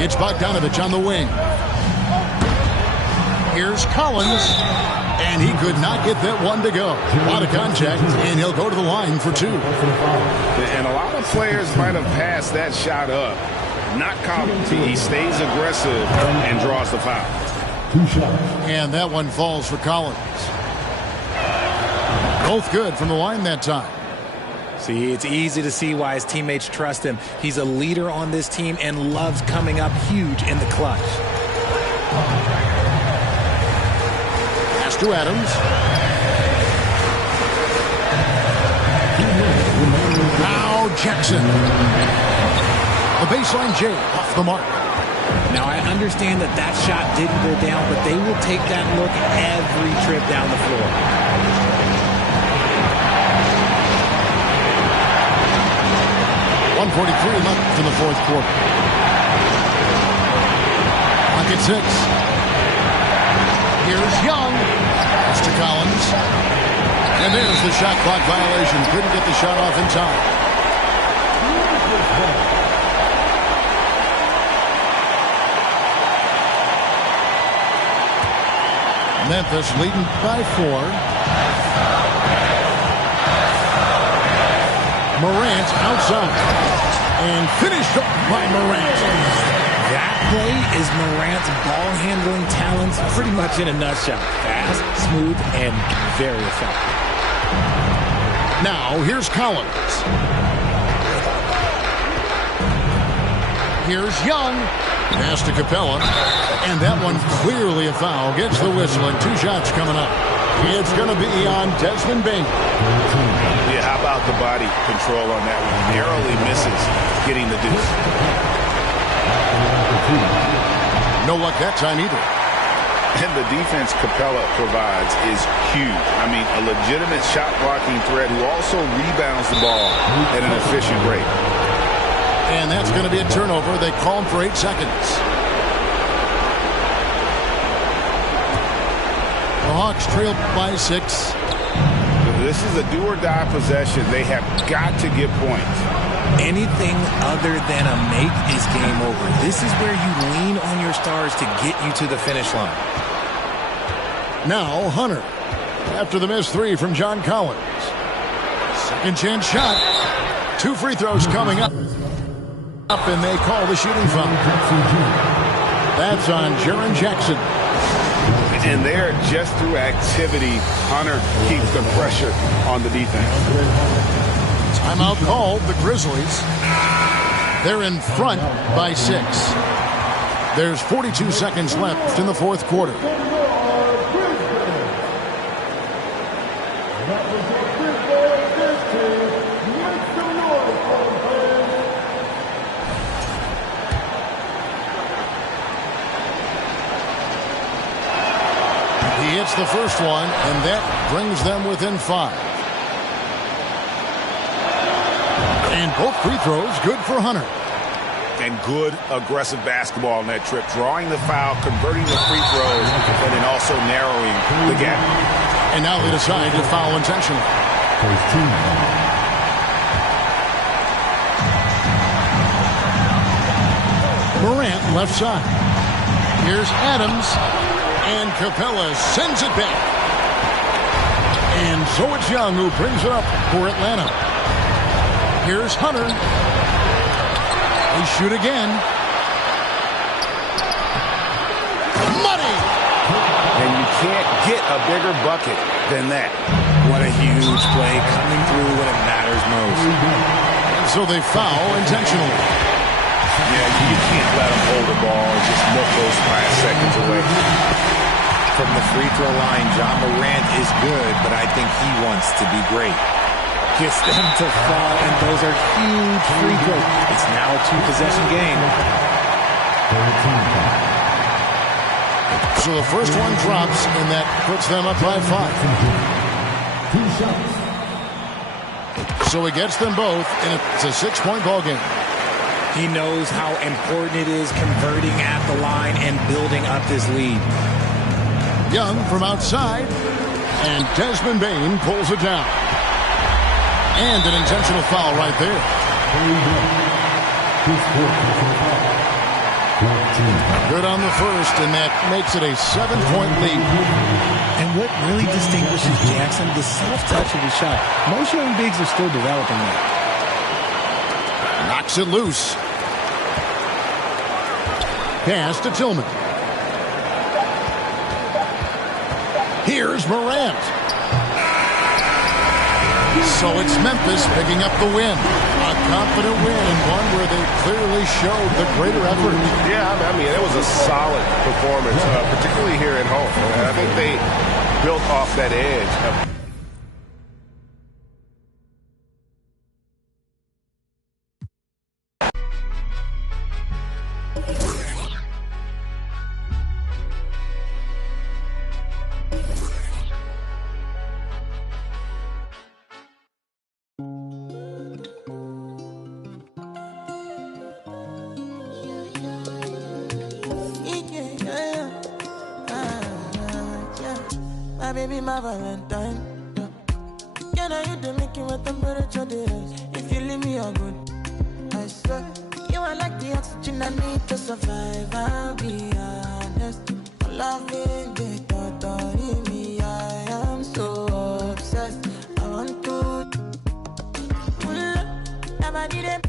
It's Bogdanovich on the wing. Here's Collins. And he could not get that one to go. A lot of contact, and he'll go to the line for 2. And a lot of players might have passed that shot up. Not Collins. He stays aggressive and draws the foul. And that one falls for Collins. Both good from the line that time. See, it's easy to see why his teammates trust him. He's a leader on this team and loves coming up huge in the clutch. Pass to Adams. Now Jackson. The baseline J off the mark. Now, I understand that that shot didn't go down, but they will take that look every trip down the floor. 1:43 left in the fourth quarter. Clock at 6. Here's Young. It's to Collins. And there's the shot clock violation. Couldn't get the shot off in time. Memphis leading by 4. Morant outside. And finished up by Morant. That play is Morant's ball handling talents pretty much in a nutshell. Fast, smooth, and very effective. Now, here's Collins. Here's Young. Pass to Capella. And that one clearly a foul. Gets the whistle, and 2 shots coming up. It's going to be on Desmond Bain. Yeah, how about the body control on that one? Narrowly misses getting the deuce. No luck that time either. And the defense Capella provides is huge. I mean, a legitimate shot blocking threat who also rebounds the ball at an efficient rate. And that's going to be a turnover. They call him for 8 seconds. The Hawks trail by 6. This is a do-or-die possession. They have got to get points. Anything other than a make is game over. This is where you lean on your stars to get you to the finish line. Now Hunter. After the missed 3 from John Collins. Second chance shot. 2 free throws coming up. And they call the shooting foul. That's on Jaren Jackson. And there, just through activity, Hunter keeps the pressure on the defense. Timeout called, the Grizzlies. They're in front by 6. There's 42 seconds left in the 4th quarter. He hits the first one, and that brings them within 5. And both free throws good for Hunter. And good aggressive basketball on that trip. Drawing the foul, converting the free throws, and then also narrowing the gap. And now they decide to foul intentionally. Morant left side. Here's Adams. And Capella sends it back. And so it's Young who brings it up for Atlanta. Here's Hunter. They shoot again. Money! And you can't get a bigger bucket than that. What a huge play coming through when it matters most. And so they foul intentionally. Yeah, you can't let them hold the ball and just look those 5 seconds away. From the free throw line, John Morant is good, but I think he wants to be great. Gets them to fall, and those are huge free throws. It's now a 2-possession game. So the first one drops, and that puts them up by 5. So he gets them both, and it's a 6-point ball game. He knows how important it is converting at the line and building up this lead. Young from outside, and Desmond Bain pulls it down. And an intentional foul right there. Good on the first, and that makes it a 7-point lead. And what really distinguishes Jackson, the self-touch of his shot. Most young bigs are still developing that. Knocks it loose. Pass to Tillman. Here's Morant. So it's Memphis picking up the win. A confident win, and one where they clearly showed the greater effort. Yeah, I mean, it was a solid performance, particularly here at home. I think they built off that edge. Baby, my Valentine. Can I you to make you what temperature it is? If you leave me a good, I swear. You are like the oxygen I need to survive. I'll be honest. Loving the thought of me, I am so obsessed. I want to. Never did it.